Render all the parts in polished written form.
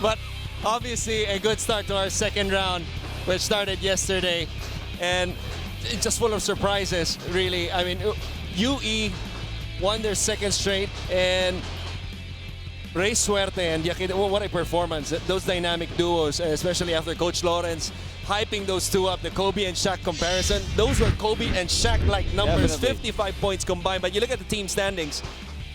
But obviously a good start to our second round, which started yesterday. And it's just full of surprises, really. I mean, UE won their second straight, and Ray Suerte and Yakita, what a performance. Those dynamic duos, especially after Coach Lawrence hyping those two up, the Kobe and Shaq comparison. Those were Kobe and Shaq-like numbers, Definitely. 55 points combined. But you look at the team standings.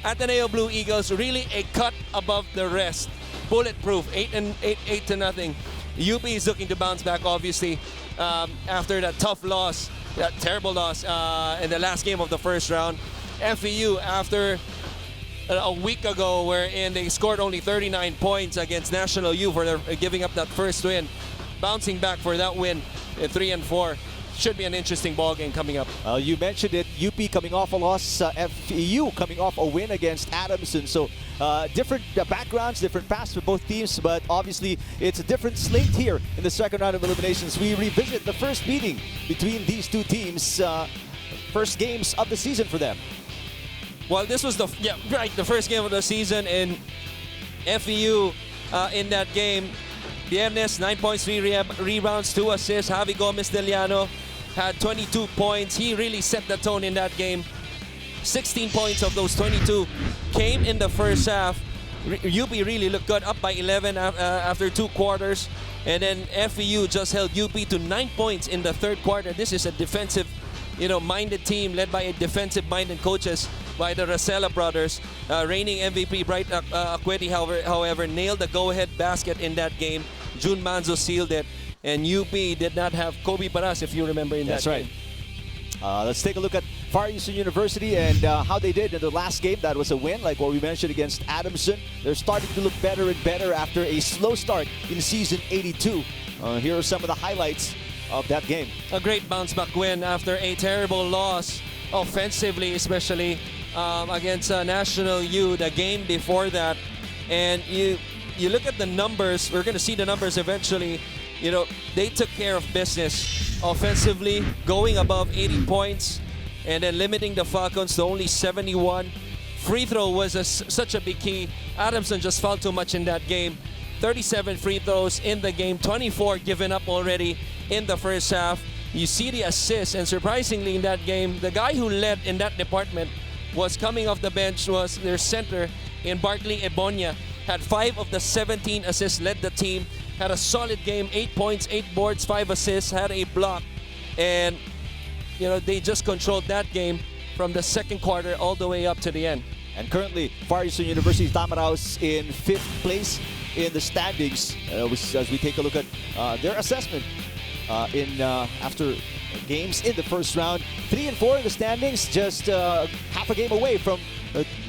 Ateneo Blue Eagles really a cut above the rest. Bulletproof, 8-0. UP is looking to bounce back, obviously, after that tough loss, that terrible loss in the last game of the first round. FEU, after a week ago, wherein they scored only 39 points against National U for their, giving up that first win, bouncing back for that win at 3-4. Should be an interesting ball game coming up. You mentioned it, UP coming off a loss, FEU coming off a win against Adamson. So different backgrounds, different paths for both teams, but obviously it's a different slate here in the second round of eliminations. We revisit the first meeting between these two teams, first games of the season for them. Well, this was the first game of the season, and FEU in that game, Viernes, 9 points, 3 rebounds, 2 assists. Javi Gomez Deliano had 22 points. He really set the tone in that game. 16 points of those 22 came in the first half. UP really looked good, up by 11 after 2 quarters. And then FEU just held UP to 9 points in the third quarter. This is a defensive, minded team led by defensive-minded coaches by the Rosella brothers. Reigning MVP Bright Akweti, however, nailed the go-ahead basket in that game. June Manzo sealed it. And UP did not have Kobe Paras, if you remember, in that game. That's right. Let's take a look at Far Eastern University and how they did in the last game. That was a win, like what we mentioned, against Adamson. They're starting to look better and better after a slow start in season 82. Here are some of the highlights of that game. A great bounce-back win after a terrible loss, offensively especially, against National U the game before that. And you look at the numbers, we're going to see the numbers eventually. They took care of business offensively, going above 80 points, and then limiting the Falcons to only 71. Free throw was such a big key. Adamson just fouled too much in that game. 37 free throws in the game, 24 given up already in the first half. You see the assists, and surprisingly in that game, the guy who led in that department was coming off the bench, was their center in Barkley Ebonia. Had 5 of the 17 assists, led the team, had a solid game, 8 points, 8 boards, 5 assists, had a block. And, they just controlled that game from the second quarter all the way up to the end. And currently, Far Eastern University Tamaraos in 5th place in the standings, as we take a look at their assessment after games in the first round. 3-4 in the standings, just half a game away from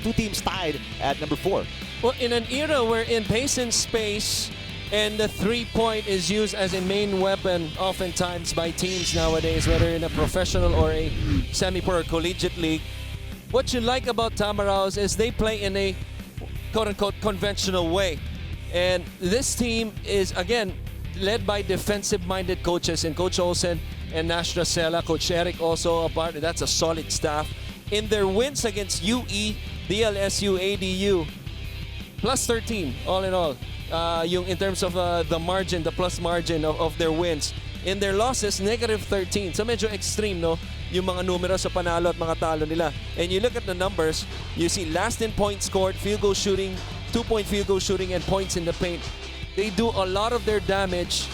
2 teams tied at number 4. Well, in an era wherein pace and space and the three-point is used as a main weapon oftentimes by teams nowadays, whether in a professional or a semi-pro or collegiate league, what you like about Tamaraos is they play in a quote-unquote conventional way. And this team is, again, led by defensive-minded coaches, and Coach Olsen and Nash Rosella, Coach Eric also a part. That's a solid staff. In their wins against UE, DLSU, ADU, plus 13 all in all. In terms of the margin, the plus margin of their wins. In their losses, negative 13. So medyo extreme, no? Yung mga numero sa panalo at mga talo nila. And you look at the numbers, you see last in points scored, field goal shooting, 2-point field goal shooting, and points in the paint. They do a lot of their damage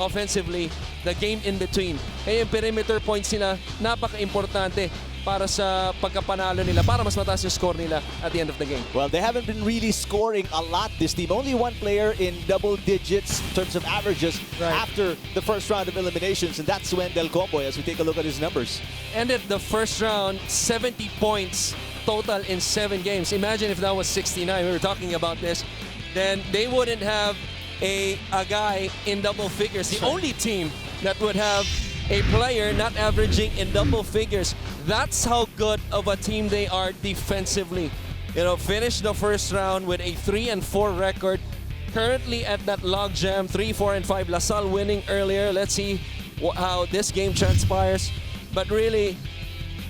offensively, the game in between. Kaya yung perimeter points nila, napaka-importante para sa pagkapanalo nila, para mas mataas yung score nila at the end of the game. Well, they haven't been really scoring a lot, this team. Only 1 player in double digits in terms of averages after the first round of eliminations, and that's Wendell Comboy, as we take a look at his numbers. Ended the first round, 70 points total in 7 games. Imagine if that was 69, we were talking about this, then they wouldn't have a guy in double figures. The only team that would have a player not averaging in double figures. That's how good of a team they are defensively. Finished the first round with a 3-4 record. Currently at that logjam, 3-4-5. LaSalle winning earlier. Let's see how this game transpires. But really,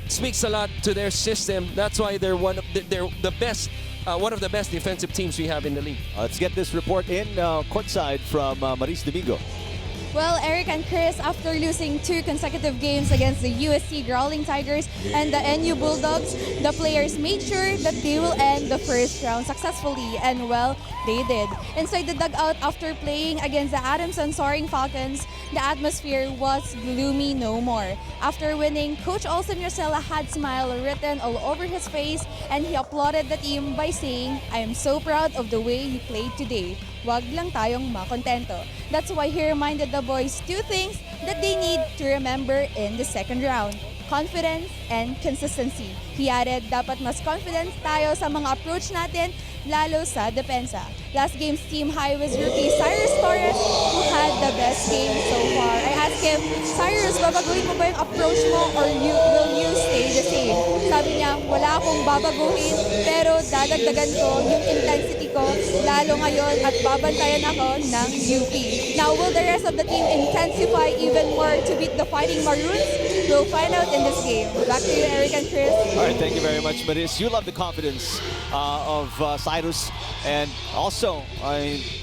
speaks a lot to their system. That's why they're the best one of the best defensive teams we have in the league. Let's get this report in courtside from Maris Domingo. Well, Eric and Chris, after losing 2 consecutive games against the USC Growling Tigers and the NU Bulldogs, the players made sure that they will end the first round successfully, and well, they did. Inside the dugout after playing against the Adamson Soaring Falcons, the atmosphere was gloomy no more. After winning, Coach Olsen Rosella had smile written all over his face, and he applauded the team by saying, "I am so proud of the way you played today. Wag lang tayong makontento." That's why he reminded the boys 2 things that they need to remember in the second round: confidence and consistency. He added, dapat mas confident tayo sa mga approach natin, lalo sa depensa. Last game's team high was rookie Cyrus Torres, who had the best game so far. I asked him, "Cyrus, babaguhin mo ba yung approach mo or will you stay the same?" Sabi niya, "Wala akong babaguhin, pero dadagdagan ko yung intensity ko, lalo ngayon at babantayan ako ng UP." Now, will the rest of the team intensify even more to beat the Fighting Maroons? We'll find out in this game. Back to you, Eric and Chris. All right, thank you very much, Maris. You love the confidence of Cyrus, and also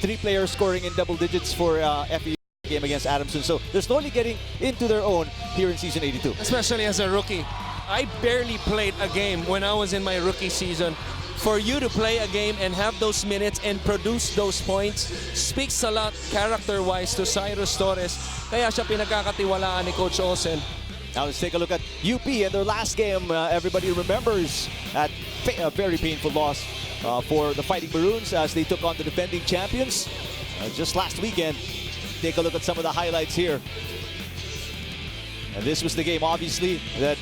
3 players scoring in double digits for FEU game against Adamson. So they're slowly getting into their own here in season 82. Especially as a rookie. I barely played a game when I was in my rookie season. For you to play a game and have those minutes and produce those points speaks a lot character-wise to Cyrus Torres. Kaya siya pinagkakatiwalaan ni Coach Olsen. Now let's take a look at UP and their last game. Everybody remembers that very painful loss for the Fighting Maroons as they took on the defending champions just last weekend. Take a look at some of the highlights here. And this was the game, obviously, that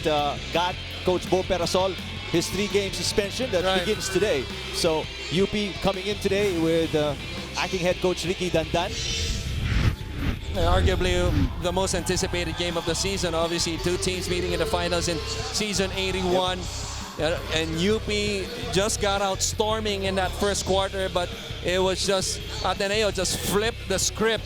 got Coach Bo Perasol his 3-game suspension that begins today. So UP coming in today with acting head coach Ricky Dandan. Arguably the most anticipated game of the season. Obviously, 2 teams meeting in the finals in season 81. And UP just got out storming in that first quarter, but it was just Ateneo just flipped the script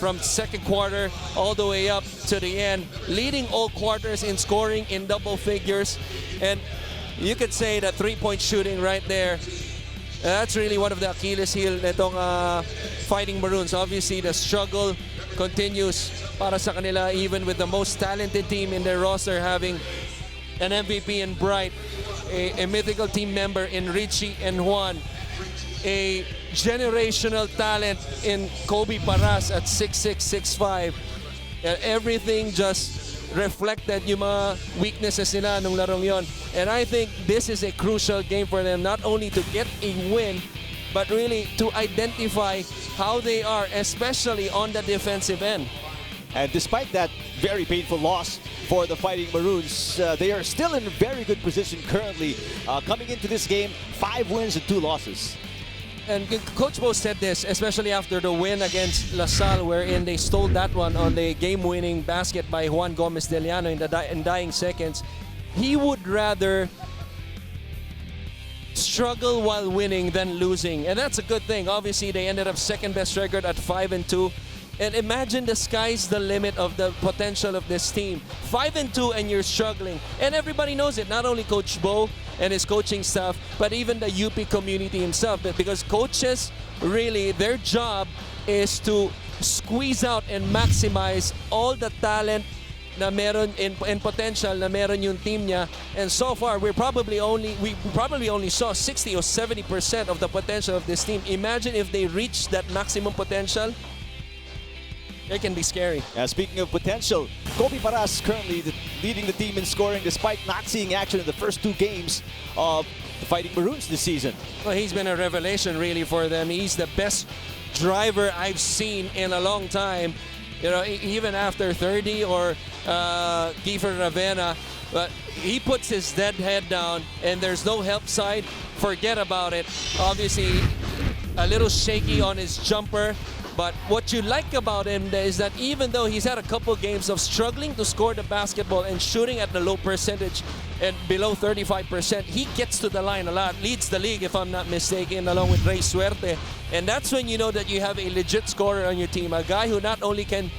from second quarter all the way up to the end, leading all quarters in scoring in double figures. And you could say that 3-point shooting right there, that's really one of the Achilles heel nitong Fighting Maroons. Obviously, the struggle continues para sa kanila, even with the most talented team in their roster having an MVP in Bright, a mythical team member in Richie and Juan, a generational talent in Kobe Paras at 6'6", 6'5". Everything just reflected yung mga weaknesses nila nung larong yon. And I think this is a crucial game for them, not only to get a win, but really to identify how they are, especially on the defensive end. And despite that very painful loss for the Fighting Maroons, they are still in a very good position currently. Coming into this game, 5 wins and 2 losses. And Coach Bo said this, especially after the win against LaSalle, wherein they stole that one on the game-winning basket by Juan Gomez de Liano in dying seconds. He would rather struggle while winning than losing, and that's a good thing. Obviously, they ended up second-best record at 5-2. And imagine the sky's the limit of the potential of this team. 5-2 and you're struggling. And everybody knows it, not only Coach Bo and his coaching staff, but even the UP community himself. Because coaches, really, their job is to squeeze out and maximize all the talent na meron and potential na meron yung team niya. And so far, we probably only saw 60 or 70% of the potential of this team. Imagine if they reach that maximum potential. It can be scary. Speaking of potential, Kobe Paras currently leading the team in scoring despite not seeing action in the first 2 games of the Fighting Maroons this season. Well, he's been a revelation really for them. He's the best driver I've seen in a long time. You know, even after 30 or Kiefer Ravena, but he puts his dead head down and there's no help side. Forget about it. Obviously, a little shaky on his jumper. But what you like about him is that even though he's had a couple games of struggling to score the basketball and shooting at the low percentage and below 35%, he gets to the line a lot, leads the league if I'm not mistaken, along with Ray Suerte. And that's when you know that you have a legit scorer on your team, a guy who not only can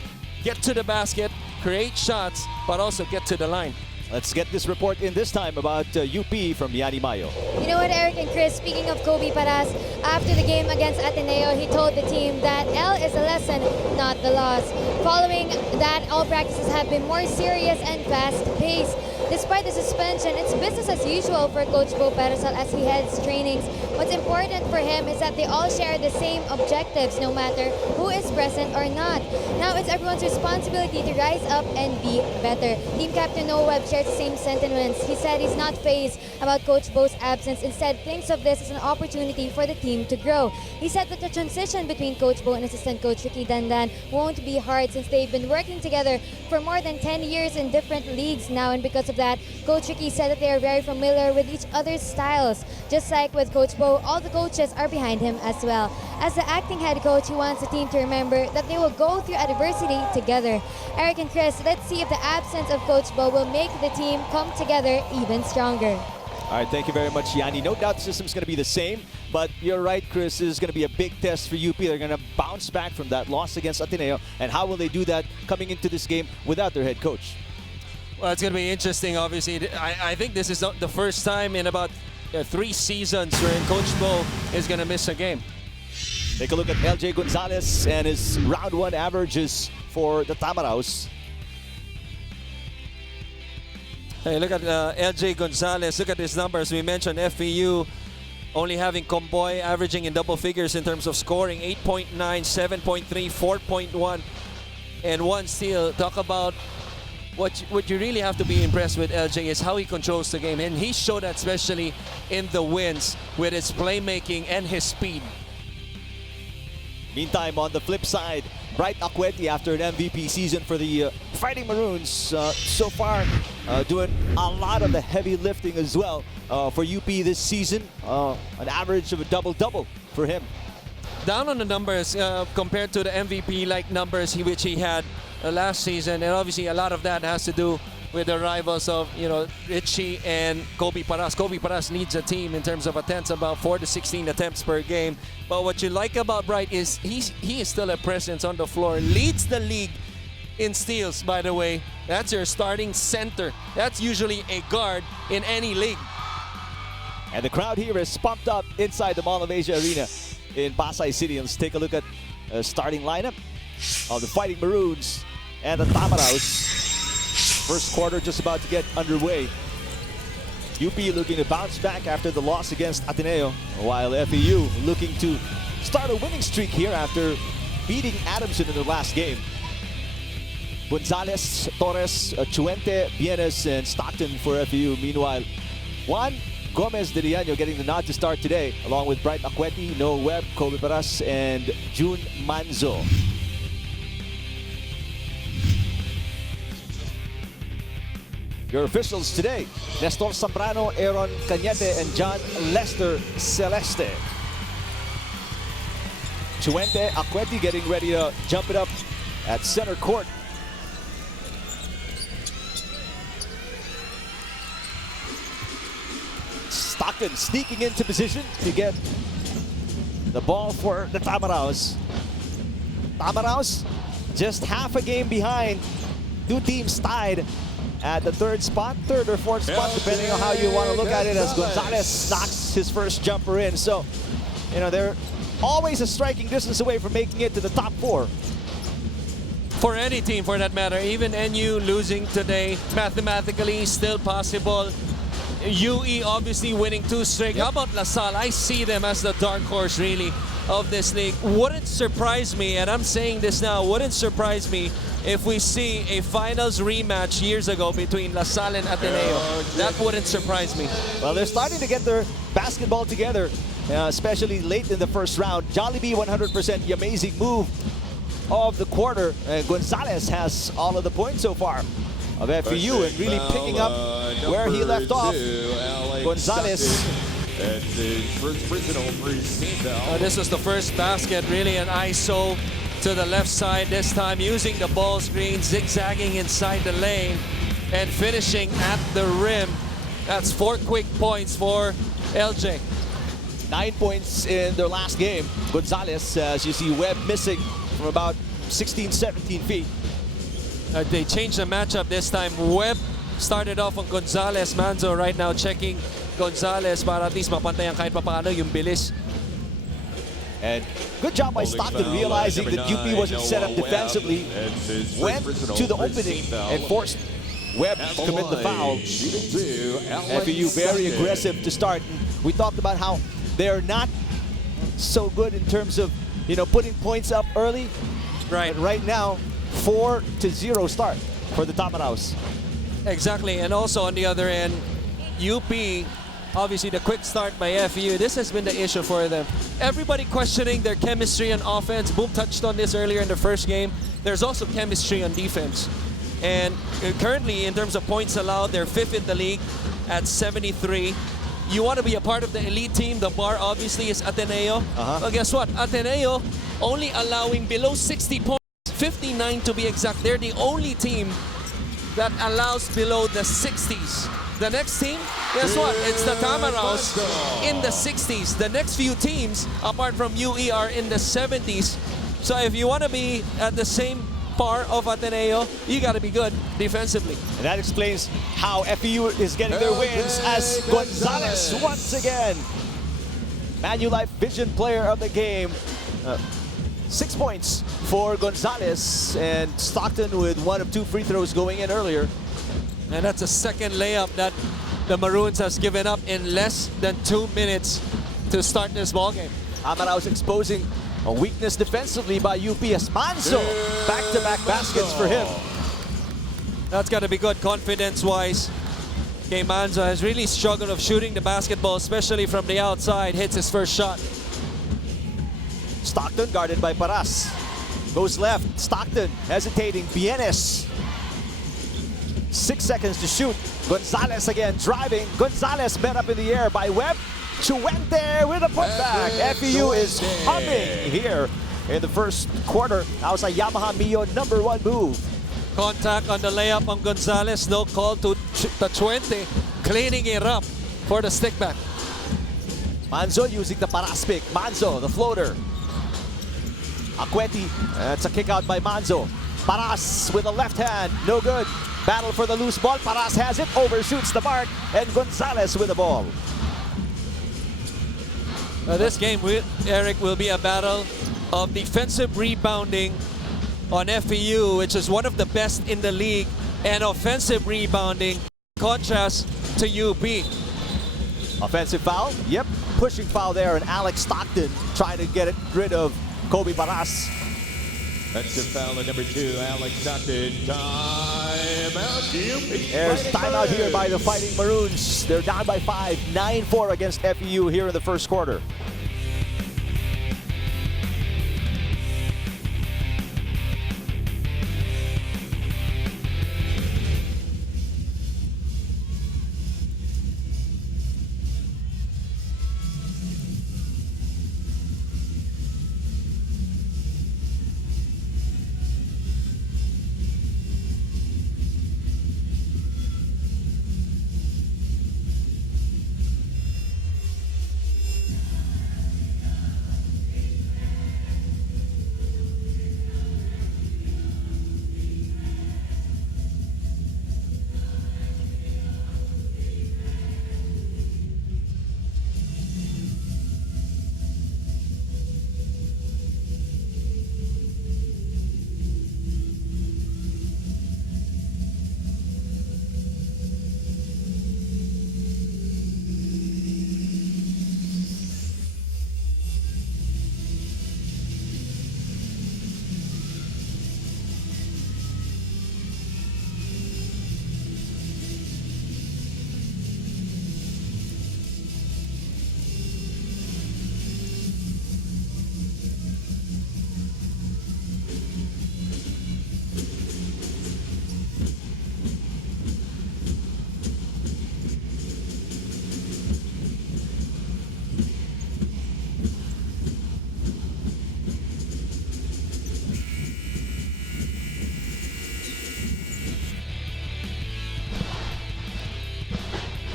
get to the basket, create shots, but also get to the line. Let's get this report in this time about UP from Yanni Mayo. You know what, Eric and Chris, speaking of Kobe Paras, after the game against Ateneo, he told the team that L is a lesson, not the loss. Following that, all practices have been more serious and fast-paced. Despite the suspension, it's business as usual for Coach Bo Parasol as he heads trainings. What's important for him is that they all share the same objectives, no matter who is present or not. Now it's everyone's responsibility to rise up and be better. Team Captain Noah Webb shares the same sentiments. He said he's not fazed about Coach Bo's absence. Instead, thinks of this as an opportunity for the team to grow. He said that the transition between Coach Bo and assistant coach Ricky Dandan won't be hard since they've been working together for more than 10 years in different leagues now, and because of that, Coach Ricky said that they are very familiar with each other's styles. Just like with Coach Bo, all the coaches are behind him as well. As the acting head coach, he wants the team to remember that they will go through adversity together. Eric and Chris, let's see if the absence of Coach Bo will make the team come together even stronger. All right, thank you very much, Yanni. No doubt the system's going to be the same, but you're right, Chris. This is going to be a big test for UP. They're going to bounce back from that loss against Ateneo, and how will they do that coming into this game without their head coach? Well, it's going to be interesting, obviously. I think this is the first time in about 3 seasons where Coach Bo is going to miss a game. Take a look at LJ Gonzalez and his round 1 averages for the Tamaraos. Hey, look at LJ Gonzalez. Look at his numbers. We mentioned FEU only having Comboy averaging in double figures in terms of scoring. 8.9, 7.3, 4.1, and 1 steal. Talk about what you really have to be impressed with LJ is how he controls the game. And he showed that especially in the wins with his playmaking and his speed. Meantime, on the flip side, Bright Akweti, after an MVP season for the Fighting Maroons, so far doing a lot of the heavy lifting as well for UP this season. An average of a double-double for him. Down on the numbers compared to the MVP-like numbers which he had last season, and obviously a lot of that has to do with the rivals of Richie and Kobe Paras. Kobe Paras leads a team in terms of attempts, about 4 to 16 attempts per game. But what you like about Bright is he is still a presence on the floor. Leads the league in steals, by the way. That's your starting center. That's usually a guard in any league. And the crowd here is pumped up inside the Mall of Asia Arena in Pasay City. Let's take a look at starting lineup of the Fighting Maroons and the Tamaraos. First quarter just about to get underway. UP looking to bounce back after the loss against Ateneo, while FEU looking to start a winning streak here after beating Adamson in the last game. Gonzalez, Torres, Chuente, Bienes, and Stockton for FEU. Meanwhile, Juan Gomez de Riaño getting the nod to start today, along with Bright Akweti, Noah Webb, Kobe Paras, and June Manzo. Your officials today, Nestor Zambrano, Aaron Cañete, and John Lester Celeste. Chuente Akweti getting ready to jump it up at center court. Stockton sneaking into position to get the ball for the Tamaraos. Tamaraos just half a game behind. 2 teams tied at the 3rd spot, 3rd or 4th spot, depending on how you want to look at it, as Gonzalez knocks his first jumper in. So, they're always a striking distance away from making it to the top 4. For any team, for that matter, even NU losing today, mathematically still possible. UE obviously winning 2 straight. How about LaSalle? I see them as the dark horse, really, of this league. Wouldn't surprise me, and I'm saying this now, wouldn't surprise me if we see a finals rematch years ago between LaSalle and Ateneo. That wouldn't surprise me. Well, they're starting to get their basketball together, especially late in the first round. Jollibee 100%, the amazing move of the quarter. Gonzalez has all of the points so far of FEU and really picking up where he left off. Gonzalez. This was the first basket, really an ISO to the left side this time, using the ball screen, zigzagging inside the lane, and finishing at the rim. That's 4 quick points for LJ. 9 points in their last game. Gonzalez, as you see, Webb missing from about 16, 17 feet. They changed the matchup this time. Webb started off on Gonzalez. Manzo right now checking Gonzalez para at least mapantayan kahit papaano yung bilis. And good job by Stockton realizing that UP wasn't set up defensively. Went to the opening and forced Webb to commit the foul. FEU very aggressive to start. We talked about how they're not so good in terms of, you know, putting points up early. Right. But right now, 4-0 start for the Tamaraws. Exactly, and also on the other end, UP, obviously the quick start by FEU, this has been the issue for them. Everybody questioning their chemistry on offense. Boom touched on this earlier in the first game. There's also chemistry on defense. And currently, in terms of points allowed, they're 5th in the league at 73. You want to be a part of the elite team. The bar obviously is Ateneo. Well, guess what? Ateneo only allowing below 60 points, 59 to be exact. They're the only team that allows below the 60s. The next team, guess what? It's the Tamaraws in the 60s. The next few teams, apart from UE, are in the 70s. So if you want to be at the same par of Ateneo, you got to be good defensively. And that explains how FEU is getting their wins as Gonzalez once again. Manulife Vision Player of the game. 6 points for Gonzalez, and Stockton with 1 of 2 free throws going in earlier. And that's a second layup that the Maroons has given up in less than 2 minutes to start this ballgame. Tamaraws exposing a weakness defensively by UP as Manzo. Back-to-back baskets for him. That's got to be good confidence-wise. Okay, Manzo has really struggled of shooting the basketball, especially from the outside. Hits his first shot. Stockton guarded by Paras. Goes left. Stockton hesitating. Bienes. 6 seconds to shoot. Gonzalez again driving. Gonzalez met up in the air by Webb. Chuente with a putback. FEU is humming here in the first quarter. That was a Yamaha Mio #1 move. Contact on the layup on Gonzalez. No call to Chuente. Cleaning it up for the stick back. Manzo using the Paras pick. Manzo, the floater. Akweti, that's a kick out by Manzo. Paras with a left hand, no good. Battle for the loose ball. Paras has it, overshoots the mark, and Gonzalez with the ball. This game, Eric, will be a battle of defensive rebounding on FEU, which is one of the best in the league, and offensive rebounding, contrast to UP. Offensive foul, yep, pushing foul there, and Alex Stockton trying to get rid of Kobe Paras. Offensive foul at #2, Alex Stockton. Timeout, UP. There's timeout here by the Fighting Maroons. They're down by 5, 9-4 against FEU here in the first quarter.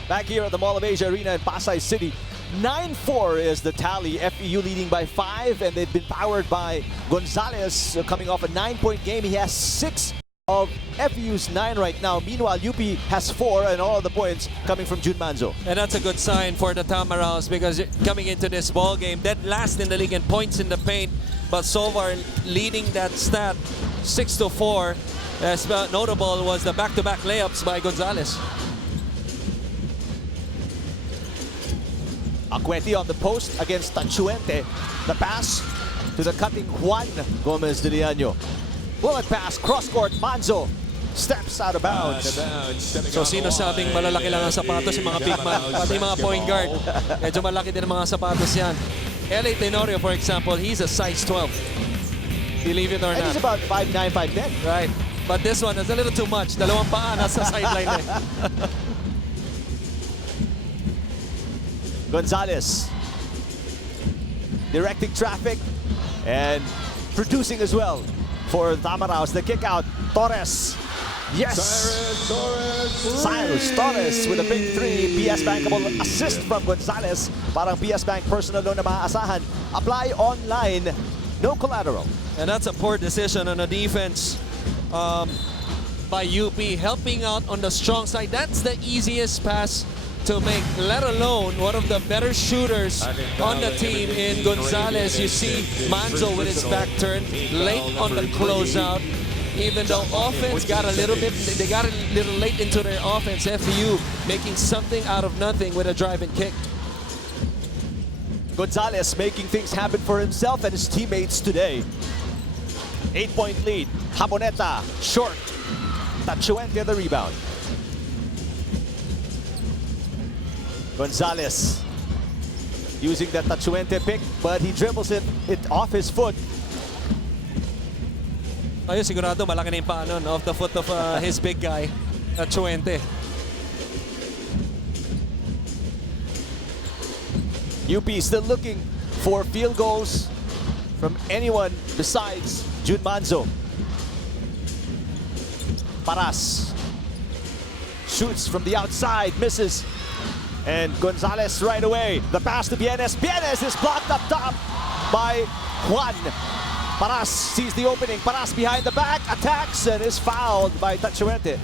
Back here at the Mall of Asia Arena in Pasay City, 9-4 is the tally. FEU leading by 5, and they've been powered by Gonzalez coming off a 9-point game. He has 6 of FEU's 9 right now. Meanwhile, UP has 4 and all of the points coming from Jun Manzo. And that's a good sign for the Tamaraws because coming into this ball game, dead last in the league in points in the paint, but so far leading that stat 6-4. As notable was the back-to-back layups by Gonzalez. Acueti on the post against Tachuente. The pass to the cutting Juan Gomez de Liano. Bullet pass, cross-court, Manzo steps out of bounds. So sino sabing malalaki lang ang sapatos yung mga big man, pati mga point guard. Medyo malaki din ang mga sapatos yan. LA Tenorio, for example, he's a size 12. Believe it or And not. he's about 5'9", 5'10". Right. But this one is a little too much. Dalawang paa nasa sideline eh. Gonzalez directing traffic and producing as well for Tamaraws. The kick out, Torres. Yes! Cyrus Torres with a big 3. PS Bankable assist from Gonzalez. Parang PS Bank personal loan na maaasahan. Apply online, no collateral. And that's a poor decision on the defense by UP, helping out on the strong side. That's the easiest pass to make, let alone one of the better shooters on the team in Gonzalez. You see Manzo with his back turned late on the closeout. Even though offense got a little bit, they got a little late into their offense. FEU making something out of nothing with a drive and kick. Gonzalez making things happen for himself and his teammates today. 8-point lead. Jaboneta short. Tachuente the rebound. Gonzalez using that Tachuente pick, but he dribbles it off his foot. Ayun, sigurado malaki na yung paa nun, off the foot of his big guy, Chuente. UP still looking for field goals from anyone besides Jun Manzo. Paras shoots from the outside, misses. And Gonzalez right away. The pass to Bienes. Bienes is blocked up top by Juan. Paras sees the opening. Paras behind the back, attacks, and is fouled by Tachuente.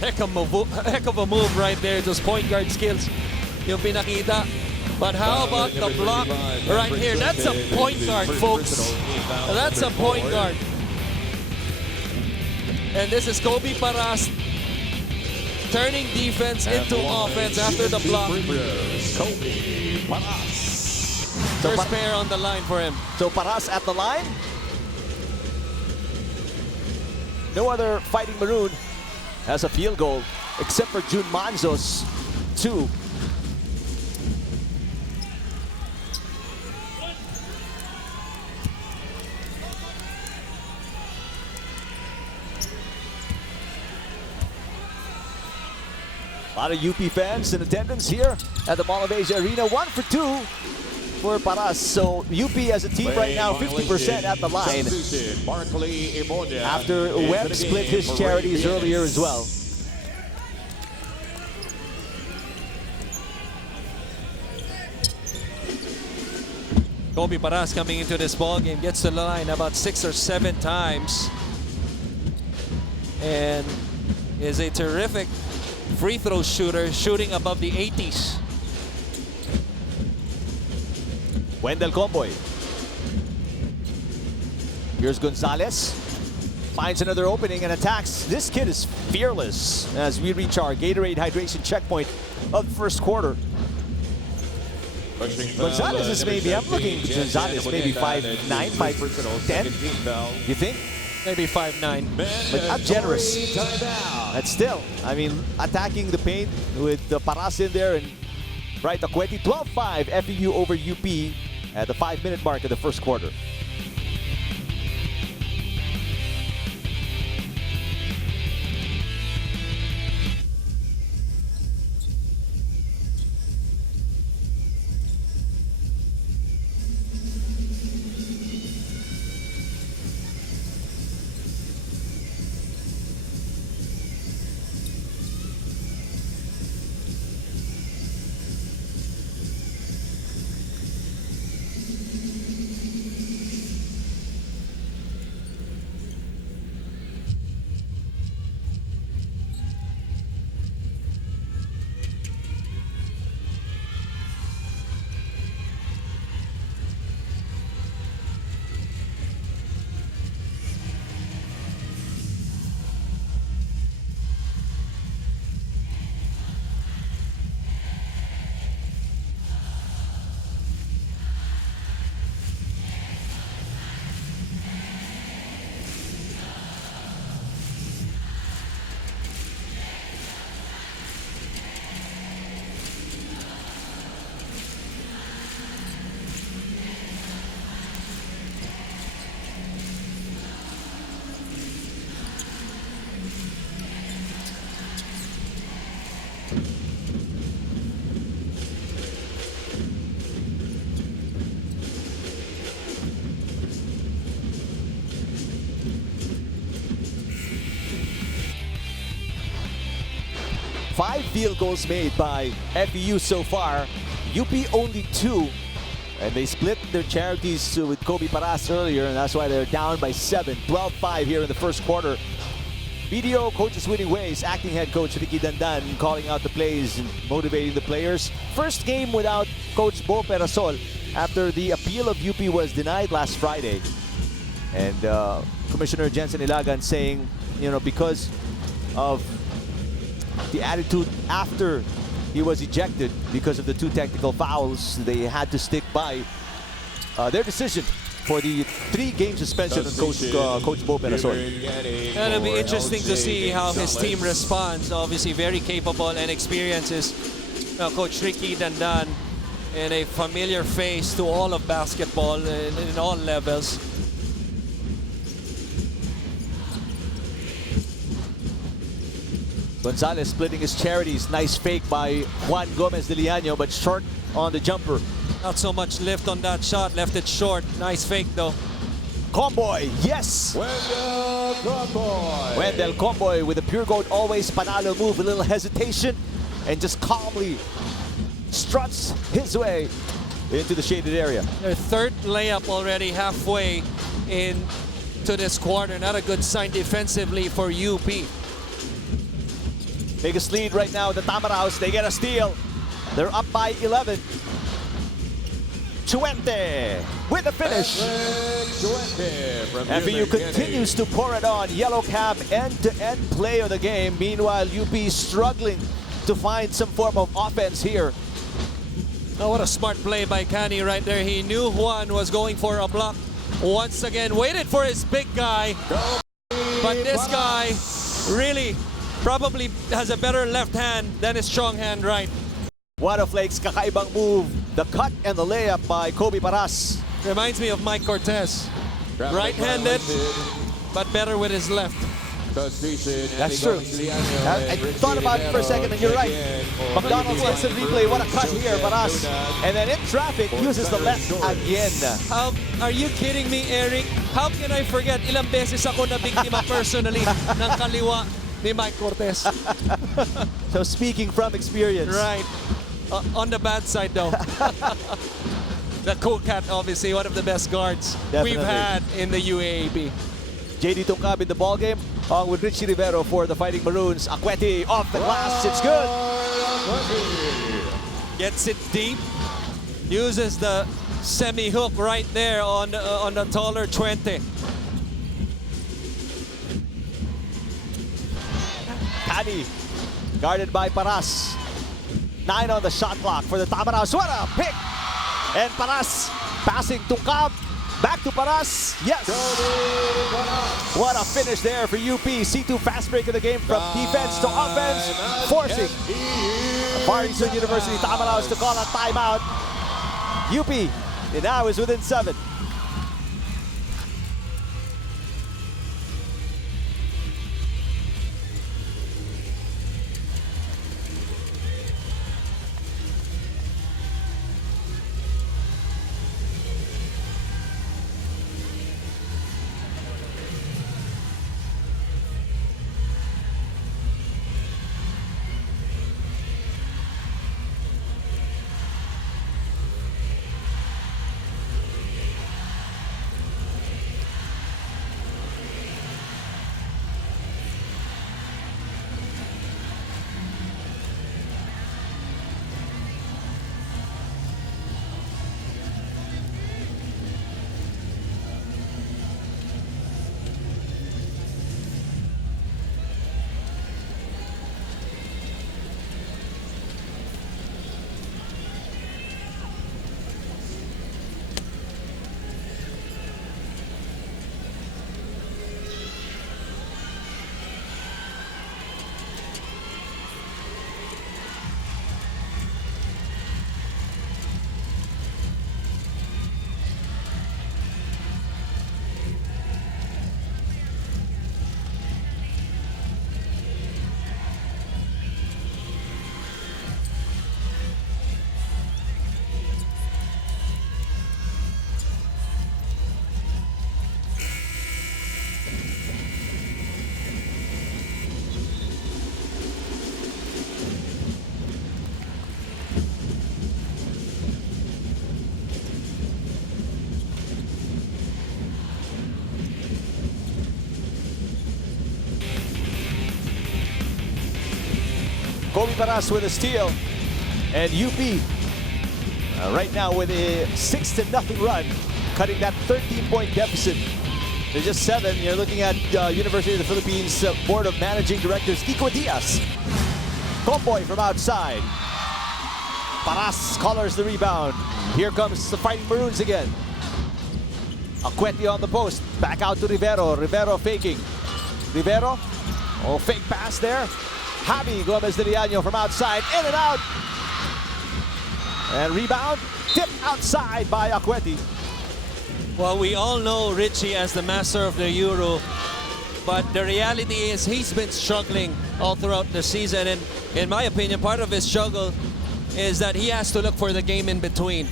Heck of a move right there. Those point guard skills yung pinakita. But how about the block right here? That's a point guard, folks. That's a point guard. And this is Kobe Paras turning defense into offense after the block. First pair on the line for him. So Paras at the line. No other Fighting Maroon has a field goal except for Jun Manzo's 2. A lot of UP fans in attendance here at the Mall of Asia Arena. 1 for 2 for Paras. So UP as a team right now 50% at the line. After Webb split his charities earlier as well. Kobe Paras coming into this ball game gets to the line about 6 or 7 times. And is a terrific free throw shooter, shooting above the 80s. Wendell Comboy. Here's Gonzalez. Finds another opening and attacks. This kid is fearless as we reach our Gatorade hydration checkpoint of the first quarter. Gonzalez is maybe, I'm looking, Gonzalez maybe 5'9", 5'10", you think? Maybe 5'9". But I'm generous. But still, I mean, attacking the paint with the Paras in there and right, Acueti 12-5 FEU over UP at the 5-minute mark of the first quarter. 5 field goals made by FEU so far. UP only 2. And they split their charities with Kobe Paras earlier, and that's why they're down by 7. 12-5 here in the first quarter. BDO Coaches Winning Ways, acting head coach Ricky Dandan calling out the plays and motivating the players. First game without Coach Bo Perasol after the appeal of UP was denied last Friday. And Commissioner Jensen Ilagan saying, you know, because of the attitude after he was ejected because of the 2 technical fouls, they had to stick by their decision for the 3-game suspension on Coach Bo Perasol. It'll be interesting to see how his team responds. Obviously very capable and experiences Coach Ricky Dandan, and a familiar face to all of basketball in all levels. Gonzalez splitting his charities. Nice fake by Juan Gomez de Liaño, but short on the jumper. Not so much lift on that shot, left it short. Nice fake though. Comboy, yes! Wendell Comboy. Wendell Comboy with a pure gold always panalo move, a little hesitation, and just calmly struts his way into the shaded area. Their 3rd layup already halfway into this quarter. Not a good sign defensively for UP. Biggest lead right now, the Tamaraos. They get a steal. They're up by 11. Chuente with the finish. FEU continues to pour it on. Yellow Cab end-to-end play of the game. Meanwhile, UP struggling to find some form of offense here. Oh, what a smart play by Kani right there. He knew Juan was going for a block. Once again, waited for his big guy. But this guy really probably has a better left hand than his strong hand right. What a flakes, kakaibang move. The cut and the layup by Kobe Paras. Reminds me of Mike Cortez. Right-handed, but better with his left. That's true. I thought about it for a second, and you're right. McDonald's instant replay. What a cut here, Paras. And then in traffic, uses the left again. How, are you kidding me, Eric? How can I forget? Ilang beses ako na biktima personally ng kaliwa ni Mike Cortez. So speaking from experience. Right. On the bad side, though. The Cool Cat, obviously, one of the best guards Definitely. we've had in the UAAP. JD Tungkab in the ballgame, along with Richie Rivero for the Fighting Maroons. Akweti off the glass, it's good. Gets it deep. Uses the semi-hook right there on the taller Chuente. Kani, guarded by Paras. 9 on the shot clock for the Tamaraos. What a pick! And Paras passing Tungkab. Back to Paras. Yes! What a finish there for UP. C2 fast break of the game from defense to offense. Forcing Far Eastern University Tamaraos to call a timeout. UP now is within 7. Kobe Paras with a steal. And UP right now with a 6-0 run, cutting that 13-point deficit. They're just 7. You're looking at University of the Philippines Board of Managing Directors, Kiko Diaz. Comboy from outside. Paras collars the rebound. Here comes the Fighting Maroons again. Acueti on the post. Back out to Rivero. Rivero faking. Rivero. Oh, fake pass there. Javi Gomez de Liano from outside. In and out. And rebound. Tipped outside by Acueti. Well, we all know Richie as the master of the Euro, but the reality is he's been struggling all throughout the season, and in my opinion, part of his struggle is that he has to look for the game in between.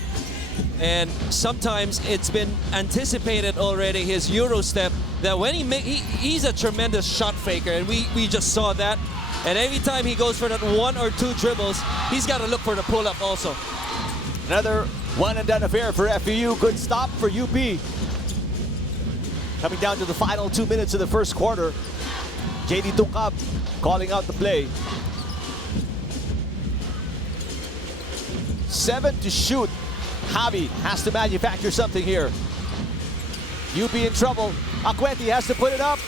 And sometimes it's been anticipated already, his Euro step, that when he's a tremendous shot faker, and we just saw that. And every time he goes for that 1 or 2 dribbles, he's got to look for the pull-up also. Another one-and-done affair for FEU. Good stop for UP. Coming down to the final 2 minutes of the first quarter. JD Tukab calling out the play. 7 to shoot. Javi has to manufacture something here. UP in trouble. Acueti has to put it up.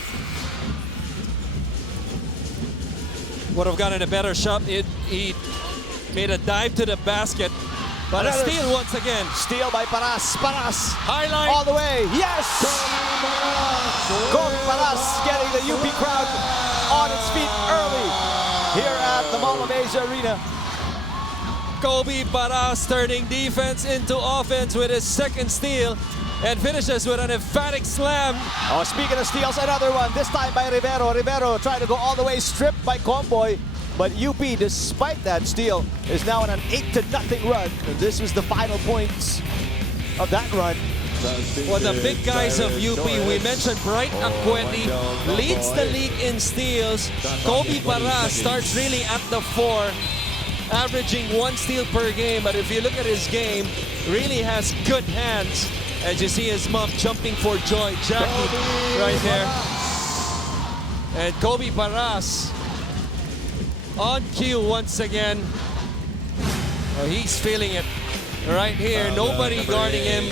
Would have gotten a better shot. He made a dive to the basket. But a steal once again. Steal by Paras. Paras. Highlight. All the way. Yes! Kobe Paras getting the UP crowd on its feet early here at the Mall of Asia Arena. Kobe Paras turning defense into offense with his second steal and finishes with an emphatic slam. Oh, speaking of steals, another one. This time by Rivero. Rivero trying to go all the way, stripped by Comboy. But UP, despite that steal, is now on an 8-0 run. And this was the final points of that run. Well, the big guys of UP, we mentioned Bright Acueti, leads the league in steals. Kobe Paras starts really at the 4, averaging 1 steal per game. But if you look at his game, really has good hands. As you see his mom jumping for joy, Jackie right there. And Kobe Paras on cue once again. Oh, he's feeling it right here. Nobody guarding him.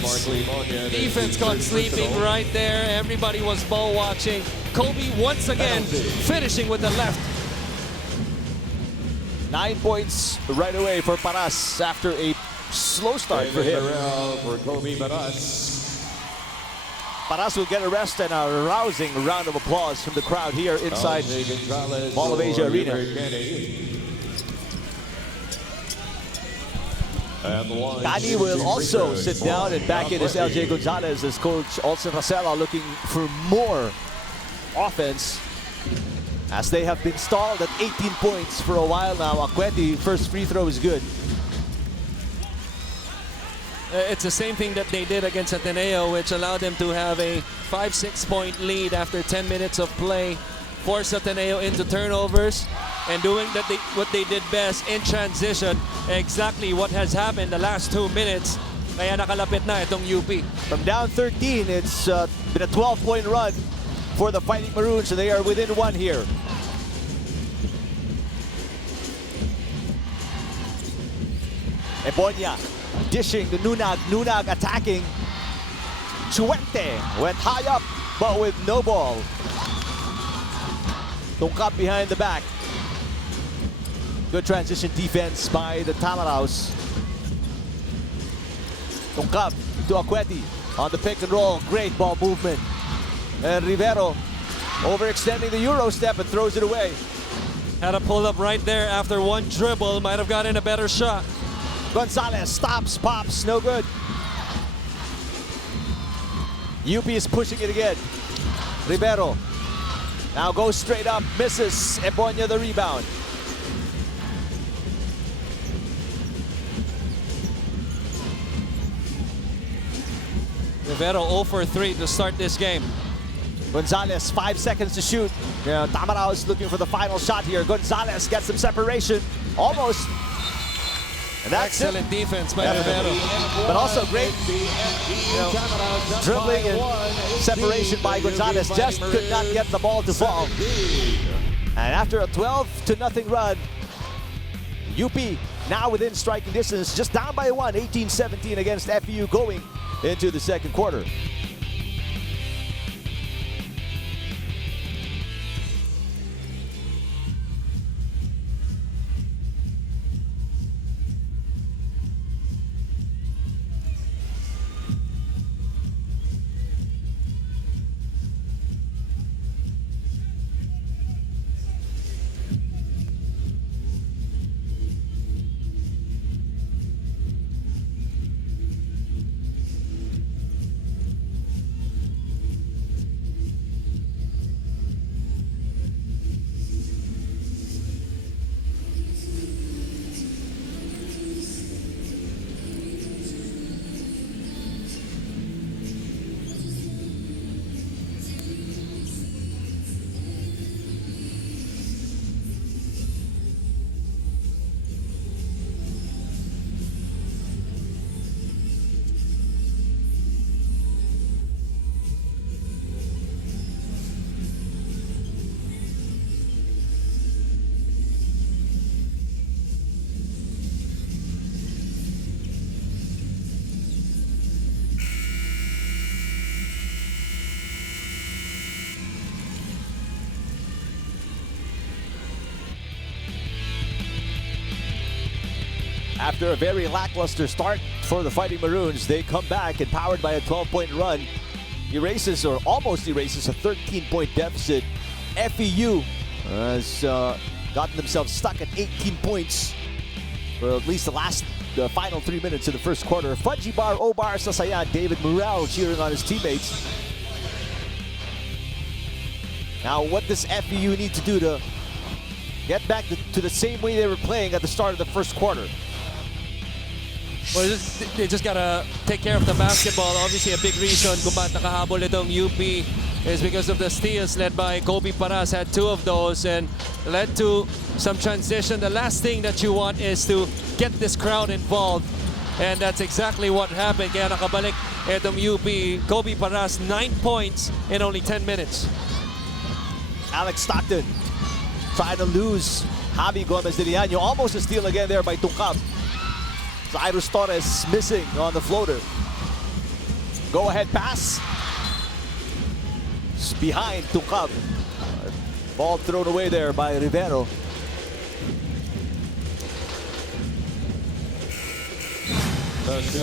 Defense caught sleeping right there. Everybody was ball watching. Kobe once again finishing with the left. 9 points right away for Paras after a slow start for him. Paras will get a rest and a rousing round of applause from the crowd here inside Mall of Asia Arena. Kani will also sit down and back in as LJ Gonzalez as Coach Olsen Racela looking for more offense as they have been stalled at 18 points for a while now. Acueti, first free throw is good. It's the same thing that they did against Ateneo, which allowed them to have a 5-6 point lead after 10 minutes of play, forced Ateneo into turnovers, and doing what they did best in transition, exactly what has happened the last 2 minutes. Kaya nakalapit na itong UP. From down 13, it's been a 12-point run for the Fighting Maroons, and they are within 1 here. Ebonia dishing the Nunag. Nunag attacking. Chuente went high up, but with no ball. Tungkap behind the back. Good transition defense by the Tamaraos. Tungkap to Acueti on the pick and roll. Great ball movement. And Rivero overextending the Euro step and throws it away. Had a pull up right there after 1 dribble. Might have gotten a better shot. Gonzalez stops, pops, no good. UP is pushing it again. Rivero now goes straight up, misses. Ebonia the rebound. Rivero 0 for 3 to start this game. Gonzalez, 5 seconds to shoot. Tamaraos looking for the final shot here. Gonzalez gets some separation, almost. And that's excellent defense by Rivero. But also great dribbling and separation by Gonzalez. Just could not get the ball to fall. And after a 12-0 run, UP now within striking distance, just down by one, 18-17 against FEU going into the second quarter. After a very lackluster start for the Fighting Maroons, they come back and powered by a 12-point run, erases or almost erases a 13-point deficit. FEU has gotten themselves stuck at 18 points for at least the final 3 minutes of the first quarter. Fudgy Bar, Obar, Sasaya, David Morel cheering on his teammates. Now, what does FEU need to do to get back to the same way they were playing at the start of the first quarter? Well, they just gotta take care of the basketball. Obviously, a big reason kung bakit nakahabol itong UP is because of the steals led by Kobe Paras. Had 2 of those and led to some transition. The last thing that you want is to get this crowd involved. And that's exactly what happened. Kaya nakabalik itong UP. Kobe Paras, 9 points in only 10 minutes. Alex Stockton trying to lose Javi Gomez de Liano. Almost a steal again there by Tungkab. Cyrus Torres missing on the floater. Go-ahead pass. It's behind Tungkab. Ball thrown away there by Rivero.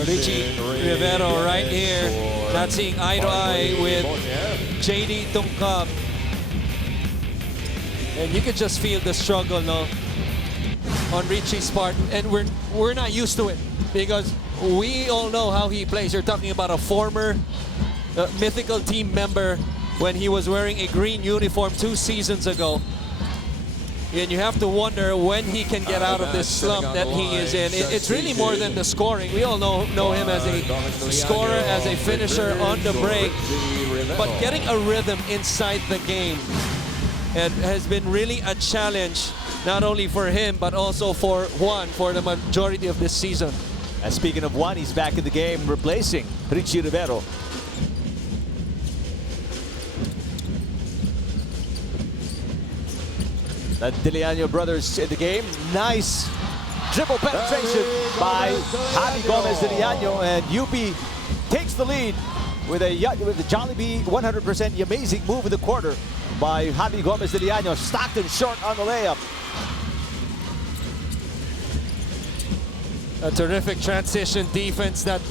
Richie Rivero right here, not seeing eye to eye with JD Tungkab. And you could just feel the struggle, no, on Richie's part, and we're not used to it because we all know how he plays. You're talking about a former mythical team member when he was wearing a green uniform 2 seasons ago. And you have to wonder when he can get out of this slump that he is in. It's really more than the scoring. We all know him as a scorer, as a finisher on the break, but getting a rhythm inside the game and has been really a challenge, not only for him, but also for Juan for the majority of this season. And speaking of Juan, he's back in the game, replacing Richie Rivero. The De Liano brothers in the game. Nice dribble penetration by Javi Gomez de Liano, and UP takes the lead with a Jollibee 100% amazing move of the quarter by Javi Gomez de Liano. Stockton short on the layup. A terrific transition defense that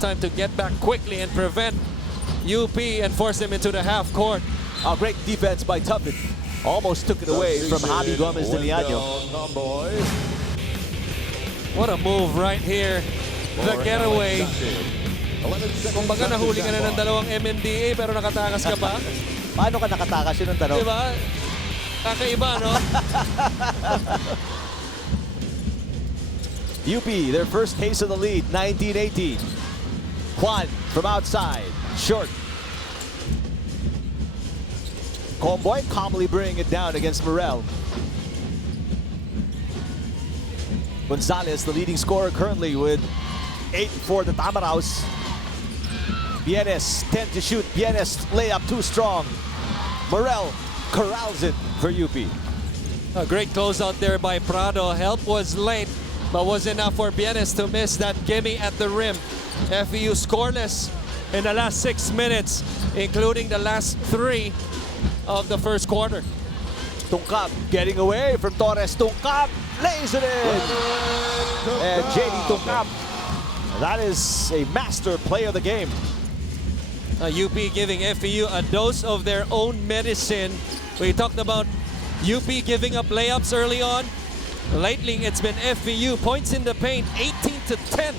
time to get back quickly and prevent UP and force them into the half court. A great defense by Tuffin. Almost took it away from Javi Gomez de Liano. What a move right here. The getaway. Kumbaga nahuli ka na ng dalawang MMDA pero nakatakas ka pa. Paano ka nakatakas, yun ang tanong? Diba? Kakaiba, no? UP, their first case of the lead, 19-18. Juan from outside, short. Comboy calmly bringing it down against Morel. Gonzalez, the leading scorer currently with 8 for the Tamaraos. Bienes, 10 to shoot. Bienes layup too strong. Morel corrals it for UP. A great closeout there by Prado. Help was late, but was enough for Bienes to miss that gimme at the rim. FEU scoreless in the last 6 minutes, including the last 3 of the first quarter. Tungkab getting away from Torres. Tungkab lays it in. And JD Tungkab, that is a master play of the game. UP giving FEU a dose of their own medicine. We talked about UP giving up layups early on. Lately, it's been FEU points in the paint, 18-10.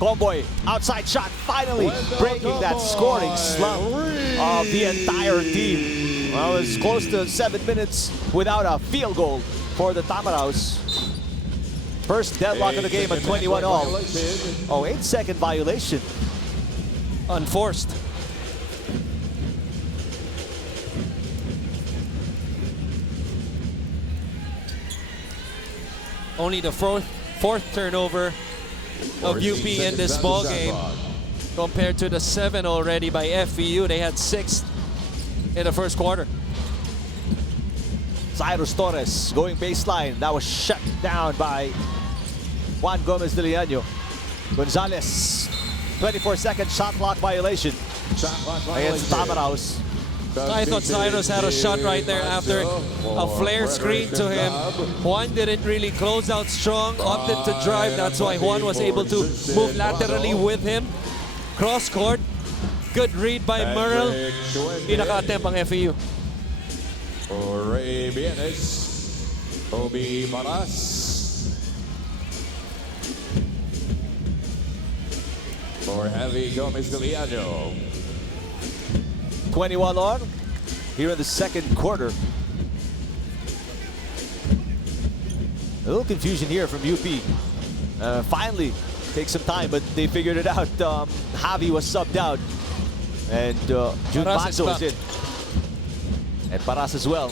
Comboy, outside shot, finally breaking that scoring slump of the entire team. Well, it's close to 7 minutes without a field goal for the Tamaraws. First deadlock of the game at 21 all. Oh, 8-second violation. Unforced. Only the fourth turnover of UP in this ball game, compared to the 7 already by FEU. They had 6 in the first quarter. Cyrus Torres going baseline. That was shut down by Juan Gomez de Leaño. Gonzalez, 24-second shot clock violation against Tamaraws. I thought Cyrus had a shot right there after a flare screen to him. Juan didn't really close out strong, opted to drive. That's why Juan was able to move laterally with him. Cross court. Good read by Merrill. Pinaka-attempt ang FEU. Ray Bienes, Obi Maras. For Javi Gomez de Leaño. 21 on here in the second quarter. A little confusion here from UP. Finally, takes some time, but they figured it out. Javi was subbed out, and Jun Manzo is in. And Paras as well.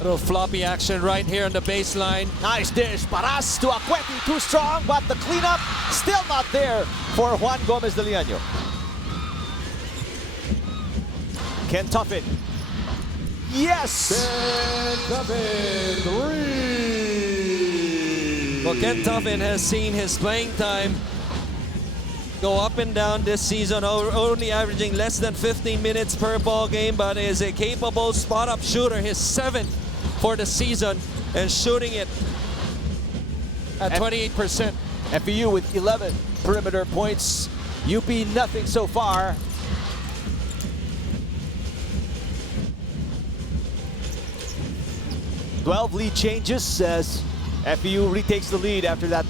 A little floppy action right here on the baseline. Nice dish. Paras to Aqueti, too strong, but the cleanup still not there for Juan Gomez de Leaño. Ken Tuffin. Yes! Ken Tuffin, 3! Well, Ken Tuffin has seen his playing time go up and down this season, only averaging less than 15 minutes per ball game, but is a capable spot-up shooter, his 7th for the season, and shooting it at 28%. FEU with 11 perimeter points. UP nothing so far. 12 lead changes as FEU retakes the lead after that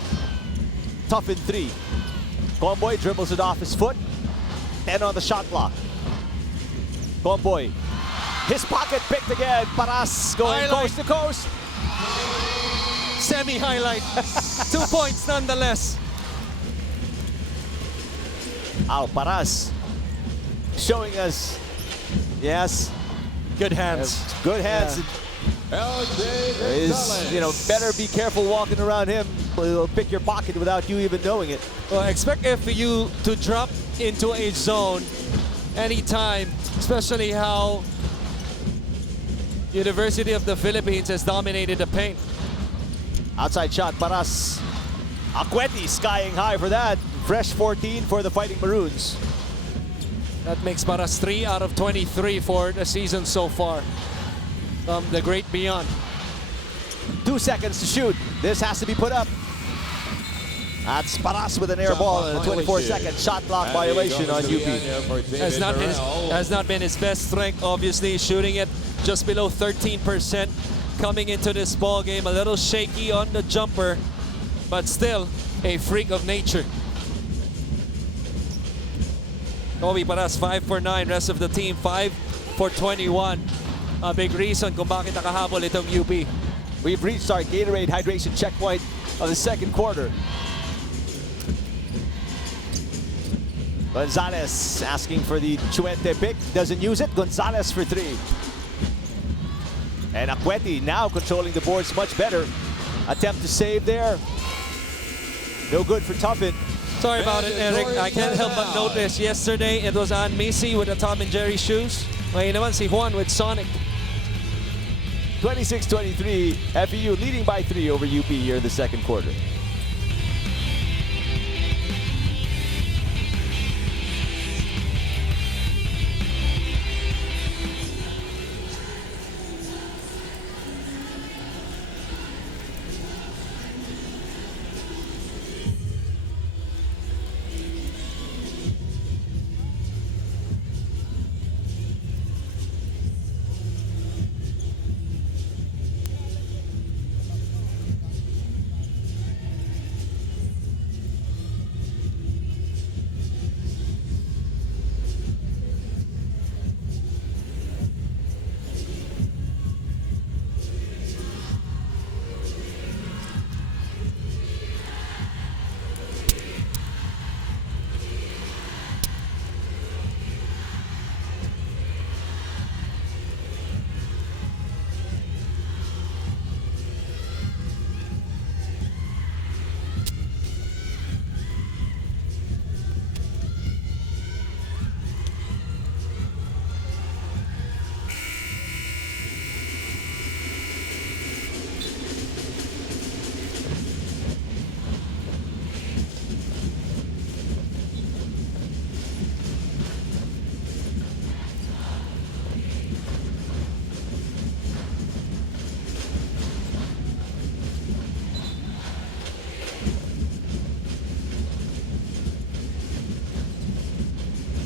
Tuffin 3. Comboy dribbles it off his foot. 10 on the shot clock. Comboy. His pocket picked again. Paras going Highlight. coast to coast. Semi-highlight. 2 points nonetheless. Paras showing us, yes, Good hands. good hands. Better be careful walking around him. He'll pick your pocket without you even knowing it. Well, expect FEU to drop into a zone anytime, especially how University of the Philippines has dominated the paint. Outside shot, Paras. Aqueti skying high for that. Fresh 14 for the Fighting Maroons. That makes Paras 3 out of 23 for the season so far. The great beyond. 2 seconds to shoot. This has to be put up. That's Paras with an air ball and a 24-second shot clock violation on UP. Has not been his best strength, obviously, shooting it just below 13% coming into this ball game. A little shaky on the jumper, but still a freak of nature. Kobe Paras 5 for 9, rest of the team 5 for 21. A big reason kung bakit nakahabol itong UP. We've reached our Gatorade hydration checkpoint of the second quarter. Gonzalez asking for the Chuente pick, doesn't use it. Gonzalez for 3. And Aqueti now controlling the boards much better. Attempt to save there. No good for Tuffin. Sorry about it, Eric. I can't help but notice yesterday it was Ann Missy with the Tom and Jerry shoes. Ngayon naman si Juan with Sonic. 26-23, FEU leading by 3 over UP here in the second quarter.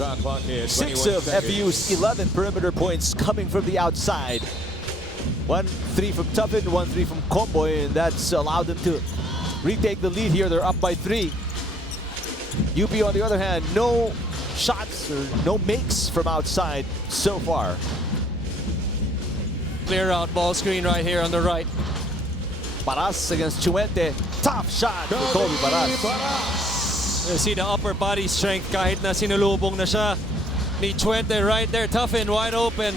Shot clock is 6 21 of seconds. FEU's 11 perimeter points coming from the outside. 1-3 from Tuffin, 1-3 from Comboy, and that's allowed them to retake the lead here. They're up by 3. UP, on the other hand, no shots or no makes from outside so far. Clear out ball screen right here on the right. Paras against Chuente. Tough shot for Kobe Paras. You see the upper body strength kahit na sinulubong na siya ni Chuente right there. Tuffin wide open.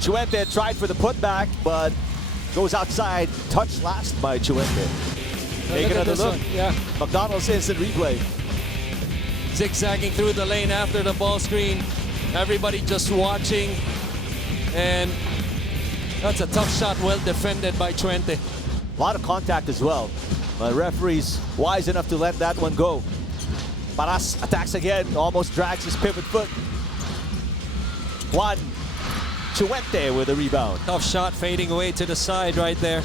Chuente tried for the putback, but goes outside. Touch last by Chuente. Take Look at another this look. one. Yeah. McDonald's instant replay. Zigzagging through the lane after the ball screen. Everybody just watching. And that's a tough shot, well defended by Chuente. A lot of contact as well. But referee's wise enough to let that one go. Paras attacks again, almost drags his pivot foot. Juan Chuente with a rebound. Tough shot fading away to the side right there.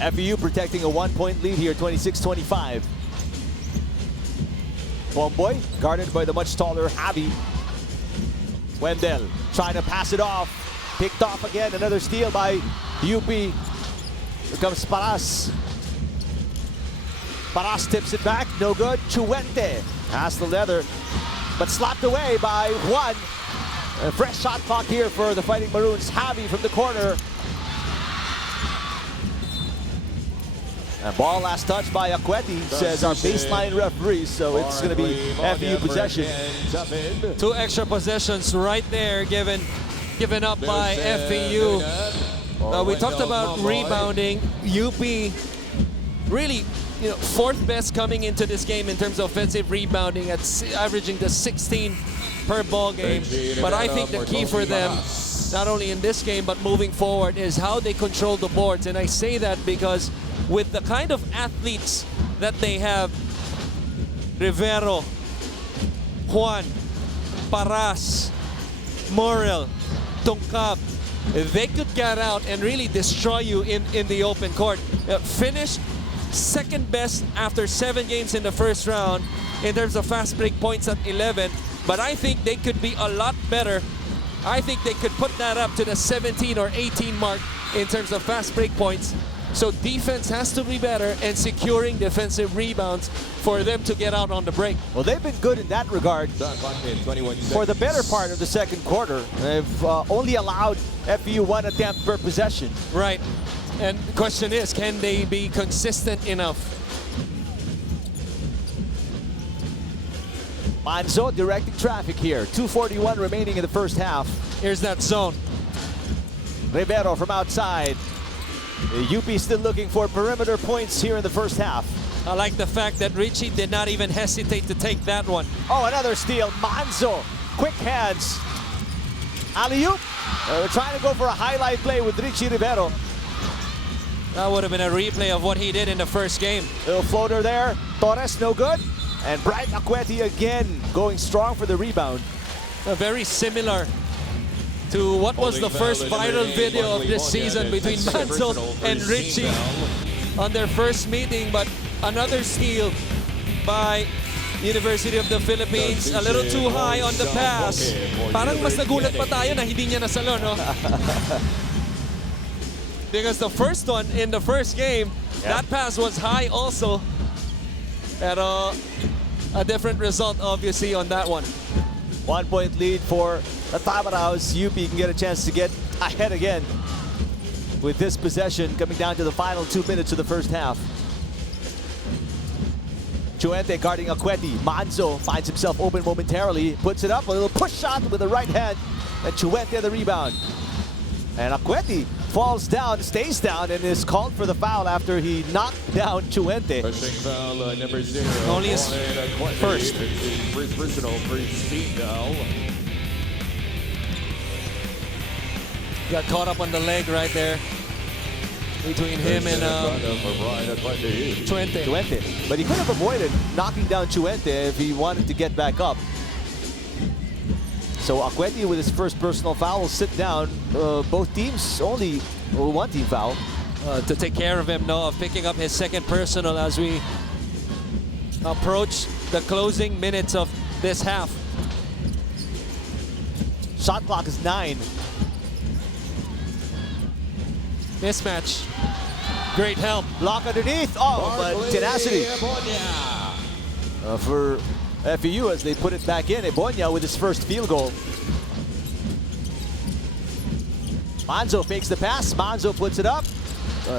FEU protecting a 1-point lead here, 26-25. Bomboy guarded by the much taller Javi. Wendell trying to pass it off. Picked off again, another steal by UP. Here comes Paras. Paras tips it back, no good. Chuente has the leather, but slapped away by Juan. A fresh shot clock here for the Fighting Maroons. Javi from the corner. And ball last touch by Aqueti, says our baseline referee, so it's going to be FEU possession. 2 extra possessions right there given up by FEU. We talked about rebounding. UP really, 4th best coming into this game in terms of offensive rebounding, at averaging the 16 per ball game. But I think the key for them, not only in this game but moving forward, is how they control the boards. And I say that because with the kind of athletes that they have, Rivero, Juan, Paras, Morel, Tongkap, they could get out and really destroy you in the open court. Finished 2nd best after 7 games in the first round in terms of fast break points at 11, but I think they could be a lot better. I think they could put that up to the 17 or 18 mark in terms of fast break points. So defense has to be better and securing defensive rebounds for them to get out on the break. Well, they've been good in that regard for the better part of the second quarter. They've only allowed FEU 1 attempt per possession. Right. And the question is, can they be consistent enough? Manzo directing traffic here. 2:41 remaining in the first half. Here's that zone. Rivero from outside. The UP still looking for perimeter points here in the first half. I like the fact that Richie did not even hesitate to take that one. Oh, another steal. Manzo. Quick hands. Alley-oop. We're trying to go for a highlight play with Richie Rivero. That would have been a replay of what he did in the first game. Little floater there. Torres, no good. And Bright Akweti again going strong for the rebound. Very similar to what was the first viral video of this season between Manzo and Richie on their first meeting, but another steal by University of the Philippines. A little too high on the pass. Parang mas nagulat pa tayo na hindi niya nasalo, no? Because the first one in the first game, that pass was high also. Pero a different result obviously on that one. 1 point lead for the Tamaraos. UP can get a chance to get ahead again with this possession coming down to the final 2 minutes of the first half. Chuente guarding Akweti. Manzo finds himself open momentarily, puts it up, a little push shot with the right hand, and Chuente the rebound. And Akweti falls down, stays down, and is called for the foul after he knocked down Chuente. Foul, number 0. Only his first. Personal first team foul. Got caught up on the leg right there between him and Chuente. But he could have avoided knocking down Chuente if he wanted to get back up. So Akweti with his first personal foul will sit down. Both teams only one team foul. To take care of him now, of picking up his second personal as we approach the closing minutes of this half. Shot clock is 9. Mismatch. Great help. Block underneath. Oh, but tenacity for FEU as they put it back in. Ebonia with his first field goal. Manzo fakes the pass. Manzo puts it up.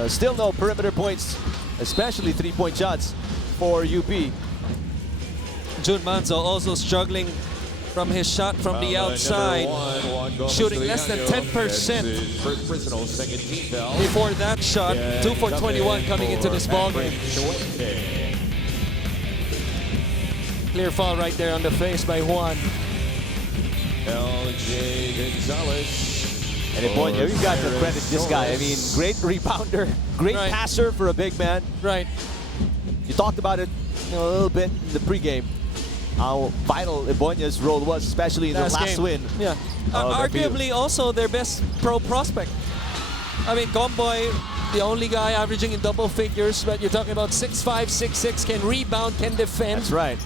Still no perimeter points, especially three-point shots for UP. Jun Manzo also struggling from his shot from the outside, shooting less than 10%. Before that shot, 2 for 21 coming into this ballgame. Clear foul right there on the face by Juan. LJ Gonzalez. And Ebonia, you got to credit this guy. I mean, great rebounder, great passer for a big man. Right. You talked about it a little bit in the pregame, how vital Ebonia's role was, especially in the last win. Yeah. Arguably also their best pro prospect. I mean, Comboy, the only guy averaging in double figures, but you're talking about 6'5", 6'6", can rebound, can defend. That's right.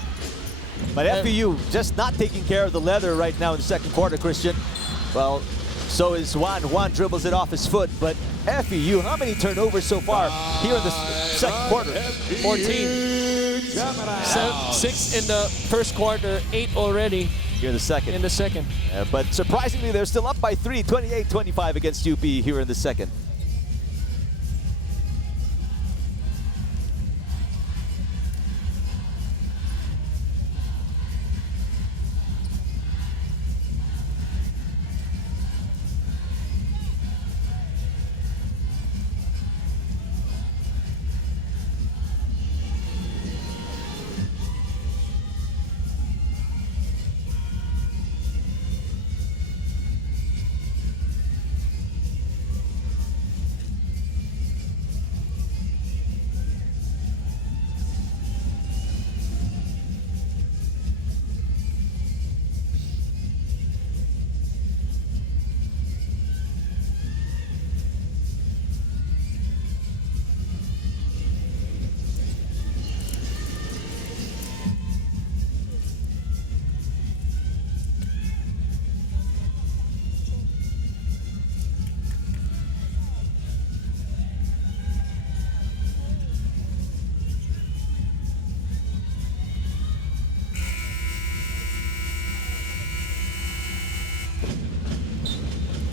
But FEU just not taking care of the leather right now in the second quarter, Christian. Well, so is Juan. Juan dribbles it off his foot, but FEU, how many turnovers so far here in the second quarter? 14. 6 in the first quarter, 8 already. Here in the second. In the second. But surprisingly, they're still up by 3, 28-25 against UP here in the second.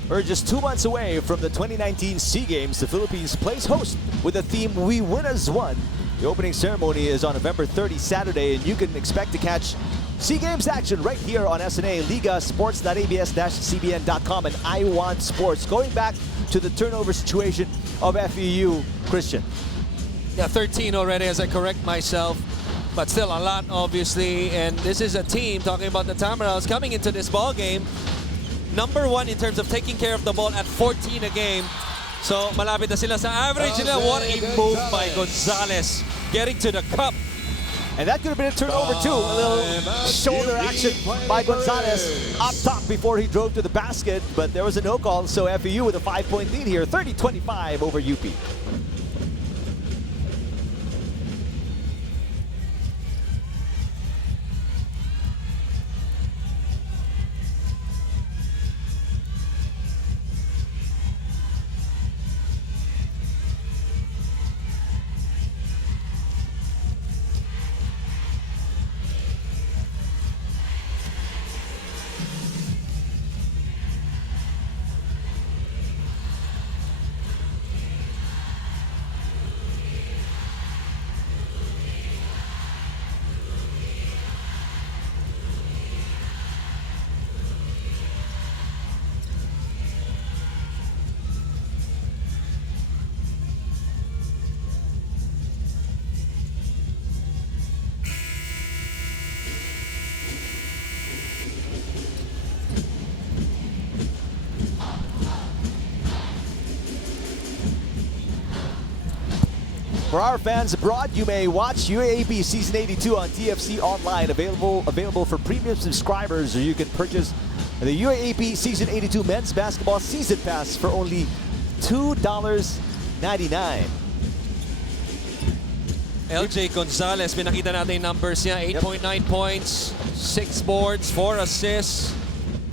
We're just 2 months away from the 2019 SEA Games. The Philippines plays host with the theme We Win as One. The opening ceremony is on November 30, Saturday, and you can expect to catch SEA Games action right here on SNA, Liga, sports.abs-cbn.com, and I Want Sports. Going back to the turnover situation of FEU, Christian. Yeah, 13 already as I correct myself, but still a lot, obviously. And this is a team, talking about the Tamaraos, coming into this ball game #1 in terms of taking care of the ball at 14 a game. So malapit na sila sa average nila. What a move by Gonzalez, getting to the cup. And that could have been a turnover too. A little shoulder action by Gonzalez up top before he drove to the basket, but there was a no call, so FEU with a 5-point lead here, 30-25 over UP. For our fans abroad, you may watch UAAP Season 82 on TFC Online, available for premium subscribers, or you can purchase the UAAP Season 82 Men's Basketball Season Pass for only $2.99. LJ Gonzalez, pinakita natin yung numbers niya. 8.9 points, 6 boards, 4 assists.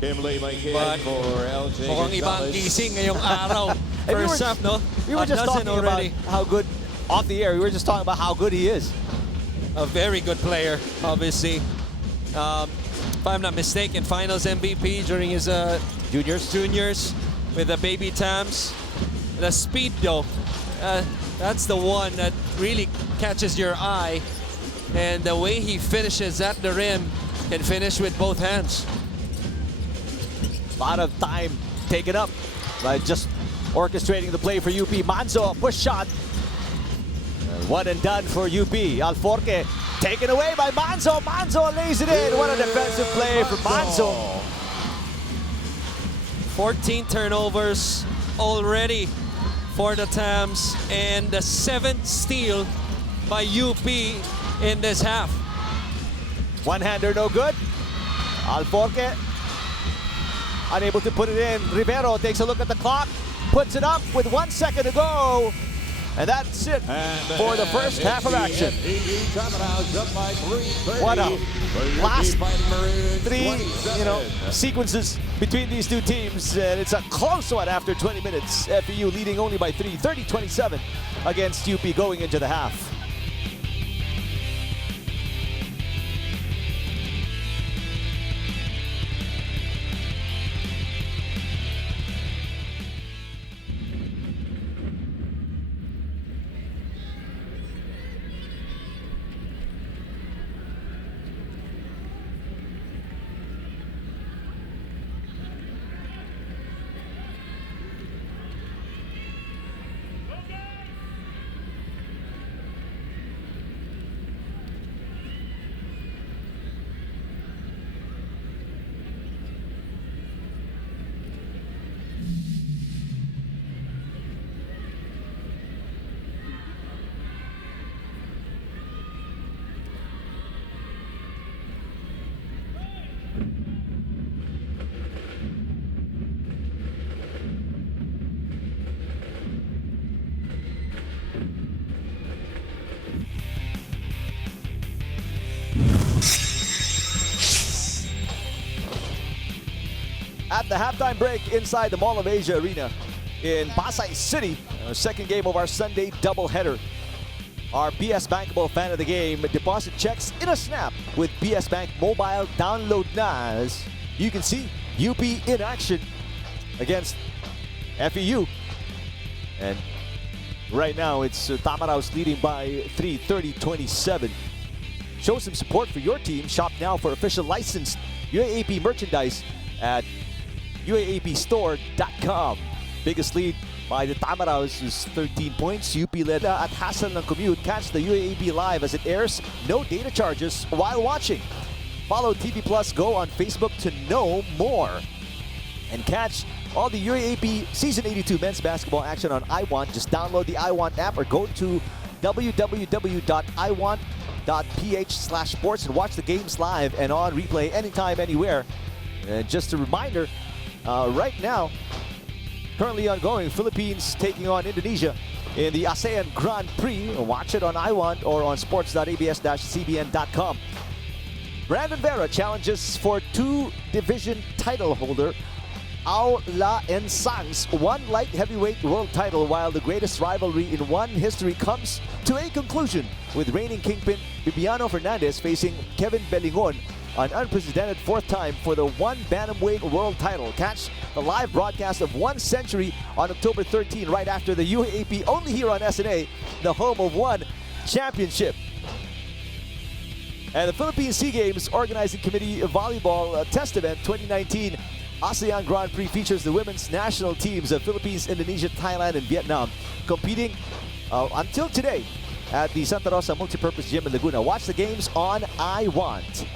But LJ mukhang iba ang gising ngayong araw. And First half, no? We were A just dozen talking about how good, off the air, we were just talking about how good he is. A very good player, obviously. If I'm not mistaken, finals MVP during his juniors with the baby Tams. The speed, though, that's the one that really catches your eye. And the way he finishes at the rim, can finish with both hands. A lot of time taken up by just orchestrating the play for UP. Manzo, a push shot. One and done for UP. Alforque taken away by Manzo. Manzo lays it in. What a defensive play for Manzo. 14 turnovers already for the Tams, and the 7th steal by UP in this half. One-hander no good. Alforque unable to put it in. Rivero takes a look at the clock, puts it up with 1 second to go. And that's it for the first half of action. What a last 3, sequences between these two teams. And it's a close one after 20 minutes. FEU leading only by 3, 30-27 against UP going into the half. At the halftime break inside the Mall of Asia Arena in Pasay City, our second game of our Sunday doubleheader. Our BS Bankable fan of the game deposit checks in a snap with BS Bank Mobile. Download now. As you can see, UP in action against FEU. And right now it's Tamaraos leading by 3, 30-27. Show some support for your team. Shop now for official licensed UAAP merchandise at UAAPstore.com. Biggest lead by the Tamaraos is 13 points. UP led at hassle ng commute. Catch the UAAP live as it airs. No data charges while watching. Follow TV Plus Go on Facebook to know more. and catch all the UAAP Season 82 men's basketball action on iWant. Just download the iWant app or go to www.iwant.ph/sports and watch the games live and on replay anytime, anywhere. And just a reminder, right now, currently ongoing, Philippines taking on Indonesia in the ASEAN Grand Prix. Watch it on iWant or on sports.abs-cbn.com. Brandon Vera challenges for 2 division title holder Ao La Ensang's 1 light heavyweight world title, while the greatest rivalry in one history comes to a conclusion with reigning kingpin Bibiano Fernandez facing Kevin Belingon, an unprecedented 4th time for the 1 bantamweight world title. Catch the live broadcast of 1 Century on October 13, right after the UAAP, only here on SNA, the home of 1 championship. And the Philippines SEA Games Organizing Committee Volleyball Test Event 2019 ASEAN Grand Prix features the women's national teams of Philippines, Indonesia, Thailand, and Vietnam competing until today at the Santa Rosa Multipurpose Gym in Laguna. Watch the games on iWant.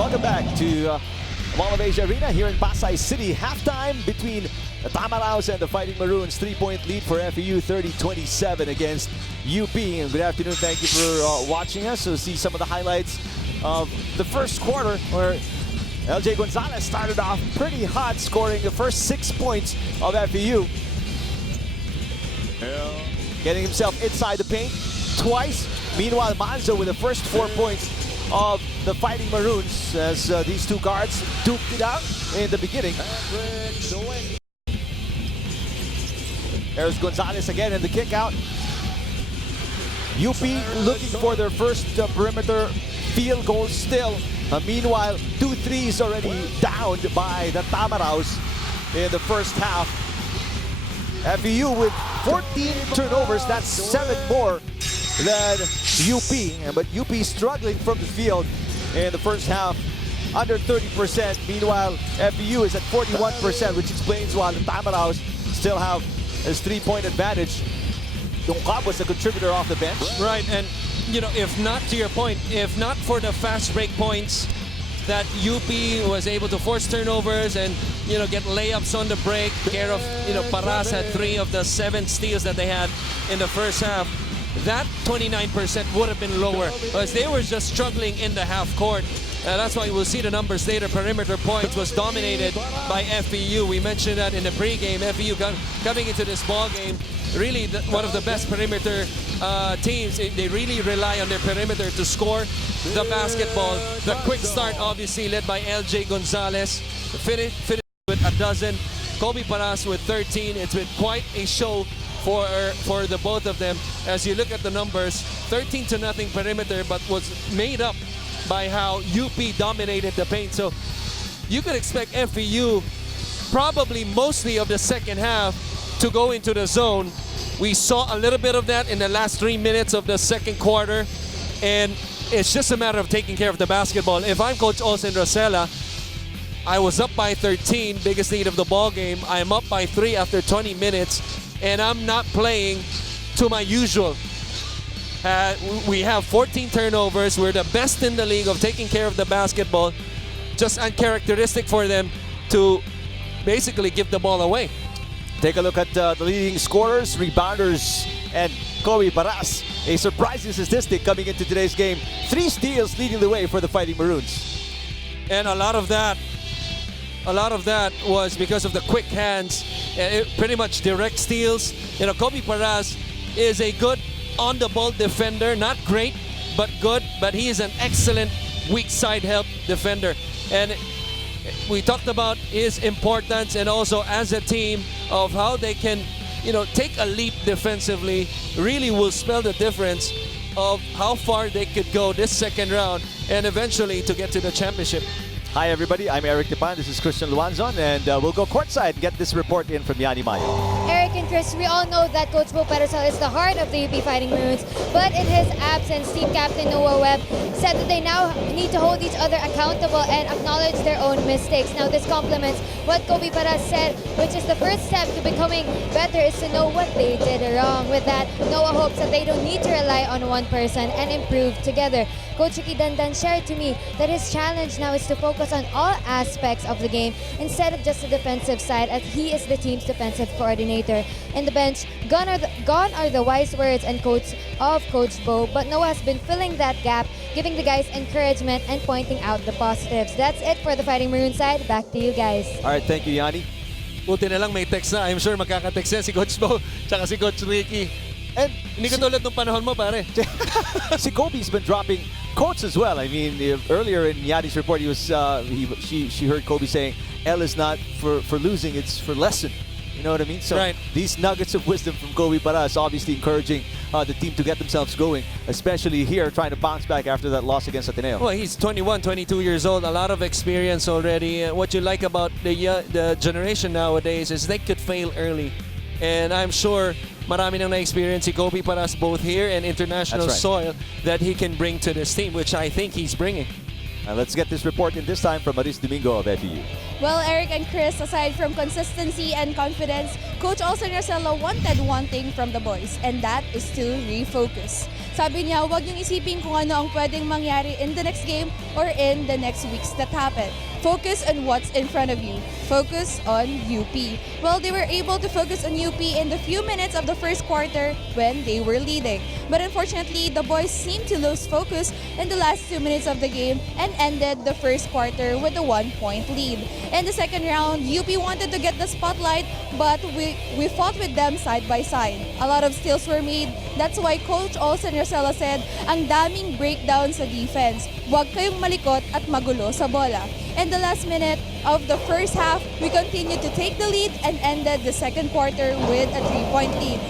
Welcome back to Mall of Asia Arena here in Pasay City. Halftime between the Tamaraos and the Fighting Maroons. 3-point lead for FEU, 30-27 against UP. And good afternoon. Thank you for watching us. So see some of the highlights of the first quarter where LJ Gonzalez started off pretty hot, scoring the first 6 points of FEU. Getting himself inside the paint twice. Meanwhile, Manzo with the first 4 points of the Fighting Maroons as these two guards duked it out in the beginning. There's Gonzalez again in the kick out. UP looking for their first perimeter field goal still. Meanwhile, 2 threes already downed by the Tamaraos in the first half. FEU with 14 turnovers, that's 7 more than UP. But UP struggling from the field in the first half, under 30%. Meanwhile, FEU is at 41%, which explains why the Tamaraos still have his 3-point advantage. Dongkab was a contributor off the bench. Right, and you know, if not, to your point, if not for the fast break points that UP was able to force turnovers and, you know, get layups on the break, care of, you know, Paras had 3 of the 7 steals that they had in the first half, that 29% would have been lower because they were just struggling in the half court. That's why we'll see the numbers later. Perimeter points was dominated by FEU. We mentioned that in the pregame. FEU coming into this ball game, really one of the best perimeter teams. They really rely on their perimeter to score the basketball. The quick start, obviously, led by LJ Gonzalez. Finished with a dozen. Kobe Paras with 13. It's been quite a show for the both of them. As you look at the numbers, 13-0 perimeter, but was made up by how UP dominated the paint. So you could expect FEU probably mostly of the second half to go into the zone. We saw a little bit of that in the last 3 minutes of the second quarter, and it's just a matter of taking care of the basketball. If I'm Coach Olsen Rosella, I was up by 13, biggest lead of the ball game. I'm up by 3 after 20 minutes, and I'm not playing to my usual. We have 14 turnovers. We're the best in the league of taking care of the basketball. Just uncharacteristic for them to basically give the ball away. Take a look at the leading scorers, rebounders, and Kobe Paras. A surprising statistic coming into today's game. 3 steals leading the way for the Fighting Maroons. And a lot of that was because of the quick hands. Pretty much direct steals. You know, Kobe Paras is a good on-the-ball defender. Not great, but good. But he is an excellent weak side help defender. And we talked about his importance and also as a team of how they can, you know, take a leap defensively. Really will spell the difference of how far they could go this second round and eventually to get to the championship. Hi everybody, I'm Eric Tepan, this is Christian Luanzon, and we'll go courtside and get this report in from Yanni Mayo. Eric and Chris, we all know that Coach Bo Perasal is the heart of the UP Fighting Maroons, but in his absence, team captain Noah Webb said that they now need to hold each other accountable and acknowledge their own mistakes. Now this complements what Kobe Paras said, which is the first step to becoming better is to know what they did wrong. With that, Noah hopes that they don't need to rely on one person and improve together. Coach Ricky Dandan shared to me that his challenge now is to focus on all aspects of the game instead of just the defensive side, as he is the team's defensive coordinator. In the bench, gone are the wise words and quotes of Coach Bo, but Noah has been filling that gap, giving the guys encouragement and pointing out the positives. That's it for the Fighting Maroon side. Back to you guys. All right, thank you, Yanni. Buti na lang may text na. I'm sure magkaka-text yan si Coach Bo tsaka si Coach Ricky. And hindi ka tulad ng panahon mo, pare. See, Kobe's been dropping quotes as well. I mean, earlier in Yanni's report, she heard Kobe saying, "L is not for losing; it's for lesson." You know what I mean? So right. These nuggets of wisdom from Kobe Paras obviously encouraging the team to get themselves going, especially here trying to bounce back after that loss against Ateneo. Well, he's 21, 22 years old, a lot of experience already. What you like about the generation nowadays is they could fail early. And I'm sure marami nang na-experience si Kobe Paras both here and international soil that he can bring to this team, which I think he's bringing. Let's get this report in this time from Maris Domingo of FEU. Well, Eric and Chris, aside from consistency and confidence, Coach Olsen Rosella wanted one thing from the boys, and that is to refocus. Sabi niya, huwag niyong isipin kung ano ang pwedeng mangyari in the next game or in the next weeks that happen. Focus on what's in front of you. Focus on UP. Well, they were able to focus on UP in the few minutes of the first quarter when they were leading. But unfortunately, the boys seemed to lose focus in the last 2 minutes of the game and ended the first quarter with a 1-point lead. In the second round, UP wanted to get the spotlight, but we fought with them side by side. A lot of steals were made. That's why Coach Olsen Rosella said, ang daming breakdown sa defense. Huwag kayong malikot at magulo sa bola. In the last minute of the first half, we continued to take the lead and ended the second quarter with a 3-point lead.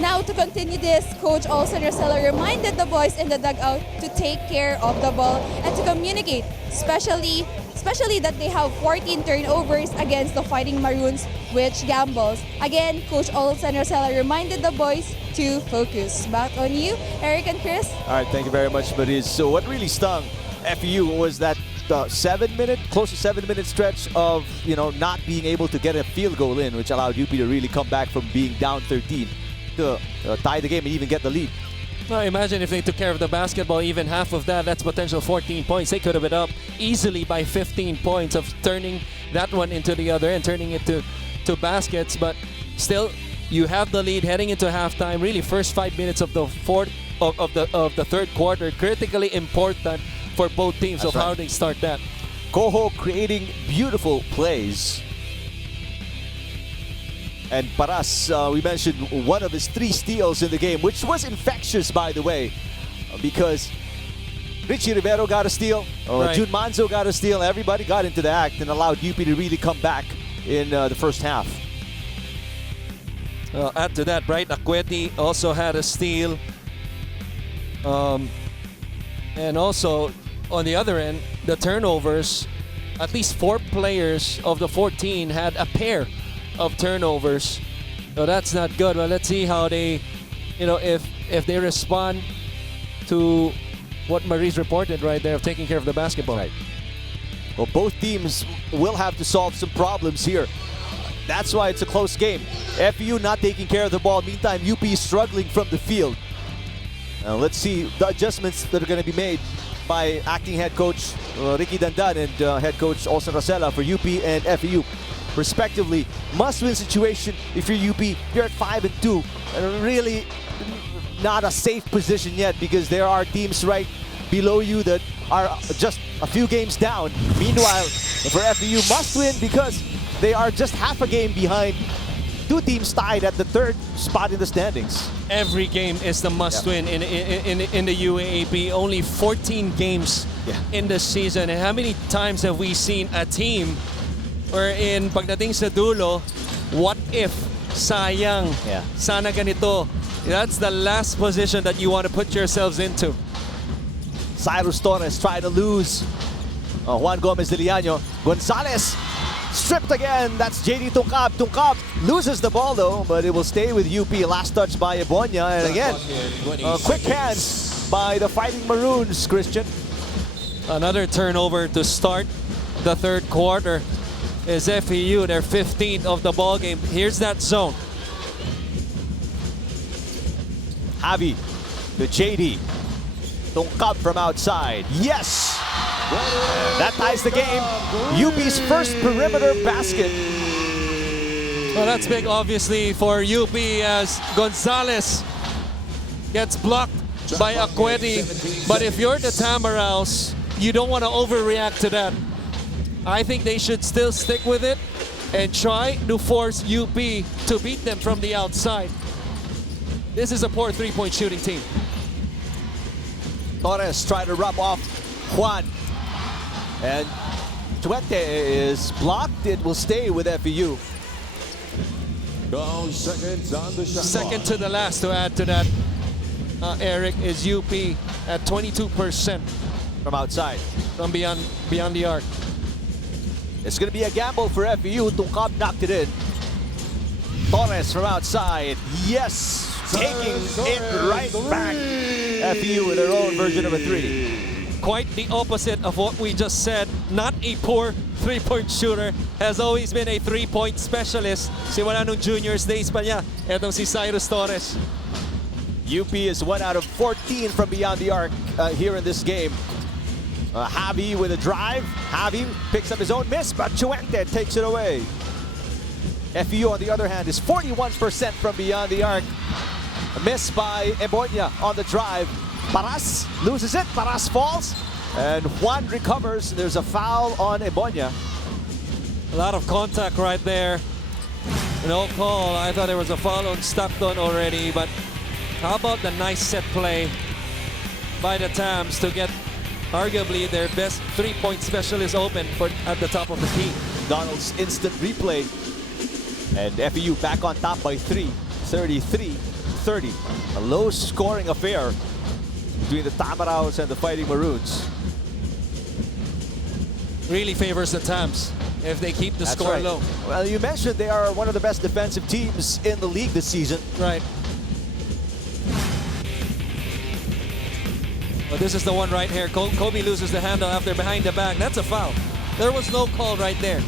Now, to continue this, Coach Olsen Rosella reminded the boys in the dugout to take care of the ball and to communicate, especially that they have 14 turnovers against the Fighting Maroons, which gambles. Again, Coach Olsen Rosella reminded the boys to focus. Back on you, Eric and Chris. All right, thank you very much, Mariz. So what really stung FEU was that close to 7-minute stretch of not being able to get a field goal in, which allowed UP to really come back from being down 13 to tie the game and even get the lead. Well, imagine if they took care of the basketball, even half of that, that's potential 14 points. They could have been up easily by 15 points of turning that one into the other and turning it to baskets. But still, you have the lead heading into halftime. Really, first 5 minutes of the third quarter, critically important for both teams. That's of right. How they start that. Koho creating beautiful plays. And Paras, we mentioned one of his 3 steals in the game, which was infectious, by the way, because Richie Rivero got a steal, Right. Jun Manzo got a steal, everybody got into the act and allowed UP to really come back in the first half. Add to that, Bright Akweti also had a steal. And also, on the other end, the turnovers, at least 4 players of the 14 had a pair of turnovers. So that's not good. Well, let's see how they, if they respond to what Marie's reported right there of taking care of the basketball. Right. Well, both teams will have to solve some problems here. That's why it's a close game. FEU not taking care of the ball. Meantime, UP is struggling from the field. Let's see the adjustments that are going to be made by acting head coach Ricky Dandan and head coach Olsen Rosella for UP and FEU, respectively. Must-win situation if you're UP. You're at 5-2, and really not a safe position yet because there are teams right below you that are just a few games down. Meanwhile, for FEU, must-win because they are just half a game behind 2 teams tied at the 3rd spot in the standings. Every game is the must-win in the UAAP. Only 14 games in the season. And how many times have we seen a team wherein pagdating sa dulo, what if, sayang, sana ganito. That's the last position that you want to put yourselves into. Cyrus Torres trying to lose. Juan Gomez de Liano. Gonzalez stripped again. That's JD Tungkab. Tungkab loses the ball though, but it will stay with UP. Last touch by Ebonia. And again, quick hands by the Fighting Maroons, Christian. Another turnover to start the third quarter is FEU. They're 15th of the ball game. Here's that zone. Javi to JD. Tungkab from outside. Yes! That ties the game. UP's first perimeter basket. Well, that's big, obviously, for UP as Gonzalez gets blocked by Akweti. But if you're the Tamaraos, you don't want to overreact to that. I think they should still stick with it and try to force UP to beat them from the outside. This is a poor three-point shooting team. Torres trying to rub off Juan. And Tuente is blocked. It will stay with FEU. Seconds on the shot Second clock. to the last to add to that, Eric, is UP at 22% From outside. from beyond the arc. It's going to be a gamble for FEU. Tungkab knocked it in. Torres from outside. Yes! Taking it right back. FEU with their own version of a 3. Quite the opposite of what we just said. Not a poor three-point shooter. Has always been a three-point specialist. Simula nung juniors days pa niya. Etong si Cyrus Torres. UP is 1 out of 14 from beyond the arc here in this game. Javi with a drive. Javi picks up his own miss, but Chuente takes it away. FEU, on the other hand, is 41% from beyond the arc. A miss by Eboña on the drive. Paras loses it. Paras falls. And Juan recovers. There's a foul on Eboña. A lot of contact right there. No call. I thought there was a foul on Stockton already, but how about the nice set play by the Tams to get arguably their best three-point specialist open at the top of the key. Donald's instant replay. And FEU back on top by 3, 33-30. A low-scoring affair between the Tamaraos and the Fighting Maroons. Really favors the Tams if they keep the That's score right. low. Well, you mentioned they are one of the best defensive teams in the league this season. Right. But this is the one right here. Kobe loses the handle after behind the back. That's a foul. There was no call right there.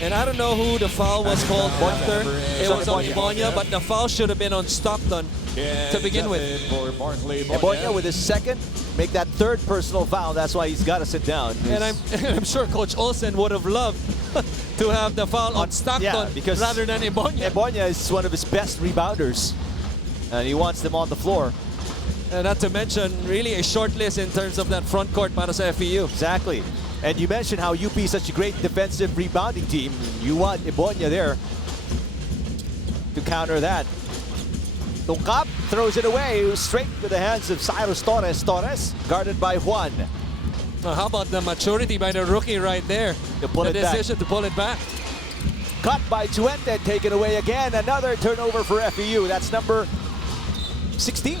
And I don't know who the foul was called after. It was on Eboña, but the foul should have been on Stockton to begin with. Eboña with his second, make that third personal foul. That's why he's got to sit down. And I'm sure Coach Olsen would have loved to have the foul on Stockton because rather than Eboña. Eboña is one of his best rebounders, and he wants them on the floor. And not to mention, really a short list in terms of that front court para sa FEU. Exactly. And you mentioned how UP is such a great defensive rebounding team. You want Eboña there to counter that. Tungkap throws it away straight to the hands of Cyrus Torres. Torres guarded by Juan. How about the maturity by the rookie right there? To pull the it back. decision to pull it back. Cut by Chuente, taken away again. Another turnover for FEU. That's number 16.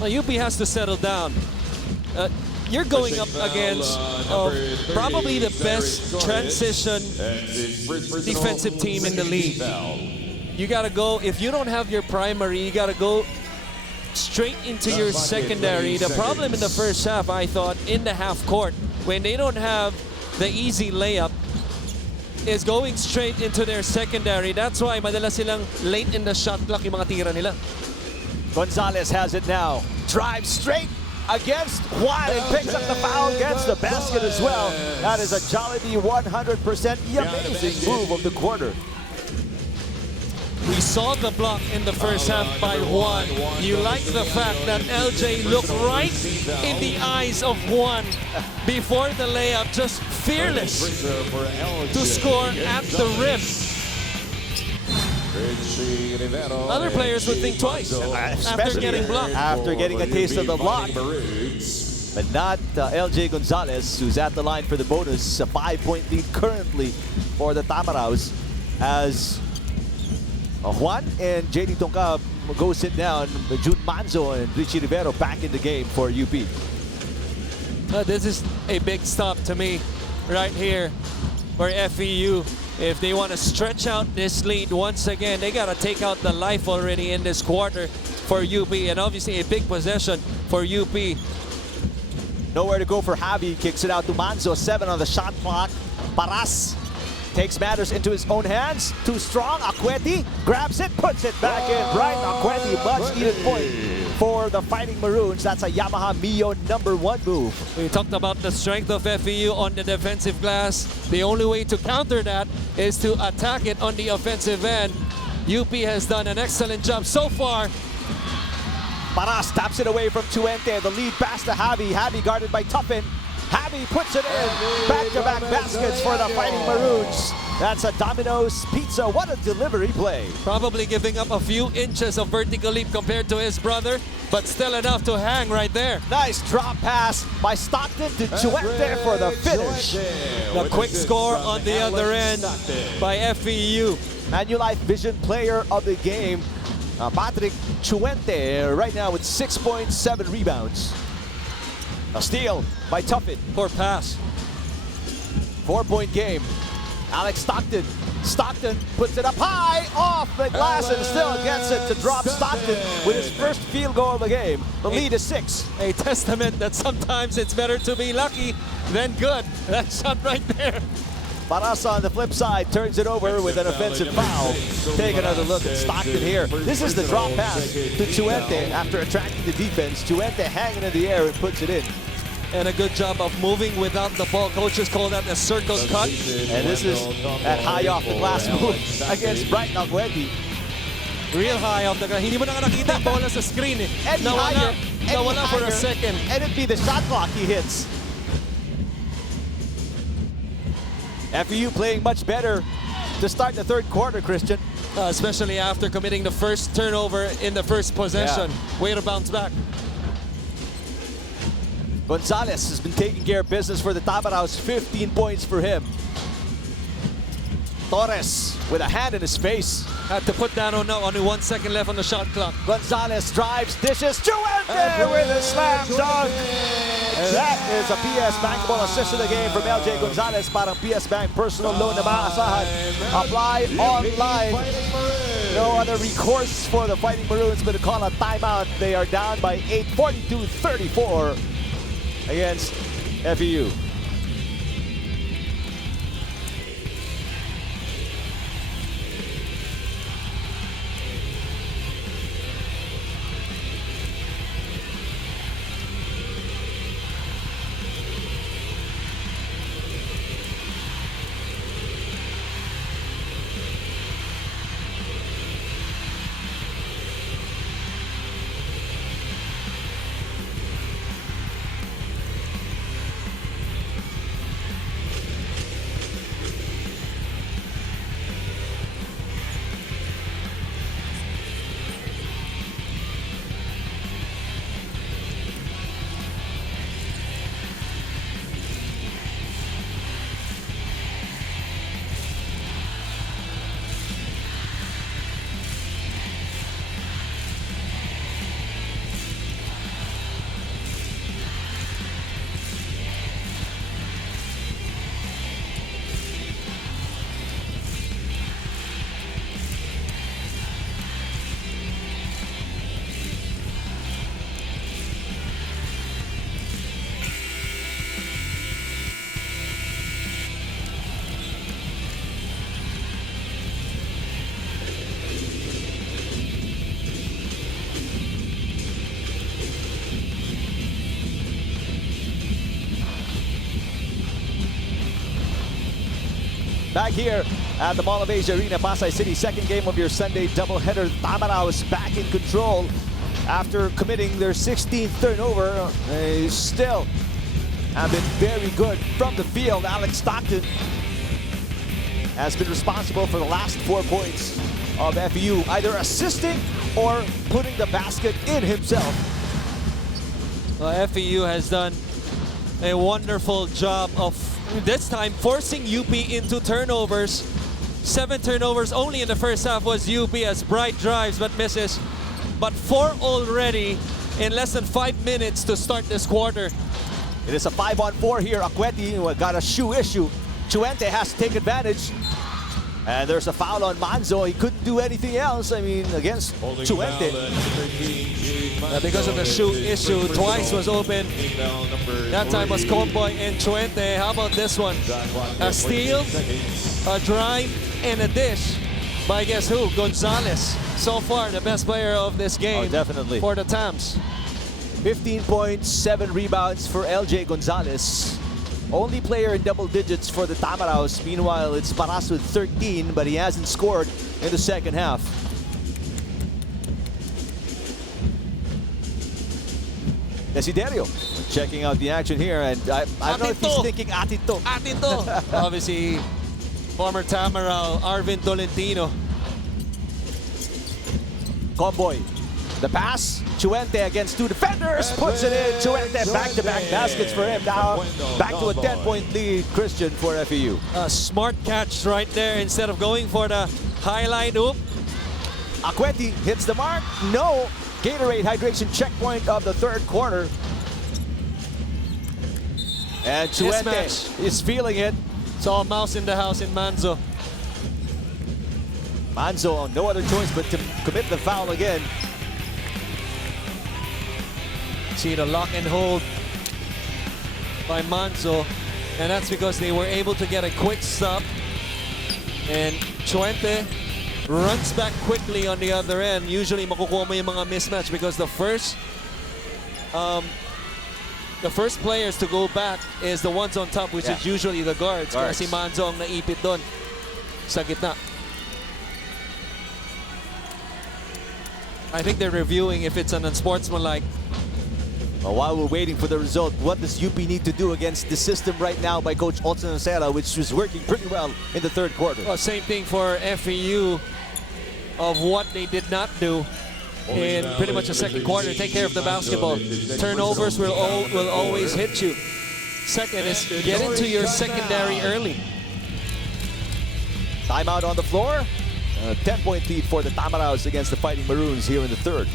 Well, UP has to settle down. You're going up against probably the best transition defensive team in the league. You got to go, if you don't have your primary, you got to go straight into your secondary. The problem in the first half, I thought, in the half court, when they don't have the easy layup, is going straight into their secondary. That's why madala silang late in the shot clock yung mga tira nila. Gonzalez has it now. Drive straight against Juan and picks up the foul, gets the basket as well. That is a Jollibee 100% amazing move of the quarter. We saw the block in the first half by Juan. You like the fact that LJ looked right in the eyes of Juan before the layup, just fearless to score at the rim. Other players would think twice after getting blocked. After getting a taste of the block. But not LJ Gonzalez, who's at the line for the bonus. A 5-point lead currently for the Tamaraos as Juan and JD Tungkap go sit down. Jun Manzo and Richie Rivero back in the game for UP. This is a big stop to me right here for FEU. If they want to stretch out this lead once again, they got to take out the life already in this quarter for UP, and obviously a big possession for UP. Nowhere to go for Javi. Kicks it out to Manzo. 7 on the shot clock. Paras takes matters into his own hands. Too strong. Akweti grabs it, puts it back in. Right. Akweti, much needed point for the Fighting Maroons. That's a Yamaha Mio #1 move. We talked about the strength of FEU on the defensive glass. The only way to counter that is to attack it on the offensive end. UP has done an excellent job so far. Paras taps it away from Chuente. The lead pass to Javi. Javi guarded by Tuffin. Javi puts it in. Back-to-back baskets for the Fighting Maroons. That's a Domino's Pizza. What a delivery play. Probably giving up a few inches of vertical leap compared to his brother, but still enough to hang right there. Nice drop pass by Stockton to Chuente for the finish. The quick score on the other end by FEU. Manulife Vision Player of the Game, Patrick Chuente, right now with 6.7 rebounds. A steal by Tuffin. Poor pass. 4-point game. Alex Stockton. Stockton puts it up high, off the glass, and still gets it to drop Stockton with his first field goal of the game. The lead is 6. A testament that sometimes it's better to be lucky than good. That shot right there. Barasa on the flip side turns it over with an offensive foul. Take another look at Stockton here. This is the drop pass to Chuente after attracting the defense. Chuente hanging in the air and puts it in. And a good job of moving without the ball. Coaches call that a circle cut. And this is at high off the glass move against Bright Nagwedi. Real high off the glass. Hindi mo na nakita yung bola sa screen eh. Nawala for a second. And it'd be the shot clock he hits. FEU playing much better to start the third quarter, Christian. Especially after committing the first turnover in the first possession. Way to bounce back. Gonzalez has been taking care of business for the Tamaraos. 15 points for him. Torres with a hand in his face. Had to put that on now. Only 1 second left on the shot clock. Gonzalez drives, dishes, Chuente with a slam dunk. And that is a PS bankable assist of the game from LJ Gonzalez. Parang PS Bank personal loan na maasahan. Apply online. No other recourse for the Fighting Maroons, but to call a timeout. They are down by 8, 42-34 against FEU. Back here at the Mall of Asia Arena, Pasay City, second game of your Sunday doubleheader. Tamaraos back in control after committing their 16th turnover. They still have been very good from the field. Alex Stockton has been responsible for the last 4 points of FEU, either assisting or putting the basket in himself. Well, FEU has done a wonderful job of this time forcing UP into turnovers. 7 turnovers only in the first half was UP as Bright drives but misses. But 4 already in less than 5 minutes to start this quarter. It is a 5-on-4 here. Aqueti got a shoe issue. Chuente has to take advantage. And there's a foul on Manzo. He couldn't do anything else, I mean, against Chuente. Because of the shoe issue, twice was open. That time was Comboy and Chuente. How about this one? A steal, a drive, and a dish by guess who? Gonzalez. So far, the best player of this game. Oh, definitely. For the Tams. 15 points, 7 rebounds for LJ Gonzalez. Only player in double digits for the Tamaraos. Meanwhile, it's Paras with 13, but he hasn't scored in the second half. Desiderio checking out the action here, and I don't know if he's thinking Atito. Atito! Obviously, former Tamarao, Arvin Tolentino. Comboy, the pass. Chuente against 2 defenders, puts it in. Chuente back-to-back baskets for him. Now back to a 10-point lead, Christian, for FEU. A smart catch right there instead of going for the highlight hoop. Aqueti hits the mark. No. Gatorade hydration checkpoint of the third quarter. And Chuente is feeling it. It's all mouse in the house in Manzo. Manzo, no other choice but to commit the foul again. See the lock and hold by Manzo. And that's because they were able to get a quick stop. And Chuente runs back quickly on the other end. Usually makukuha mo yung mga mismatch because the first players to go back is the ones on top, which is usually the guards. Kaya si Manzo ang naipit doon sa gitna. I think they're reviewing if it's an unsportsmanlike. While we're waiting for the result, what does UP need to do against the system right now by Coach Olsen Ocera, which was working pretty well in the third quarter? Well, same thing for FEU of what they did not do in pretty much the second quarter. Take care of the basketball. Turnovers will always hit you. Second is get into your secondary early. Timeout on the floor. 10-point lead for the Tamaraos against the Fighting Maroons here in the third.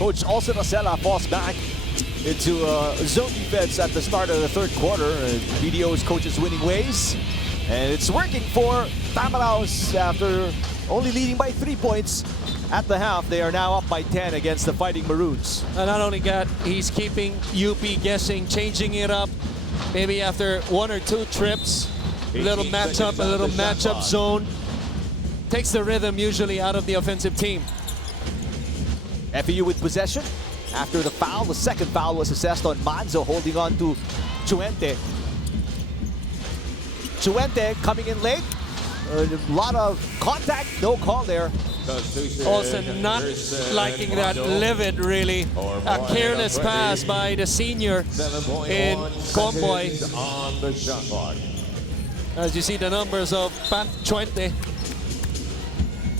Coach Olsen Ocera falls back into zone defense at the start of the third quarter. BDO's coach's winning ways. And it's working for Tamaraos after only leading by 3 points at the half. They are now up by 10 against the Fighting Maroons. And not only that, he's keeping UP guessing, changing it up. Maybe after 1 or 2 trips, a little matchup zone. Takes the rhythm usually out of the offensive team. FEU with possession. After the foul, the second foul was assessed on Manzo, holding on to Chuente. Chuente coming in late. A lot of contact, no call there. Also not liking that livid, really. A careless pass by the senior in Comboy. As you see the numbers of Pat Chuente.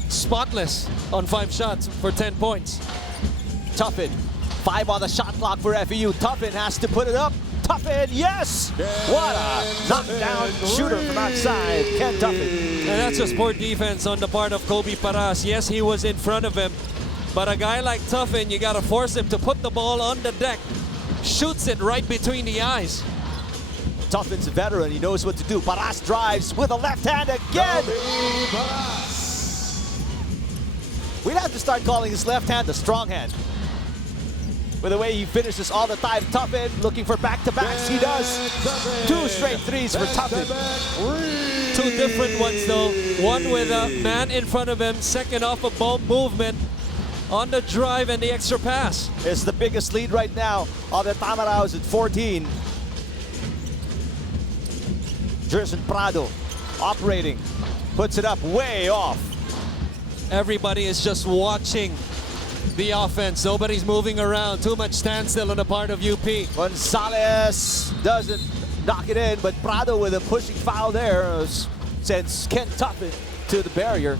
Spotless on 5 shots for 10 points. Tuffin, 5 on the shot clock for FEU. Tuffin has to put it up. Tuffin, yes! What a knockdown shooter from outside, Ken Tuffin. And that's just poor defense on the part of Kobe Paras. Yes, he was in front of him, but a guy like Tuffin, you gotta force him to put the ball on the deck. Shoots it right between the eyes. Tuffin's a veteran, he knows what to do. Paras drives with a left hand again. We'd have to start calling his left hand the strong hand. With the way he finishes all the time, Tuffin looking for back-to-backs, he does. 2 straight threes for Tuffin. 2 different ones though. One with a man in front of him, second off a ball movement on the drive and the extra pass. It's the biggest lead right now of the Tamaraos at 14. Jerson Prado operating, puts it up way off. Everybody is just watching the offense. Nobody's moving around. Too much standstill on the part of UP. Gonzalez doesn't knock it in, but Prado with a pushing foul there sends Ken Tuffin to the barrier.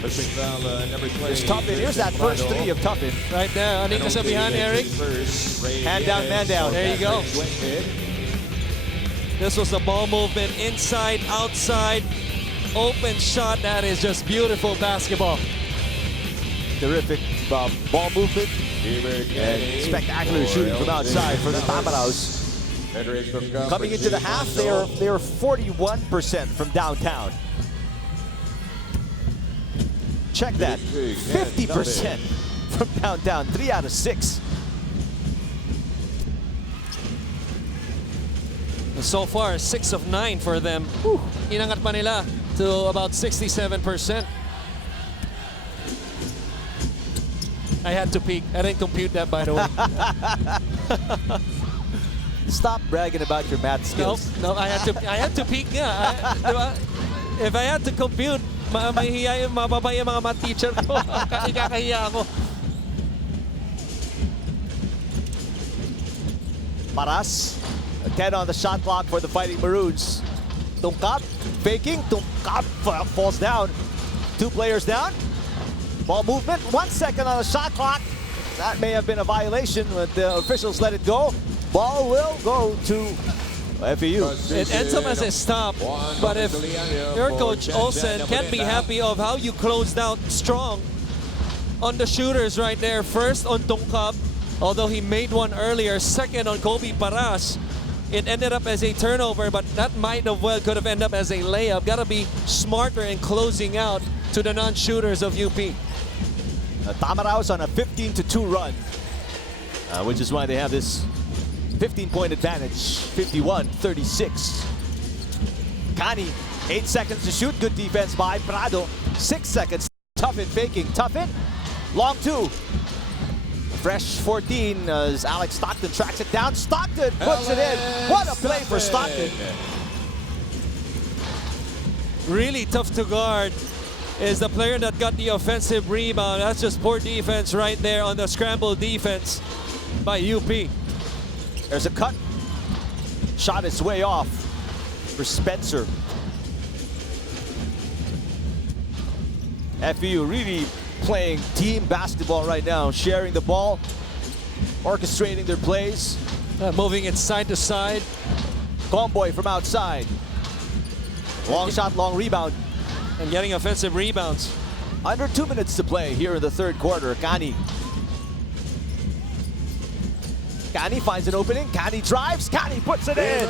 Pushing foul, number 20. Here's Tuffin. Here's that first 3 of Tuffin. Right there. Aning kasabihan, Eric. Hand down, man down. There you go. This was the ball movement inside, outside. Open shot. That is just beautiful basketball. Terrific ball movement and spectacular shooting from outside for the Tamaraos. Coming into the half, they are 41% from downtown. check that. 50% from downtown, 3 out of 6. So far, 6 of 9 for them. Inangat pa nila to about 67%. I had to peek. I didn't compute that, by the way. Stop bragging about your math skills. No, I had to peek nga. Diba? If I had to compute, mababa yung mga math teacher ko. Ikakahiya ako. Paras, 10 on the shot clock for the Fighting Maroons. Tungkap, faking, Tungkap falls down. 2 players down. Ball movement, 1 second on the shot clock. That may have been a violation, but the officials let it go. Ball will go to FEU. It ends up as a stop, but if your coach Olsen can't be happy of how you closed out strong on the shooters right there. First on Tungkap, although he made one earlier. Second on Kobe Paras. It ended up as a turnover, but that might have well could have ended up as a layup. Gotta be smarter in closing out to the non-shooters of UP. Tamaraos on a 15-2 run, which is why they have this 15-point advantage, 51-36. Kani, 8 seconds to shoot. Good defense by Prado. 6 seconds. Tuffin faking. Tuffin, long 2. Fresh 14 as Alex Stockton tracks it down. Stockton puts it in. What a play for Stockton. Really tough to guard is the player that got the offensive rebound. That's just poor defense right there on the scramble defense by UP. There's a cut. Shot its way off for Spencer. FEU really playing team basketball right now, sharing the ball, orchestrating their plays. Moving it side to side. Comboy from outside. Long shot, long rebound. And getting offensive rebounds. Under 2 minutes to play here in the third quarter. Kani. Kani finds an opening. Kani drives. Kani puts it in.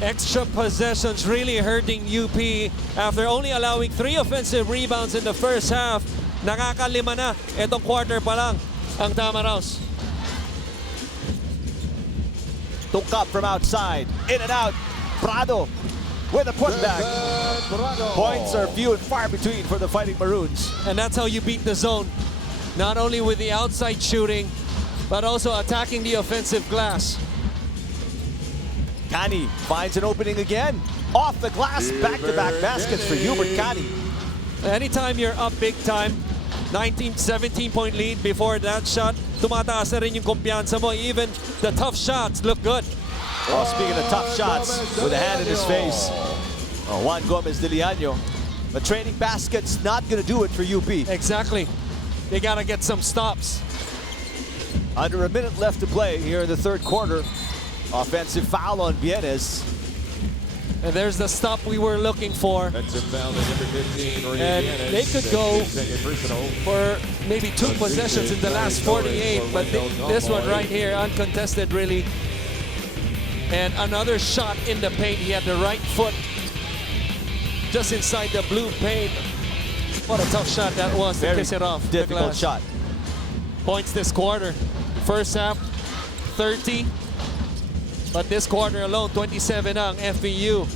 Extra possessions really hurting UP after only allowing 3 offensive rebounds in the first half. Nakakalima na itong quarter pa lang ang Tamaraos. Tungkap from outside. In and out. Prado with a putback. Points are few and far between for the Fighting Maroons. And that's how you beat the zone. Not only with the outside shooting, but also attacking the offensive glass. Kani finds an opening again. Off the glass, back-to-back baskets for Hubert Kani. Anytime you're up big time, 17-point lead before that shot, tumataas na rin yung kumpiyansa mo. Even the tough shots look good. Oh, speaking of tough shots, with a hand in his face, Juan Gomez de Liano. But training basket's not going to do it for UP. Exactly. They got to get some stops. Under a minute left to play here in the third quarter. Offensive foul on Vienes. And there's the stop we were looking for. That's a foul at number 15. And they could go for maybe 2 possessions in the last 48, but this one right here, uncontested really. And another shot in the paint. He had the right foot just inside the blue paint. What a tough shot that was to kiss it off. Difficult shot. Points this quarter. First half, 30. But this quarter alone, 27 ang FEU.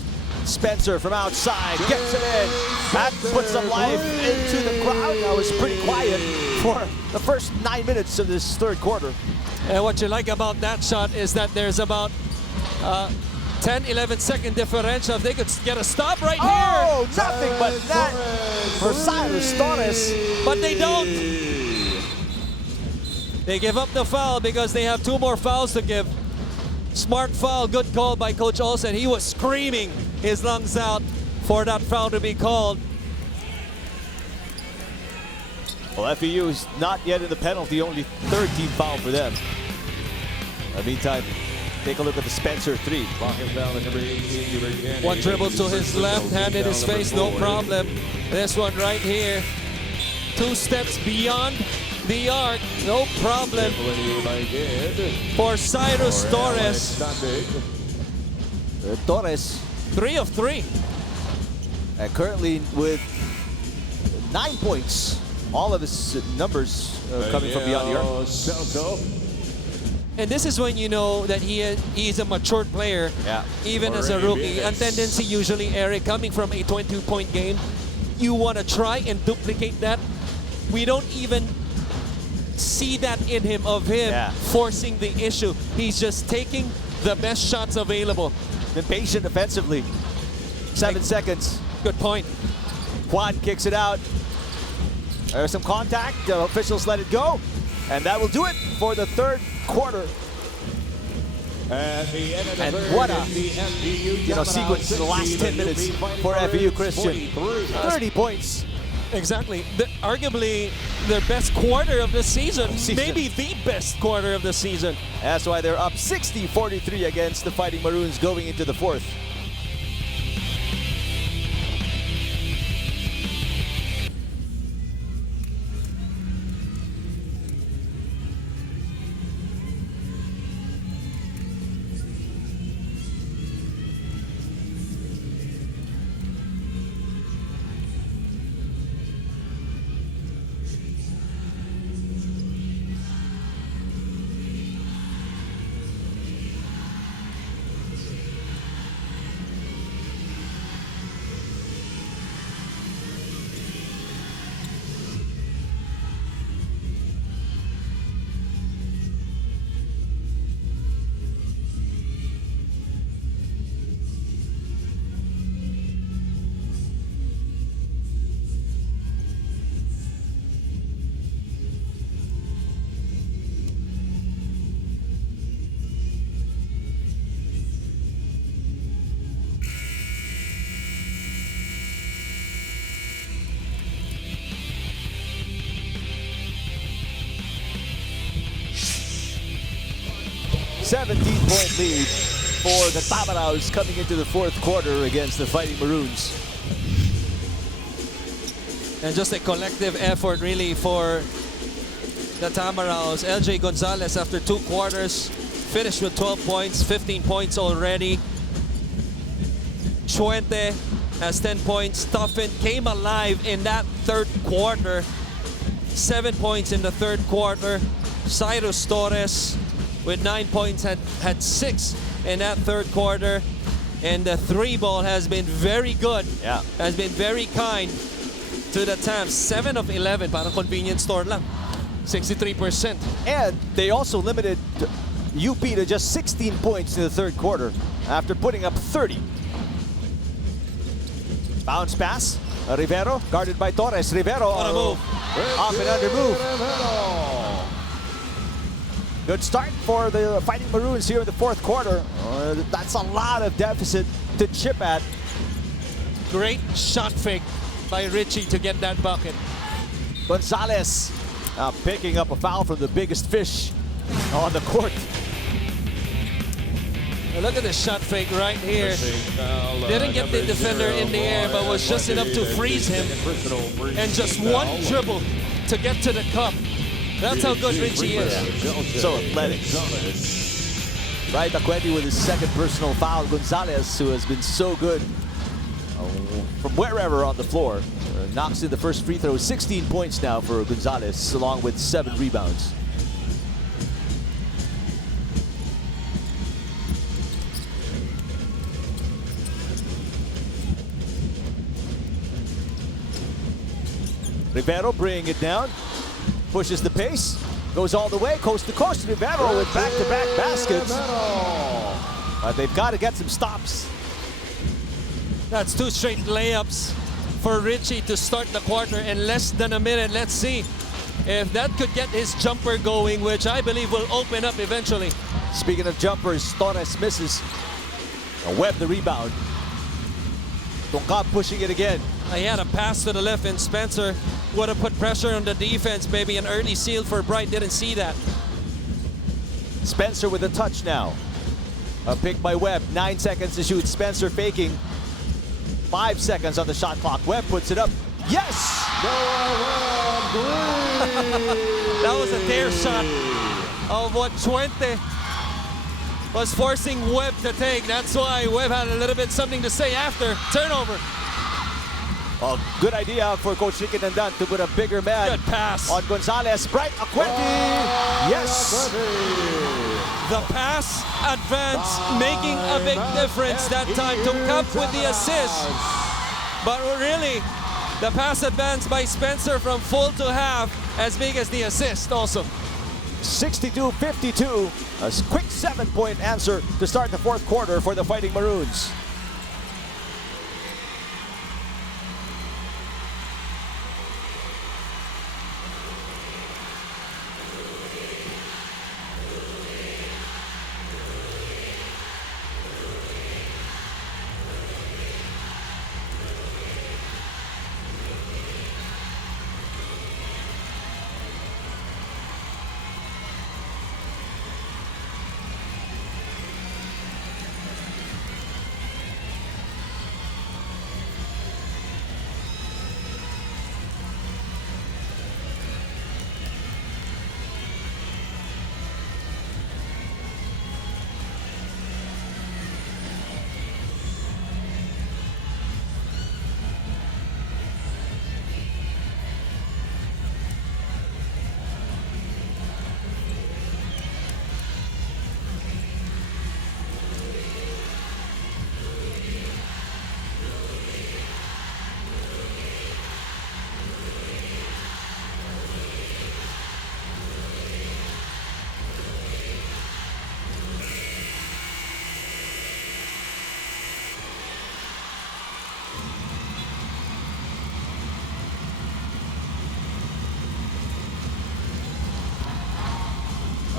Spencer from outside gets it in. That puts some life into the crowd. That was pretty quiet for the first 9 minutes of this third quarter. And what you like about that shot is that there's about 10-11 second differential. If they could get a stop right here. Oh, nothing but that for Cyrus Torres. But they don't. They give up the foul because they have 2 more fouls to give. Smart foul, good call by Coach Olsen. He was screaming his lungs out for that foul to be called. Well, FEU is not yet in the penalty, only 3rd team foul for them. In the meantime, take a look at the Spencer 3. One dribble to his left, hand in his face, no problem. This one right here, 2 steps beyond the arc, no problem for Cyrus Torres. Torres 3 of 3. currently with 9 points. All of his numbers coming from beyond the arc. And this is when you know that he's a matured player, Yeah. even as a rookie. A tendency usually, Eric, coming from a 22-point game, you want to try and duplicate that. We don't even see that in him, forcing the issue. He's just taking the best shots available. Been patient defensively. 7 seconds. Good point. Juan kicks it out. There's some contact. The officials let it go. And that will do it for the third quarter. And what a sequence in the last 10 minutes for FEU, Christian. 30 points. Exactly. Arguably their best quarter of the season. Maybe the best quarter of the season. That's why they're up 60-43 against the Fighting Maroons going into the fourth. .17-point lead for the Tamaraws coming into the fourth quarter against the Fighting Maroons. And just a collective effort really for the Tamaraws. LJ Gonzalez, after 2 quarters, finished with 12 points, 15 points already. Chuente has 10 points. Tuffin came alive in that third quarter. 7 points in the third quarter. Cyrus Torres with 9 points had 6 in that third quarter. And the 3-ball has been very good. Yeah. Has been very kind to the Tams. 7 of 11, parang convenience store lang. 63%. And they also limited UP to just 16 points in the third quarter after putting up 30. Bounce pass. Rivero guarded by Torres. Rivero On a move. Up and under move. Good start for the Fighting Maroons here in the fourth quarter. That's a lot of deficit to chip at. Great shot fake by Richie to get that bucket. Gonzalez picking up a foul from the biggest fish on the court. Look at the shot fake right here. Didn't get the defender in the air, but was just enough to freeze him. And just one dribble to get to the cup. That's how good Richie is. So athletic. Right, Taquetti with his second personal foul. Gonzalez, who has been so good from wherever on the floor, knocks in the first free throw. 16 points now for Gonzalez, along with 7 rebounds. Rivero bringing it down, pushes the pace, goes all the way, coast to coast. Rivero with back-to-back baskets. But they've got to get some stops. That's 2 straight layups for Richie to start the quarter in less than a minute. Let's see if that could get his jumper going, which I believe will open up eventually. Speaking of jumpers, Torres misses. Webb the rebound. Tongkap pushing it again. He had a pass to the left, and Spencer would have put pressure on the defense. Maybe an early seal for Bright. Didn't see that. Spencer with a touch now. A pick by Webb. 9 seconds to shoot. Spencer faking. 5 seconds on the shot clock. Webb puts it up. Yes! That was a dare shot of what Chuente was forcing Webb to take. That's why Webb had a little bit something to say after. Turnover. A good idea for Coach Ricky Nandan to put a bigger man Good pass. on Gonzalez. Bright Akweti. Yes. The pass advance making a big difference that time to Cup with the assist. But really, the pass advance by Spencer from full to half as big as the assist also. 62-52. A quick 7-point answer to start the fourth quarter for the Fighting Maroons.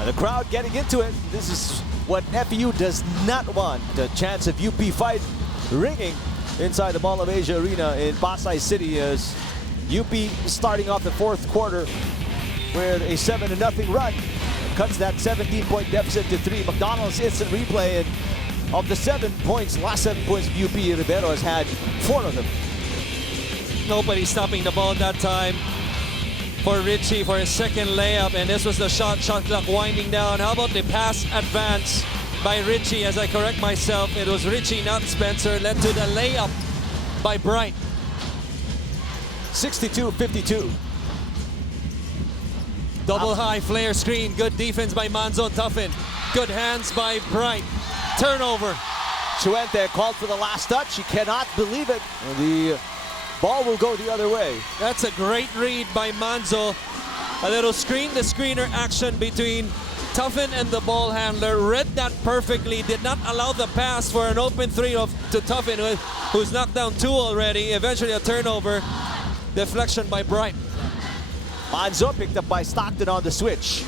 The crowd getting into it. This is what FEU does not want. The chance of UP fight ringing inside the Mall of Asia Arena in Pasay City as UP starting off the fourth quarter with a 7-0 run. Cuts that 17-point deficit to 3. McDonald's instant replay, and of the 7 points, last 7 points of UP, Rivero has had 4 of them. Nobody stopping the ball that time for Richie for his second layup, and this was the shot clock winding down. How about the pass advance by Richie? As I correct myself, it was Richie, not Spencer, led to the layup by Bright. 62-52. Double high flare screen, good defense by Manzo Tuffin. Good hands by Bright. Turnover. Chuente called for the last touch. He cannot believe it. The ball will go the other way. That's a great read by Manzo. A little screen-to-screener action between Tuffin and the ball handler. Read that perfectly. Did not allow the pass for an open three to Tuffin, who's knocked down 2 already. Eventually a turnover. Deflection by Bright. Manzo picked up by Stockton on the switch.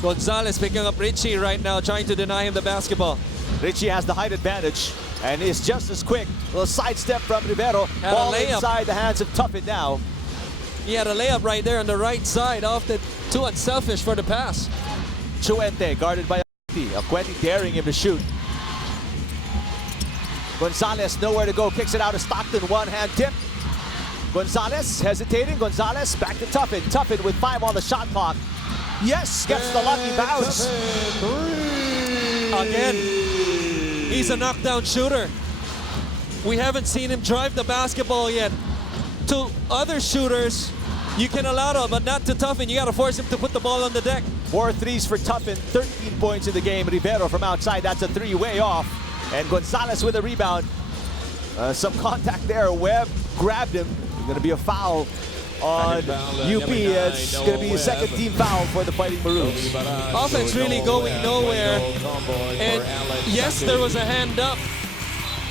Gonzalez picking up Richie right now, trying to deny him the basketball. Richie has the height advantage and is just as quick. A little sidestep from Rivero. Had Ball a layup inside the hands of Tuffin now. He had a layup right there on the right side, off the too unselfish for the pass. Chuente guarded by Akweti. Akweti daring him to shoot. Gonzalez nowhere to go. Kicks it out to Stockton. One-hand tip. Gonzalez hesitating. Gonzalez back to Tuffin. Tuffin with 5 on the shot clock. Yes, gets the lucky bounce. Again, he's a knockdown shooter. We haven't seen him drive the basketball yet. To other shooters, you can allow it, but not to Tuffin. You got to force him to put the ball on the deck. 4 threes for Tuffin. 13 points in the game. Rivero from outside. That's a 3 way off. And Gonzalez with a rebound. Some contact there. Webb grabbed him. Going to be a foul on UP. It's going to be a second team foul for the Fighting Maroons. Offense really going nowhere. And yes, there was a hand up.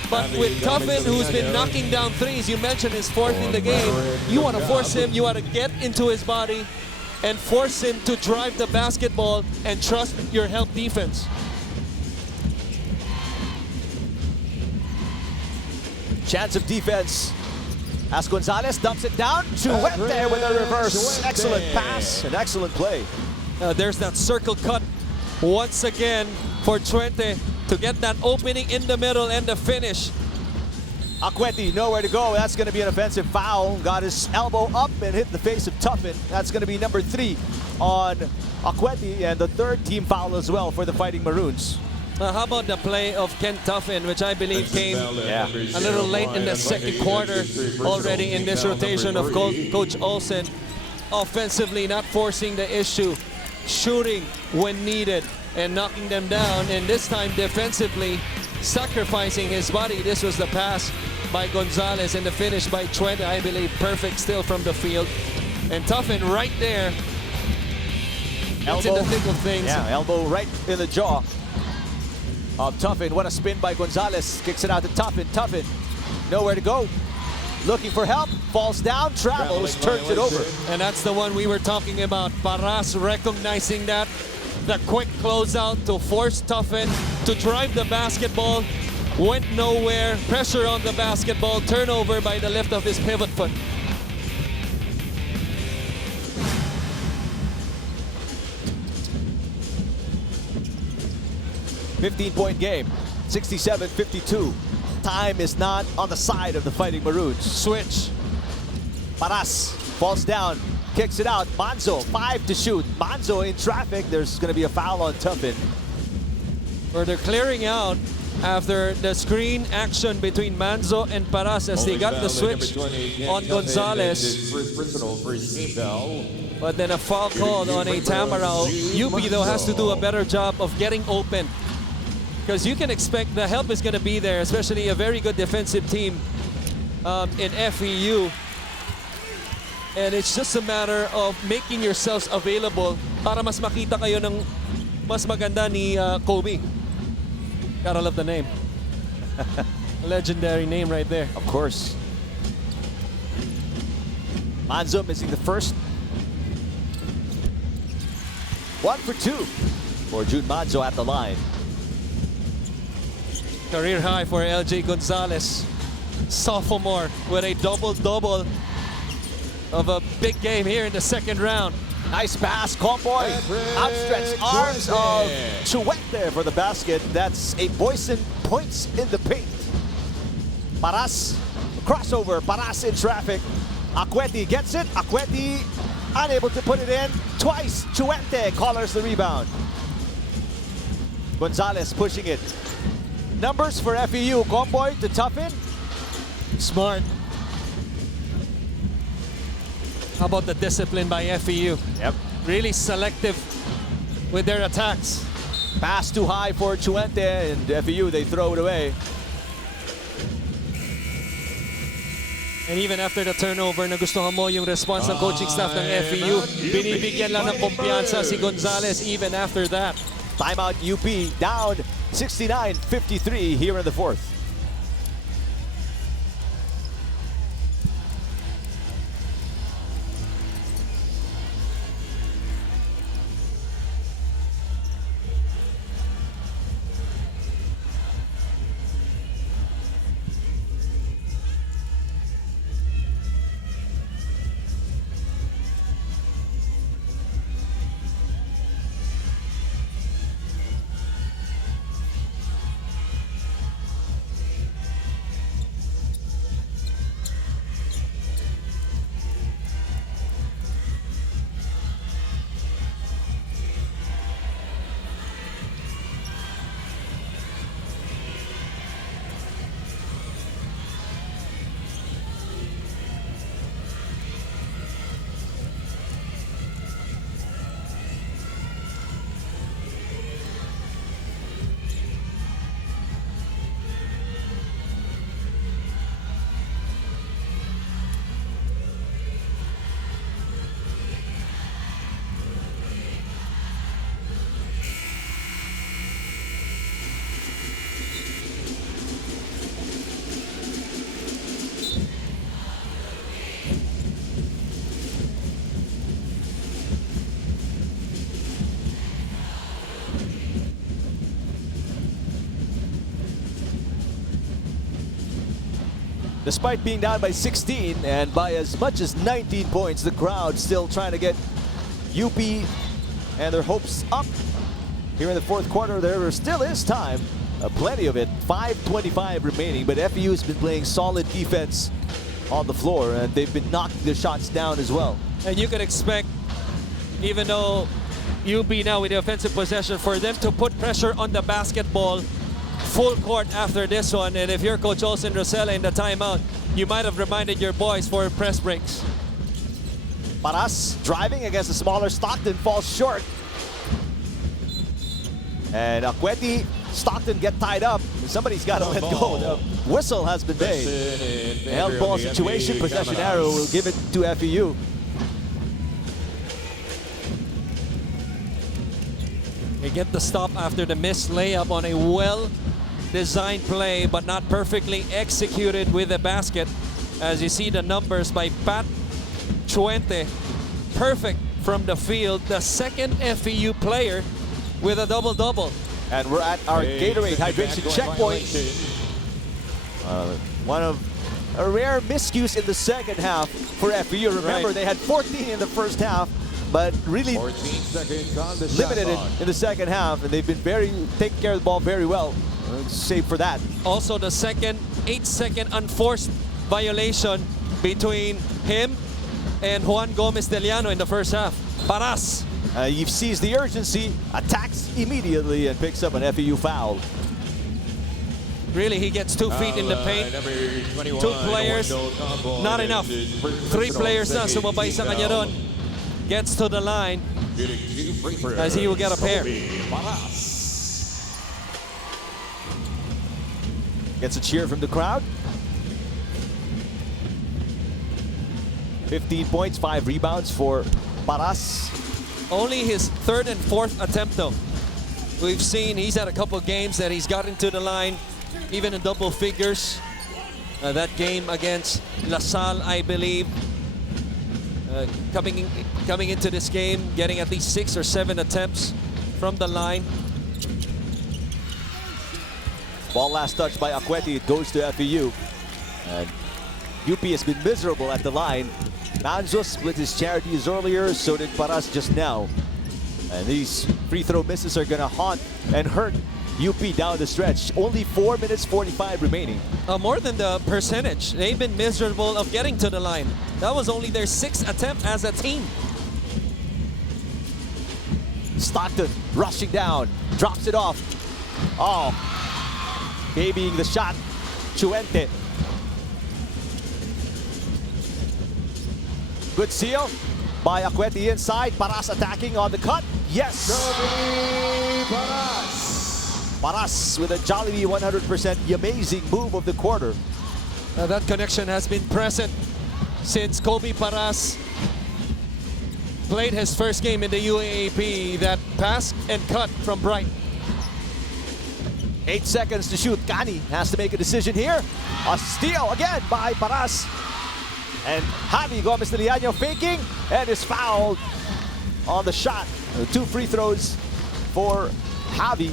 But with Tuffin, who's been knocking down threes, you mentioned his 4th in the game, you want to force him, you want to get into his body and force him to drive the basketball and trust your help defense. Chance of defense. As Gonzalez dumps it down, Chuente with a reverse. Excellent pass and excellent play. There's that circle cut once again for Chuente to get that opening in the middle and the finish. Akweti nowhere to go. That's going to be an offensive foul. Got his elbow up and hit the face of Tuffin. That's going to be number 3 on Akweti, and the 3rd team foul as well for the Fighting Maroons. How about the play of Ken Tuffin, which I believe came a little late in the second quarter, already in this rotation of Coach Olsen. Offensively, not forcing the issue, shooting when needed, and knocking them down. And this time, defensively, sacrificing his body. This was the pass by Gonzalez and the finish by Twente, I believe, perfect still from the field. And Tuffin right there. That's in the thick of things. Yeah, elbow right in the jaw of Tuffin. What a spin by Gonzalez. Kicks it out to Tuffin. Tuffin, nowhere to go. Looking for help. Falls down, travels, turns it over. And that's the one we were talking about. Paras recognizing that. The quick closeout to force Tuffin to drive the basketball. Went nowhere. Pressure on the basketball. Turnover by the lift of his pivot foot. .15 game, 67-52. Time is not on the side of the Fighting Maroons. Switch. Paras falls down, kicks it out. Manzo, 5 to shoot. Manzo in traffic. There's going to be a foul on Tuffin. Where they're clearing out after the screen action between Manzo and Paras as they got the switch on Gonzalez. But then a foul called on a Tamaraw. UP though has to do a better job of getting open, because you can expect the help is going to be there, especially a very good defensive team in FEU. And it's just a matter of making yourselves available para mas makita kayo ng mas maganda ni Kobe. Gotta love the name. Legendary name right there. Of course. Manzo missing the first. 1 for 2 for June Manzo at the line. Career high for LJ Gonzalez, sophomore, with a double-double of a big game here in the second round. Nice pass, Comboy. Outstretched arms of Twente for the basket. That's a Boyson points in the paint. Paras, crossover, Paras in traffic. Akweti gets it. Akweti unable to put it in. Twice, Twente collars the rebound. Gonzalez pushing it. Numbers for FEU, Comboy to Tuffin. Smart. How about the discipline by FEU? Yep. Really selective with their attacks. Pass too high for Twente, and FEU, they throw it away. And even after the turnover, nagustuhan mo yung response ng coaching staff ng FEU. Binibigyan lang ng kumpiyansa si Gonzalez even after that. Timeout UP, down 69-53 here in the fourth. Despite being down by 16 and by as much as 19 points, the crowd still trying to get UP and their hopes up. Here in the fourth quarter, there still is time, plenty of it, 5:25 remaining, but FEU has been playing solid defense on the floor, and they've been knocking the shots down as well. And you can expect, even though UP now with the offensive possession for them to put pressure on the basketball full court after this one. And if you're Coach Olsen Rosella in the timeout, you might have reminded your boys for press breaks. Paras driving against the smaller Stockton, falls short. And Akweti, Stockton get tied up. Somebody's got to let go. The whistle has been made. Held ball situation, possession arrow will give it to FEU. They get the stop after the missed layup on a well-designed play, but not perfectly executed with the basket. As you see the numbers by Pat Chuente, perfect from the field. The second FEU player with a double-double. And we're at our Gatorade hydration checkpoint. One of a rare miscues in the second half for FEU. Remember, they had 14 in the first half, but really 14 seconds on the limited it in the second half, and they've been taking care of the ball very well, save for that. Also, the second 8-second unforced violation between him and Juan Gomez Deliano in the first half. Paras. He sees the urgency, attacks immediately, and picks up an FEU foul. Really, he gets 2 feet in the paint. 2 players, not enough. 3 players na sumabay sa kanya ron. Gets to the line as he will get a pair. Gets a cheer from the crowd. 15 points, 5 rebounds for Paras. Only his 3rd and 4th attempt though. We've seen he's had a couple games that he's gotten to the line, even in double figures. That game against La Salle, I believe. Coming into this game, getting at least 6 or 7 attempts from the line. Ball last touched by Akweti. It goes to FEU. And UP has been miserable at the line. Manzos with his charities earlier, so did Paras just now. And these free throw misses are going to haunt and hurt UP down the stretch. Only 4 minutes 45 remaining. More than the percentage. They've been miserable of getting to the line. That was only their 6th attempt as a team. Stockton rushing down, drops it off. Oh, babying the shot. Chuente. Good seal by Akweti inside. Paras attacking on the cut. Yes! Paras with a Jollibee 100%, the amazing move of the quarter. That connection has been present since Kobe Paras played his first game in the UAAP. That pass and cut from Bright. 8 seconds to shoot. Kani has to make a decision here. A steal again by Paras. And Javi Gomez Deliano faking and is fouled on the shot. 2 free throws for Javi.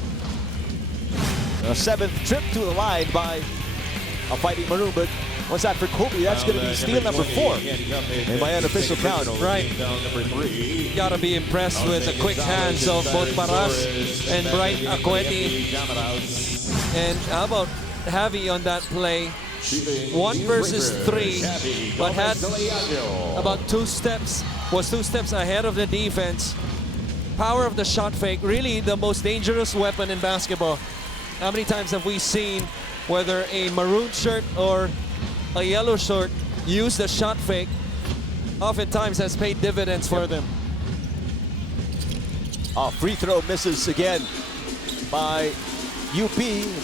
A 7th trip to the line by a Fighting Maroon, but what's that for Kobe? That's going to be steal number 4 in my unofficial count. Right. Gotta be impressed with the quick hands of both Paras and Bright Akweti. And how about Javi on that play? 1 versus 3, but had about 2 steps, was 2 steps ahead of the defense. Power of the shot fake, really the most dangerous weapon in basketball. How many times have we seen whether a maroon shirt or a yellow shirt use the shot fake? Oftentimes has paid dividends for them. Free throw misses again by UP,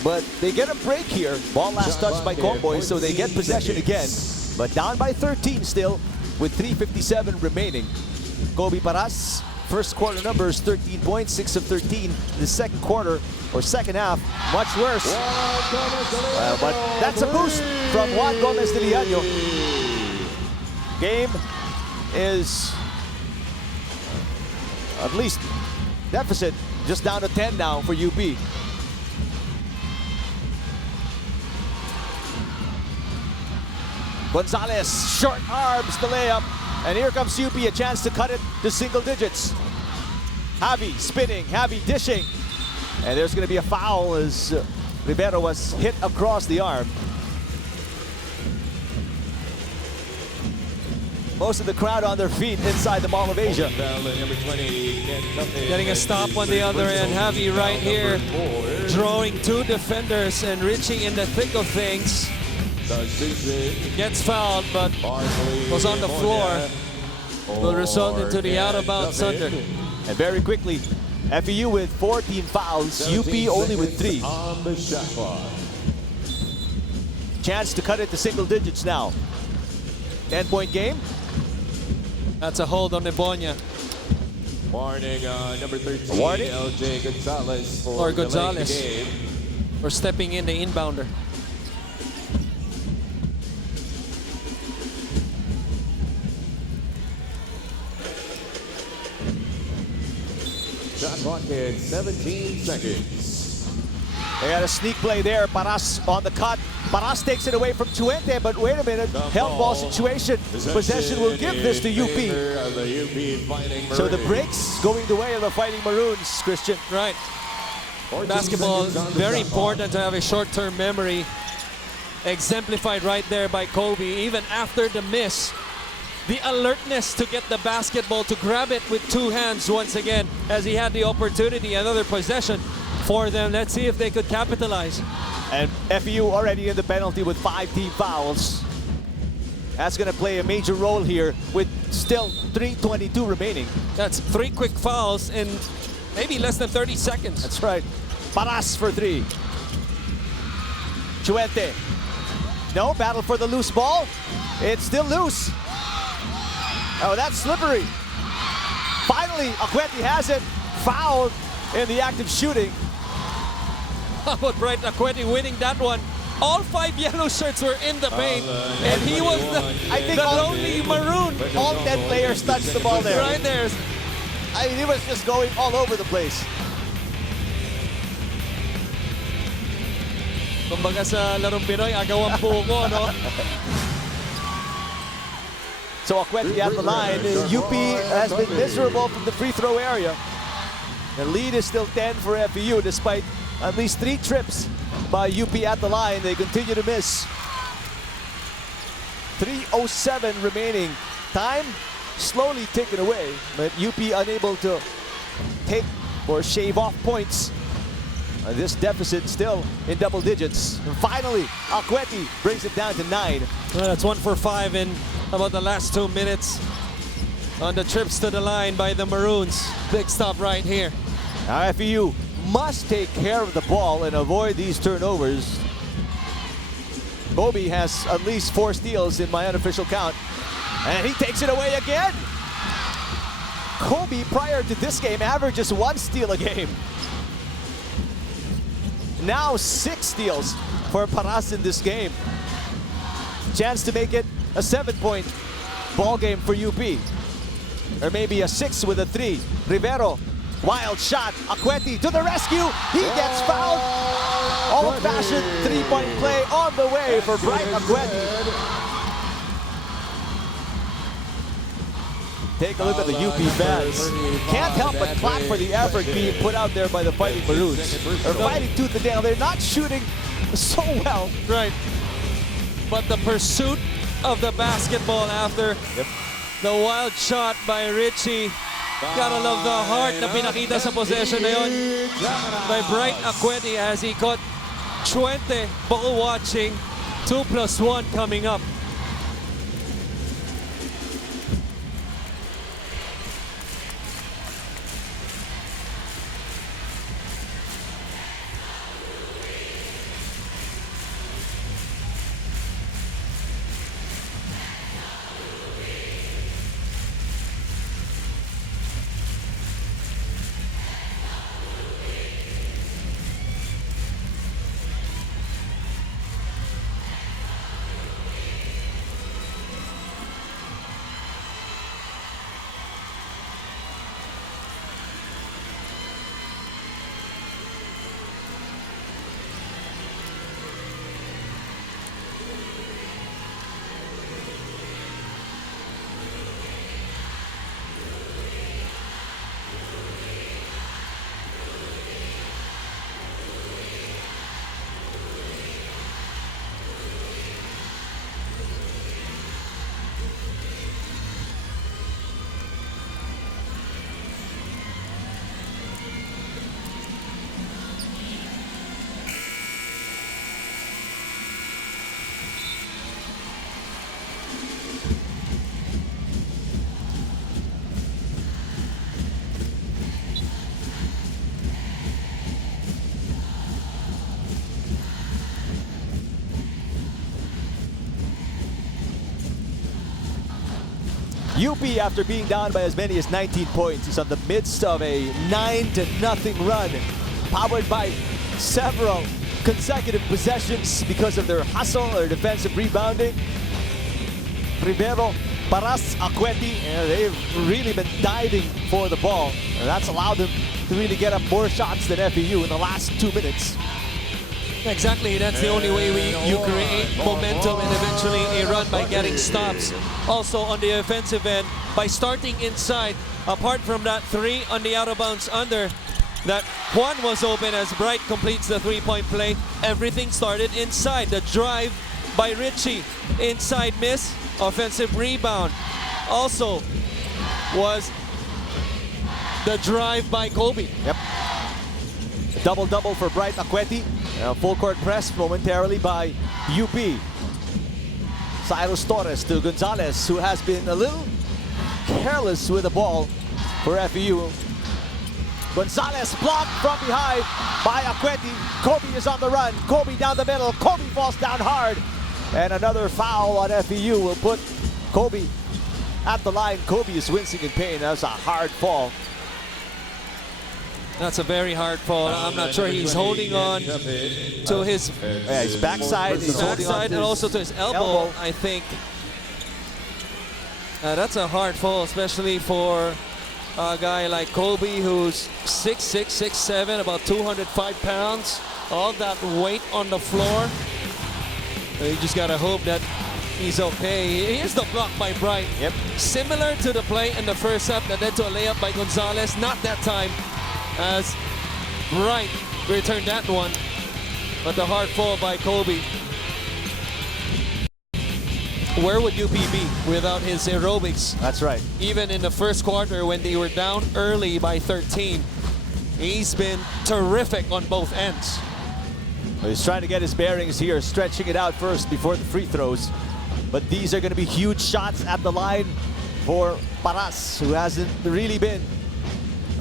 but they get a break here. Ball last touched by Comboy, so they get possession again. But down by 13 still with 3:57 remaining. Kobe Paras, first quarter numbers, 13 points, 6 of 13. The second quarter, or second half, much worse. But that's a boost from Juan Gomez Deliano. Game is at least deficit, just down to 10 now for UP. Gonzalez, short arms the layup, and here comes UP, a chance to cut it to single digits. Javi spinning, Javi dishing, and there's going to be a foul as Rivero was hit across the arm. Most of the crowd on their feet inside the Mall of Asia. Getting a stop on the other end. Javi right here, drawing 2 defenders, and Richie in the thick of things. Gets fouled, but was on the floor. Will result into the out-of-bounds under. And very quickly, FEU with 14 fouls, UP only with 3. Chance to cut it to single digits now. 10-point game. That's a hold on Nebonya. Warning, number 13, Warning? LJ Gonzalez Or for delaying the Gonzalez. game. For stepping in the inbounder. Shot clock in 17 seconds. They had a sneak play there. Paras on the cut. Paras takes it away from Chuente, but wait a minute. Help ball situation. Possession will give this to UP. So the breaks going the way of the Fighting Maroons, Christian. Right. Basketball, very important to have a short-term memory. Exemplified right there by Kobe. Even after the miss, the alertness to get the basketball, to grab it with 2 hands once again, as he had the opportunity. Another possession for them. Let's see if they could capitalize. And FEU already in the penalty with 5 team fouls. That's going to play a major role here with still 3:22 remaining. That's 3 quick fouls in maybe less than 30 seconds. That's right. Paras for 3. Chuente. No, battle for the loose ball. It's still loose. Oh, that's slippery. Finally, Akweti has it. Fouled in the act of shooting. How about Bright Akweti winning that one? All 5 yellow shirts were in the paint, and he was I think the all- lonely maroon. All 10 players touched the ball there. Right there. I mean, he was just going all over the place. Kumbaga sa larong Pinoy, agawang buko, no? So Akweti at the line. UP has been miserable from the free throw area. The lead is still 10 for FEU despite at least 3 trips by UP at the line. They continue to miss. 3:07 remaining. Time slowly taken away, but UP unable to take or shave off points. This deficit still in double digits. And finally, Akweti brings it down to 9. Well, that's 1 for 5 in about the last 2 minutes on the trips to the line by the Maroons. Big stop right here. Now FEU must take care of the ball and avoid these turnovers. Bobby has at least 4 steals in my unofficial count. And he takes it away again. Kobe, prior to this game, averages 1 steal a game. Now 6 steals for Paras in this game. Chance to make it a 7-point ball game for UP. Or maybe a 6 with a 3. Rivero, wild shot. Akweti to the rescue. He gets fouled. Old-fashioned 3-point play on the way for Bright Akweti. Take a look at the UP fans. Can't help but clap for the effort being put out there by the Fighting Maroons. They're fighting tooth and nail. They're not shooting so well. Right. But the pursuit of the basketball after the wild shot by Richie. Gotta love the heart na pinakita sa possession na yun by Bright Akweti as he caught Chuente ball watching. 2+1 coming up. UP, after being down by as many as 19 points, is on the midst of a 9-0 run, powered by several consecutive possessions because of their hustle or defensive rebounding. Rivero, Paras, Akweti, they've really been diving for the ball, and that's allowed them to really get up more shots than FEU in the last 2 minutes. Exactly, that's the only way you create momentum and eventually a run, by getting stops. Also on the offensive end, by starting inside. Apart from that three on the out of bounds under, that Juan was open as Bright completes the three-point play. Everything started inside. The drive by Richie, inside miss, offensive rebound. Also was the drive by Kobe. Yep. A double-double for Bright Akweti. Full court press momentarily by UP. Cyrus Torres to Gonzalez, who has been a little careless with the ball for FEU. Gonzalez blocked from behind by Akweti. Kobe is on the run. Kobe down the middle. Kobe falls down hard. And another foul on FEU will put Kobe at the line. Kobe is wincing in pain. That was a hard fall. That's a very hard fall. I'm not sure he's holding on to his backside. He's holding on to and also to his elbow. I think. That's a hard fall, especially for a guy like Kobe, who's 6'6", 6'7", about 205 pounds. All that weight on the floor. You just gotta hope that he's okay. Here's the block by Bright. Yep. Similar to the play in the first half that led to a layup by Gonzalez. Not that time, as Bright returned that one. But the hard fall by Kobe. Where would UP be without his aerobics? That's right. Even in the first quarter when they were down early by 13, he's been terrific on both ends. He's trying to get his bearings here, stretching it out first before the free throws. But these are going to be huge shots at the line for Paras, who hasn't really been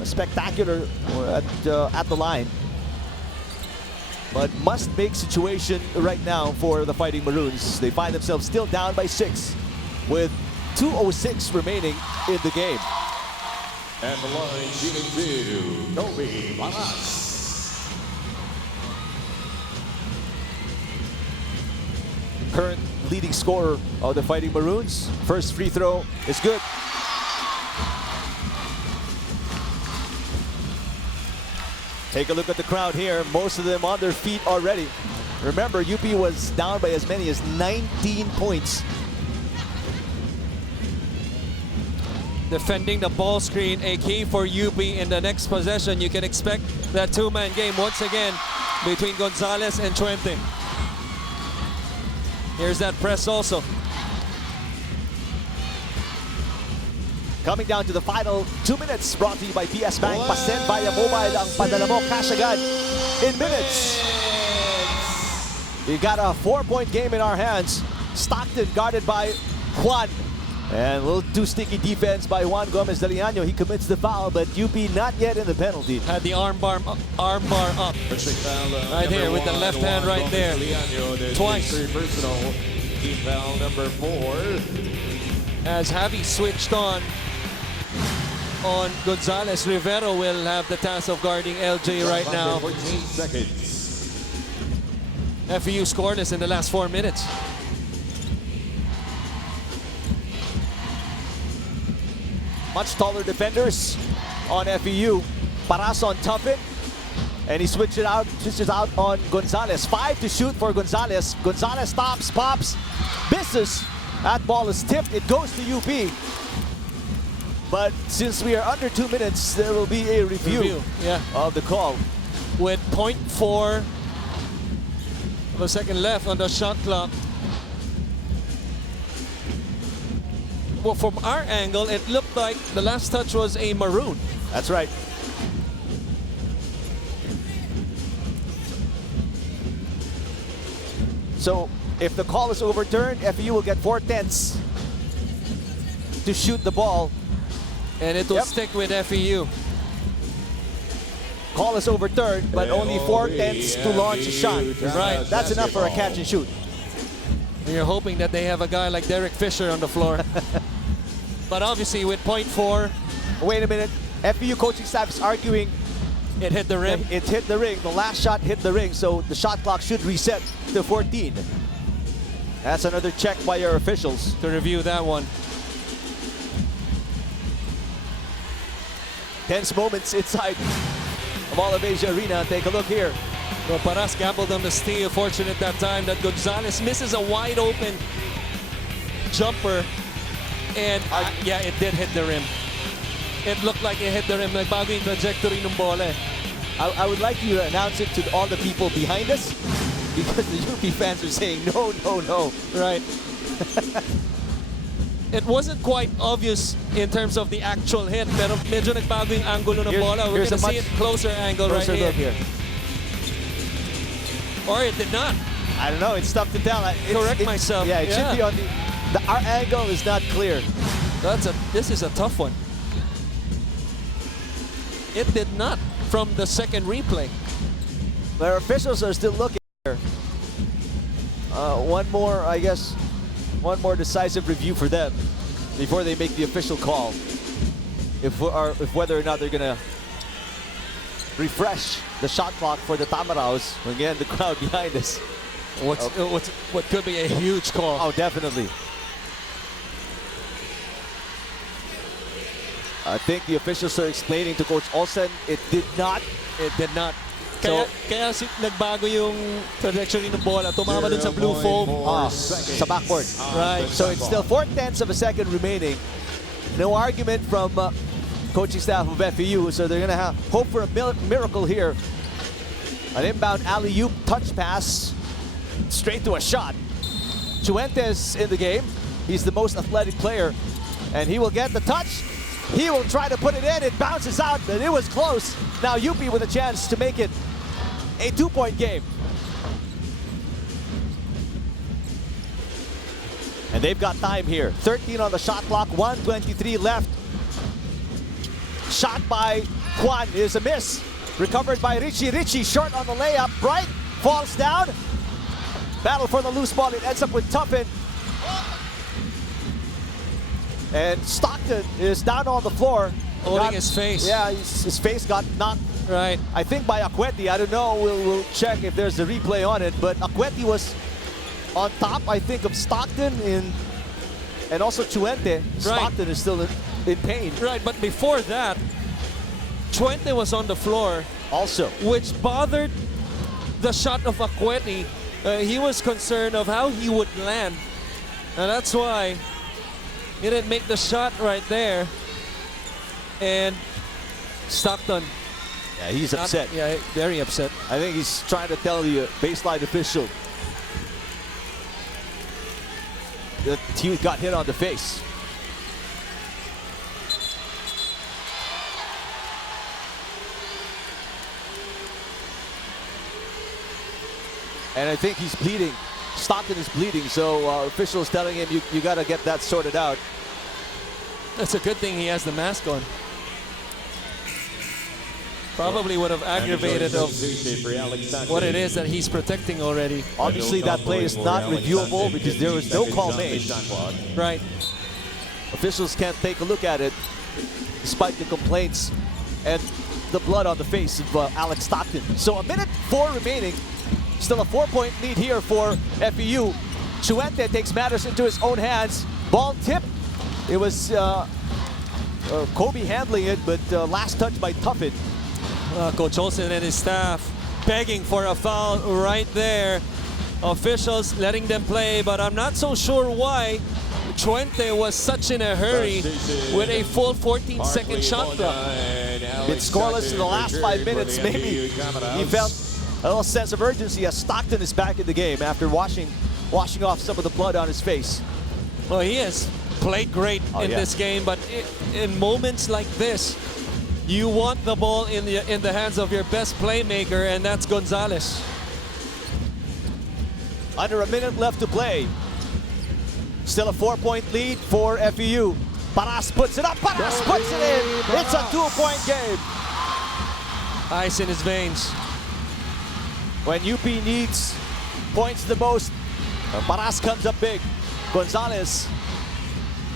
spectacular at the line. But must-make situation right now for the Fighting Maroons. They find themselves still down by 6 with 2:06 remaining in the game. And the line shooting to Kobe Paras. Current leading scorer of the Fighting Maroons. First free throw is good. Take a look at the crowd here. Most of them on their feet already. Remember, UP was down by as many as 19 points. Defending the ball screen, a key for UP in the next possession. You can expect that two-man game once again between Gonzalez and Chuente. Here's that press also. Coming down to the final 2 minutes, brought to you by PS Bank. Pasend via mobile ang padala mo cash agad in minutes. We got a 4-point game in our hands. Stockton guarded by Juan. And a little too sticky defense by Juan Gomez Deliano. He commits the foul, but UP not yet in the penalty. Had the arm bar up. Right here with the left hand right there. Twice. Personal. Team foul number 4. As Javi switched on Gonzalez, Rivero will have the task of guarding LJ right now. 14 seconds. FEU scoreless in the last 4 minutes. Much taller defenders on FEU. Paras on Tuffin. And he switches out on Gonzalez. 5 to shoot for Gonzalez. Gonzalez stops, pops, misses. That ball is tipped. It goes to UP. But since we are under 2 minutes, there will be a review. Of the call. With 0.4 of a second left on the shot clock. Well, from our angle, it looked like the last touch was a maroon. That's right. So if the call is overturned, FEU will get 4/10 to shoot the ball. And it will stick with FEU. Call is overturned, but only 4/10 to launch a shot. Right. That's enough for a catch and shoot. And you're hoping that they have a guy like Derek Fisher on the floor. But obviously with .4, Wait a minute. FEU coaching staff is arguing it hit the rim. it hit the ring. The last shot hit the ring, so the shot clock should reset to 14. That's another check by your officials. To review that one. Tense moments inside Mall of Asia Arena. Take a look here. Well, Paras gambled on the steal. Fortunate that time that Gonzalez misses a wide open jumper. And yeah, it did hit the rim. It looked like it hit the rim. Nagbago yung trajectory ng bola eh. I would like you to announce it to all the people behind us because the UP fans are saying no, no, no. Right. It wasn't quite obvious in terms of the actual hit, pero medyo nagbago yung angulo ng bola. We're here's gonna a see it closer angle right look here. here. Or it did not. I don't know. It's tough to tell. Correct myself. Yeah, it should be on our angle is not clear. This is a tough one. It did not from the second replay. Our officials are still looking here. One more, I guess, one more decisive review for them before they make the official call. If whether or not they're gonna refresh the shot clock for the Tamaraos. Again, the crowd behind us. What could be a huge call. Oh, definitely. I think the officials are explaining to Coach Olsen, it did not. It did not. So, Kaya nagbago yung trajectory ng bola. Tumama dun sa blue foam. Sa backboard. Right. So it's still 4/10 of a second remaining. No argument from coaching staff of FEU, so they're going to hope for a miracle here. An inbound alley-oop touch pass straight to a shot. Chuentes in the game. He's the most athletic player, and he will get the touch. He will try to put it in. It bounces out, but it was close. Now UP with a chance to make it a 2-point game. And they've got time here. 13 on the shot clock, 1:23 left. Shot by Juan is a miss. Recovered by Richie. Richie short on the layup. Bright falls down. Battle for the loose ball. It ends up with Tuffin. And Stockton is down on the floor. Holding his face. Yeah, his face got knocked. Right. I think by Akweti. I don't know. We'll check if there's a replay on it. But Akweti was on top, I think, of Stockton and also Chuente. Stockton is still in pain. Right, but before that, Chuente was on the floor. Also. Which bothered the shot of Akweti. He was concerned of how he would land. And that's why he didn't make the shot right there. And Stockton. Yeah, he's upset. Yeah, very upset. I think he's trying to tell the baseline official that he got hit on the face. And I think he's bleeding. Stockton is bleeding, so officials telling him you got to get that sorted out. That's a good thing he has the mask on. Probably would have aggravated of what it is that he's protecting already. Obviously, that play is not reviewable because there was no call made. Right. Officials can't take a look at it despite the complaints and the blood on the face of Alex Stockton. So a minute 4 remaining. Still a 4-point lead here for FEU. Chuente takes matters into his own hands. Ball tip. It was Kobe handling it, but last touch by Tuffin. Coach Olsen and his staff begging for a foul right there. Officials letting them play, but I'm not so sure why Chuente was such in a hurry with a full 14-second shot clock. It's scoreless in the last 5 minutes. Maybe he felt a little sense of urgency as Stockton is back in the game after washing off some of the blood on his face. Well, he has played great in this game, but in moments like this, you want the ball in the hands of your best playmaker, and that's Gonzalez. Under a minute left to play. Still a 4-point lead for FEU. Paras puts it up. Paras puts it in. It's a 2-point game. Ice in his veins. When UP needs points the most, Paras comes up big. Gonzalez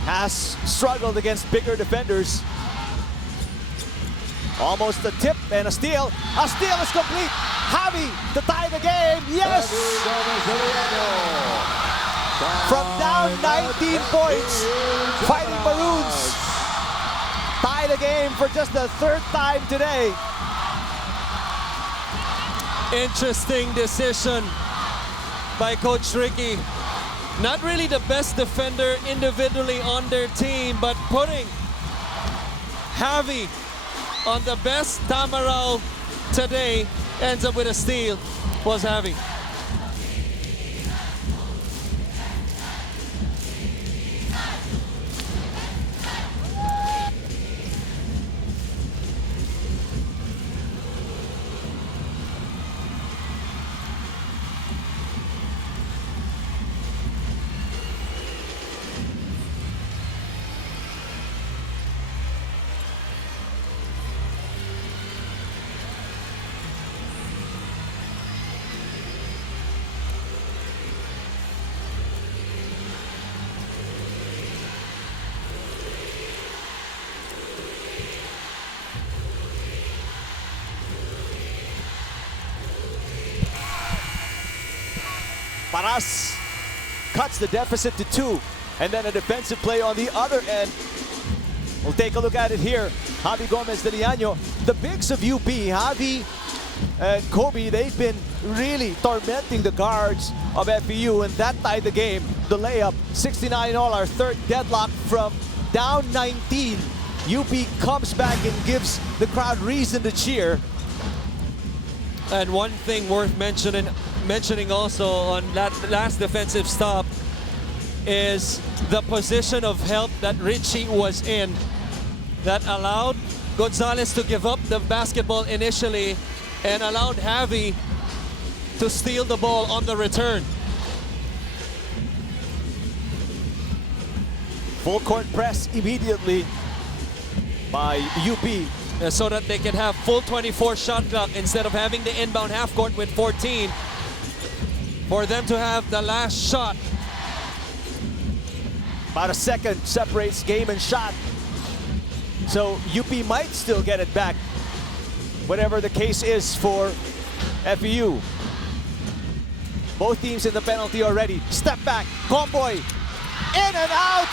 has struggled against bigger defenders. Almost a tip and a steal. A steal is complete. Javi to tie the game. Yes! From down 19 points, Fighting Maroons tie the game for just the third time today. Interesting decision by Coach Ricky. Not really the best defender individually on their team, but putting Javi on the best Tamaraw today, ends up with a steal, was Javi. Paras cuts the deficit to 2, and then a defensive play on the other end. We'll take a look at it here. Javi Gomez de Liaño, the bigs of UP, Javi and Kobe, they've been really tormenting the guards of FEU, and that tied the game. The layup, 69 all, our third deadlock from down 19. UP comes back and gives the crowd reason to cheer. And one thing worth mentioning also on that last defensive stop is the position of help that Richie was in that allowed Gonzalez to give up the basketball initially and allowed Javi to steal the ball on the return. Full court press immediately by UP. So that they can have full 24 shot clock instead of having the inbound half court with 14. For them to have the last shot. About a second separates game and shot. So UP might still get it back, whatever the case is for FEU. Both teams in the penalty already. Step back, Comboy, in and out.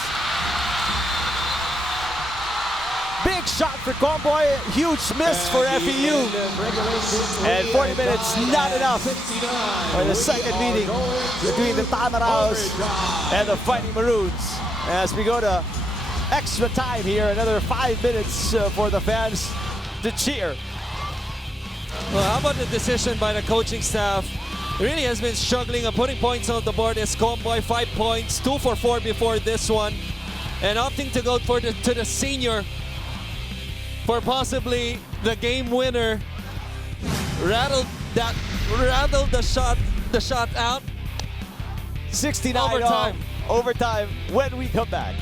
Big shot for Comboy, huge miss for FEU. And 40 minutes, not enough for the second meeting between the Tamaraws and the Fighting Maroons. As we go to extra time here, another 5 minutes for the fans to cheer. Well, how about the decision by the coaching staff? Really has been struggling on putting points on the board. Is Comboy 5 points, 2 for 4 before this one, and opting to go for to the senior for possibly the game winner. Rattled the shot out. 69 Overtime. Overtime when we come back.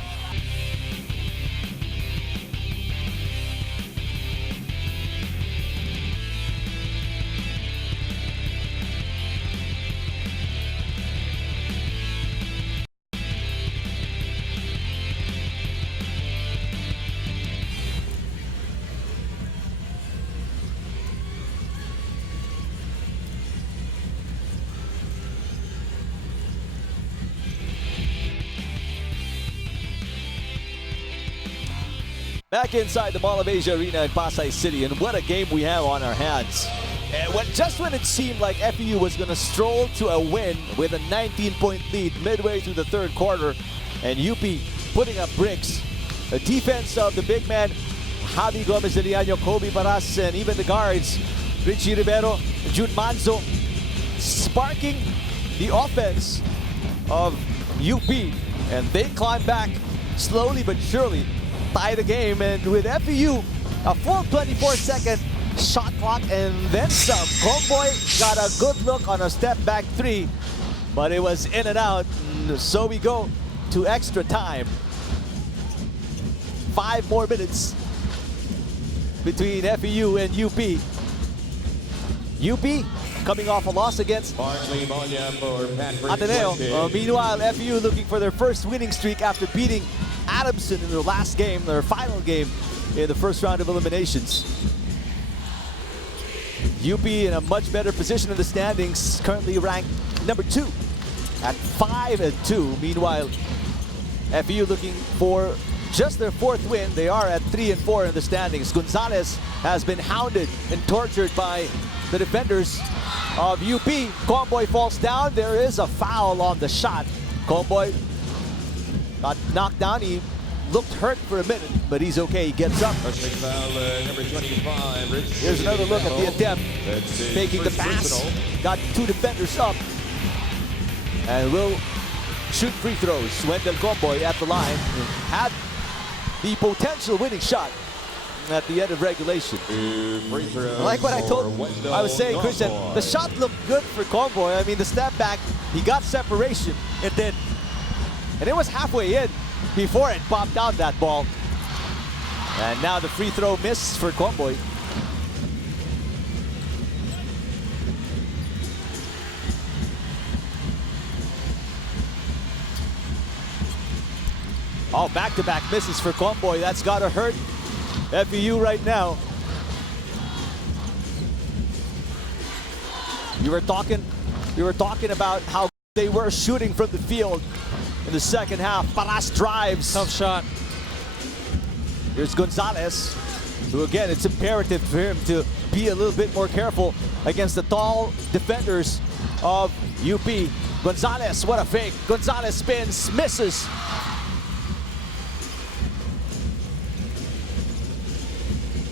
Back inside the Mall of Asia Arena in Pasay City, and what a game we have on our hands. And just when it seemed like FEU was going to stroll to a win with a 19-point lead midway through the third quarter, and UP putting up bricks. The defense of the big man, Javi Gomez de Liaño, Kobe Paras, and even the guards, Richie Rivero, Jun Manzo, sparking the offense of UP. And they climb back slowly but surely, tie the game, and with FEU, a full 24-second shot clock and then some. Comboy got a good look on a step back 3, but it was in and out. So we go to extra time. 5 more minutes between FEU and UP. UP coming off a loss against Ateneo. Meanwhile, FEU looking for their first winning streak after beating Adamson in their last game, their final game in the first round of eliminations. UP in a much better position in the standings, currently ranked number 2 at 5-2. Meanwhile, FEU looking for just their 4th win. They are at 3-4 in the standings. Gonzalez has been hounded and tortured by the defenders of UP. Comboy falls down. There is a foul on the shot. Comboy got knocked down. He looked hurt for a minute, but he's okay. He gets up. Personal foul, number 25. Here's another look at the attempt. Faking the pass. Got 2 defenders up. And will shoot free throws. Wendell Comboy at the line had the potential winning shot at the end of regulation. Like what I was saying, Christian, the shot looked good for Comboy. I mean, the step back, he got separation. It did. And it was halfway in before it popped out, that ball. And now the free throw miss for Comboy. Oh, back-to-back misses for Comboy. That's got to hurt FEU right now. We were talking about how they were shooting from the field in the second half. Paras drives. Tough shot. Here's Gonzalez, who again, it's imperative for him to be a little bit more careful against the tall defenders of UP. Gonzalez, what a fake. Gonzalez spins, misses.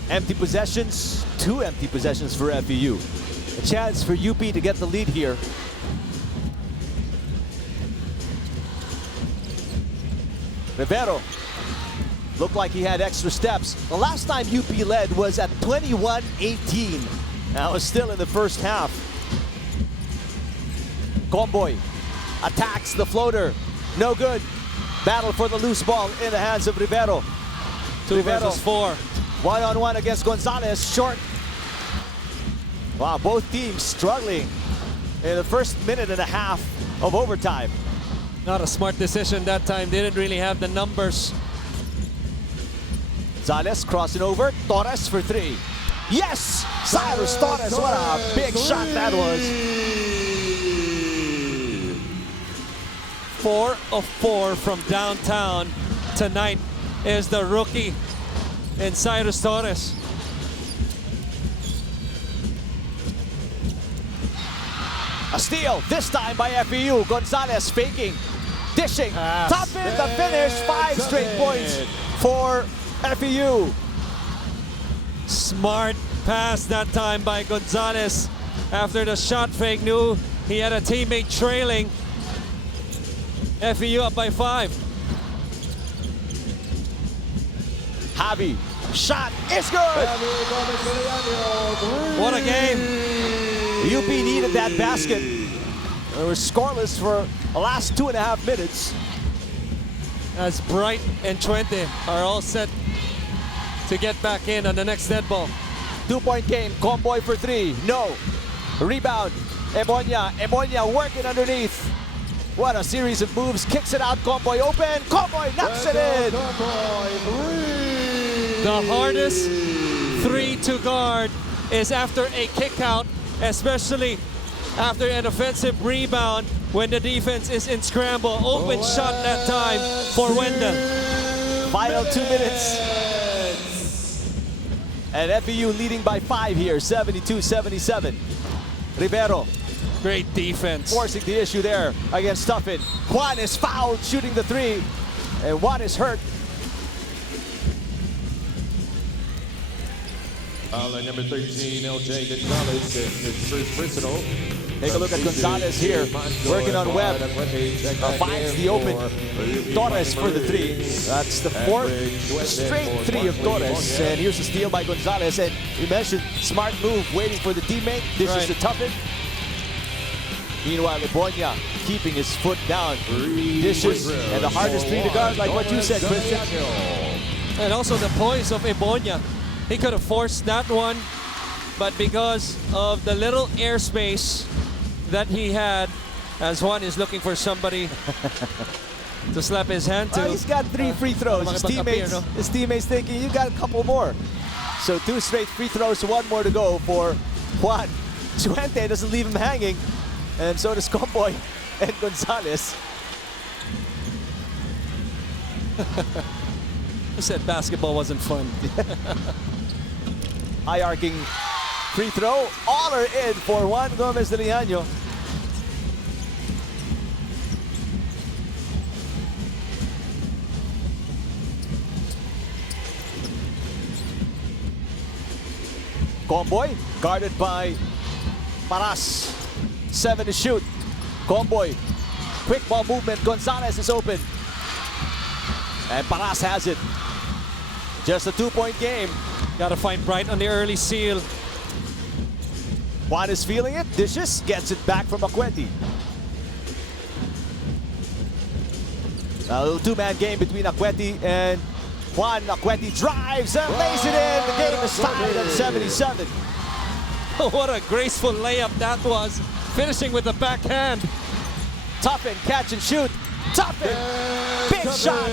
Empty possessions, 2 empty possessions for FEU. A chance for UP to get the lead here. Rivero looked like he had extra steps. The last time UP led was at 21-18. Now it's still in the first half. Comboy attacks the floater. No good. Battle for the loose ball in the hands of Rivero. 2 versus 4. One-on-one against Gonzalez, short. Wow, both teams struggling in the first minute and a half of overtime. Not a smart decision that time. Didn't really have the numbers. Gonzalez crossing over. Torres for 3. Yes! Cyrus Torres, what a big shot that was. 4 of 4 from downtown tonight is the rookie and Cyrus Torres. A steal, this time by FEU. Gonzalez faking, dishing, top in the finish. 5 straight points for FEU. Smart pass that time by Gonzalez. After the shot fake, knew he had a teammate trailing. FEU up by 5. Javi, shot is good. What a game. UP needed that basket. It was scoreless for the last 2.5 minutes. As Bright and Twente are all set to get back in on the next dead ball. 2-point game, Comboy for 3, no. Rebound, Ebonia working underneath. What a series of moves, kicks it out, Comboy open, Comboy knocks it in. The hardest 3 to guard is after a kick out, especially after an offensive rebound when the defense is in scramble. Open shot that time for Wendell. Final 2 minutes. And FEU leading by 5 here, 72-77. Rivero. Great defense. Forcing the issue there against Tuffin. Juan is fouled shooting the 3. And Juan is hurt. Number 13, LJ Gonzalez, his first personal. Take a look at Gonzalez here, working on Webb. Finds the open. Torres for the 3. That's the 4th straight 3 of Torres. And here's a steal by Gonzalez. And you mentioned smart move, waiting for the teammate. Dishes to Tuffin. Meanwhile, Ebonia keeping his foot down. Dishes, and the hardest 3 to guard, like what you said, Christian. And also the poise of Ebonia. He could have forced that one, but because of the little airspace that he had, as Juan is looking for somebody to slap his hand to. He's got 3 free throws. Makipag-appear, no? His teammates thinking, you got a couple more. So 2 straight free throws, 1 more to go for Juan. Chuente doesn't leave him hanging. And so does Comboy and Gonzalez. Who said basketball wasn't fun? High arcing free throw. All are in for Juan Gomez de Leaño. Comboy guarded by Paras. 7 to shoot. Comboy, quick ball movement. Gonzalez is open. And Paras has it. Just a 2-point game. Gotta find Bright on the early seal. Juan is feeling it. Dishes, gets it back from Akweti. A little 2-man game between Akweti and Juan. Akweti drives and lays it in. The game is tied at 77. What a graceful layup that was. Finishing with the backhand. Toughen, catch and shoot. Toughen, big shot.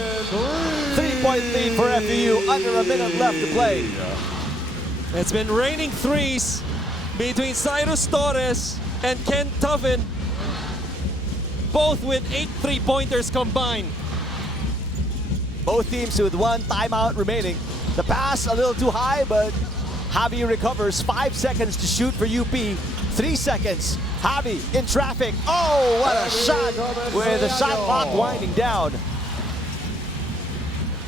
3-point lead for FEU. Under a minute left to play. It's been raining threes between Cyrus Torres and Ken Toughen. Both with 8 3-pointers combined. Both teams with 1 timeout remaining. The pass a little too high, but Javi recovers. 5 seconds to shoot for UP. 3 seconds. Javi in traffic. Oh, what a shot with the shot clock winding down.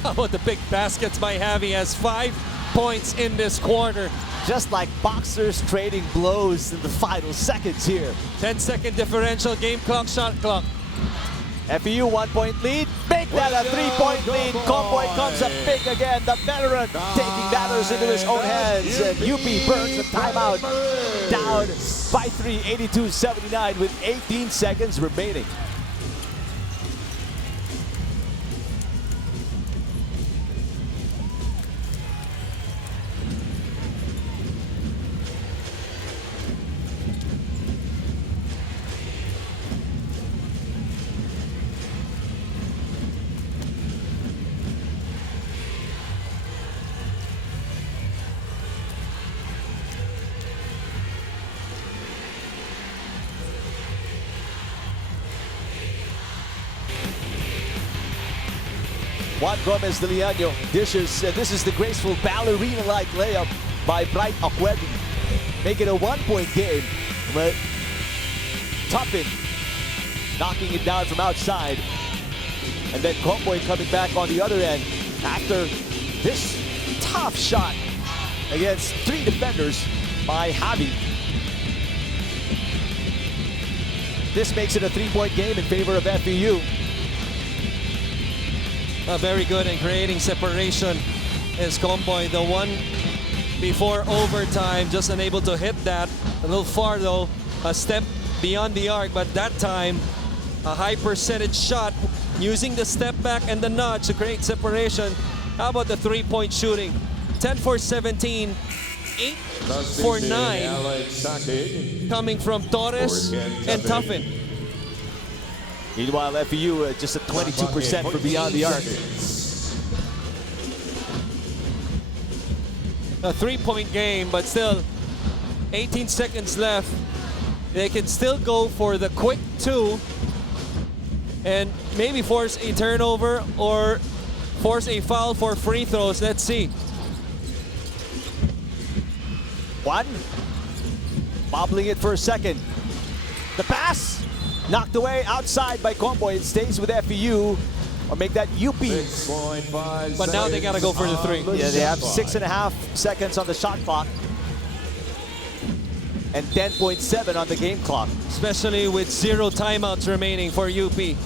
How about the big baskets by Javi? Has 5 points in this quarter. Just like boxers trading blows in the final seconds here. 10-second differential, game clock, shot clock. FEU 1-point lead. Make that a 3-point lead. Comboy comes up big again. The veteran taking matters into his own hands. And UP burns the timeout. Down by 3, 82-79 with 18 seconds remaining. Juan Gomez de Leaño dishes. This is the graceful ballerina-like layup by Bright Akweti. Make it a 1-point game, but Toughen knocking it down from outside. And then Comboy coming back on the other end after this tough shot against 3 defenders by Javi. This makes it a 3-point game in favor of FEU. Very good in creating separation is Comboy. The one before overtime, just unable to hit that. A little far though, a step beyond the arc, but that time a high percentage shot using the step back and the nudge to create separation. How about the 3-point shooting? 10 for 17, 8 for 9 coming from Torres and Toughen. Meanwhile, FEU just at 22% for beyond the arc. A 3-point game, but still 18 seconds left. They can still go for the quick 2 and maybe force a turnover or force a foul for free throws. Let's see. Juan bobbling it for a second. The pass knocked away outside by Comboy. It stays with FEU. Or make that UP. But now they gotta go for the 3. Yeah, they have 6.5 seconds on the shot clock. And 10.7 on the game clock. Especially with 0 timeouts remaining for UP.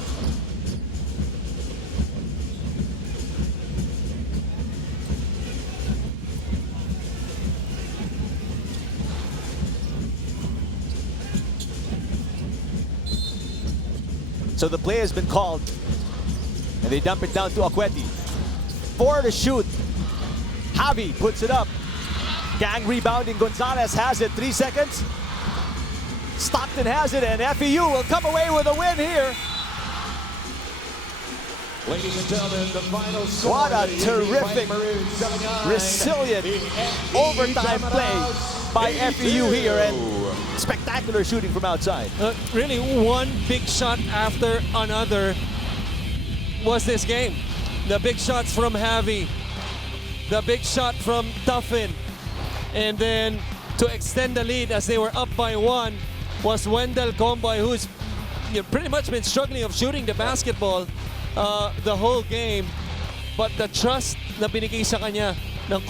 So the play has been called. And they dump it down to Akweti. 4 to shoot. Javi puts it up. Gang rebounding. Gonzalez has it. 3 seconds. Stockton has it, and FEU will come away with a win here. Ladies and gentlemen, the final score. What a the terrific, Fighting Maroons 79, resilient the MB overtime play by 82. FEU here, and spectacular shooting from outside. Really, one big shot after another was this game. The big shots from Javi, the big shot from Tuffin, and then to extend the lead as they were up by 1 was Wendell Comboy, who's pretty much been struggling of shooting the basketball the whole game. But the trust na binigay sa kanya ng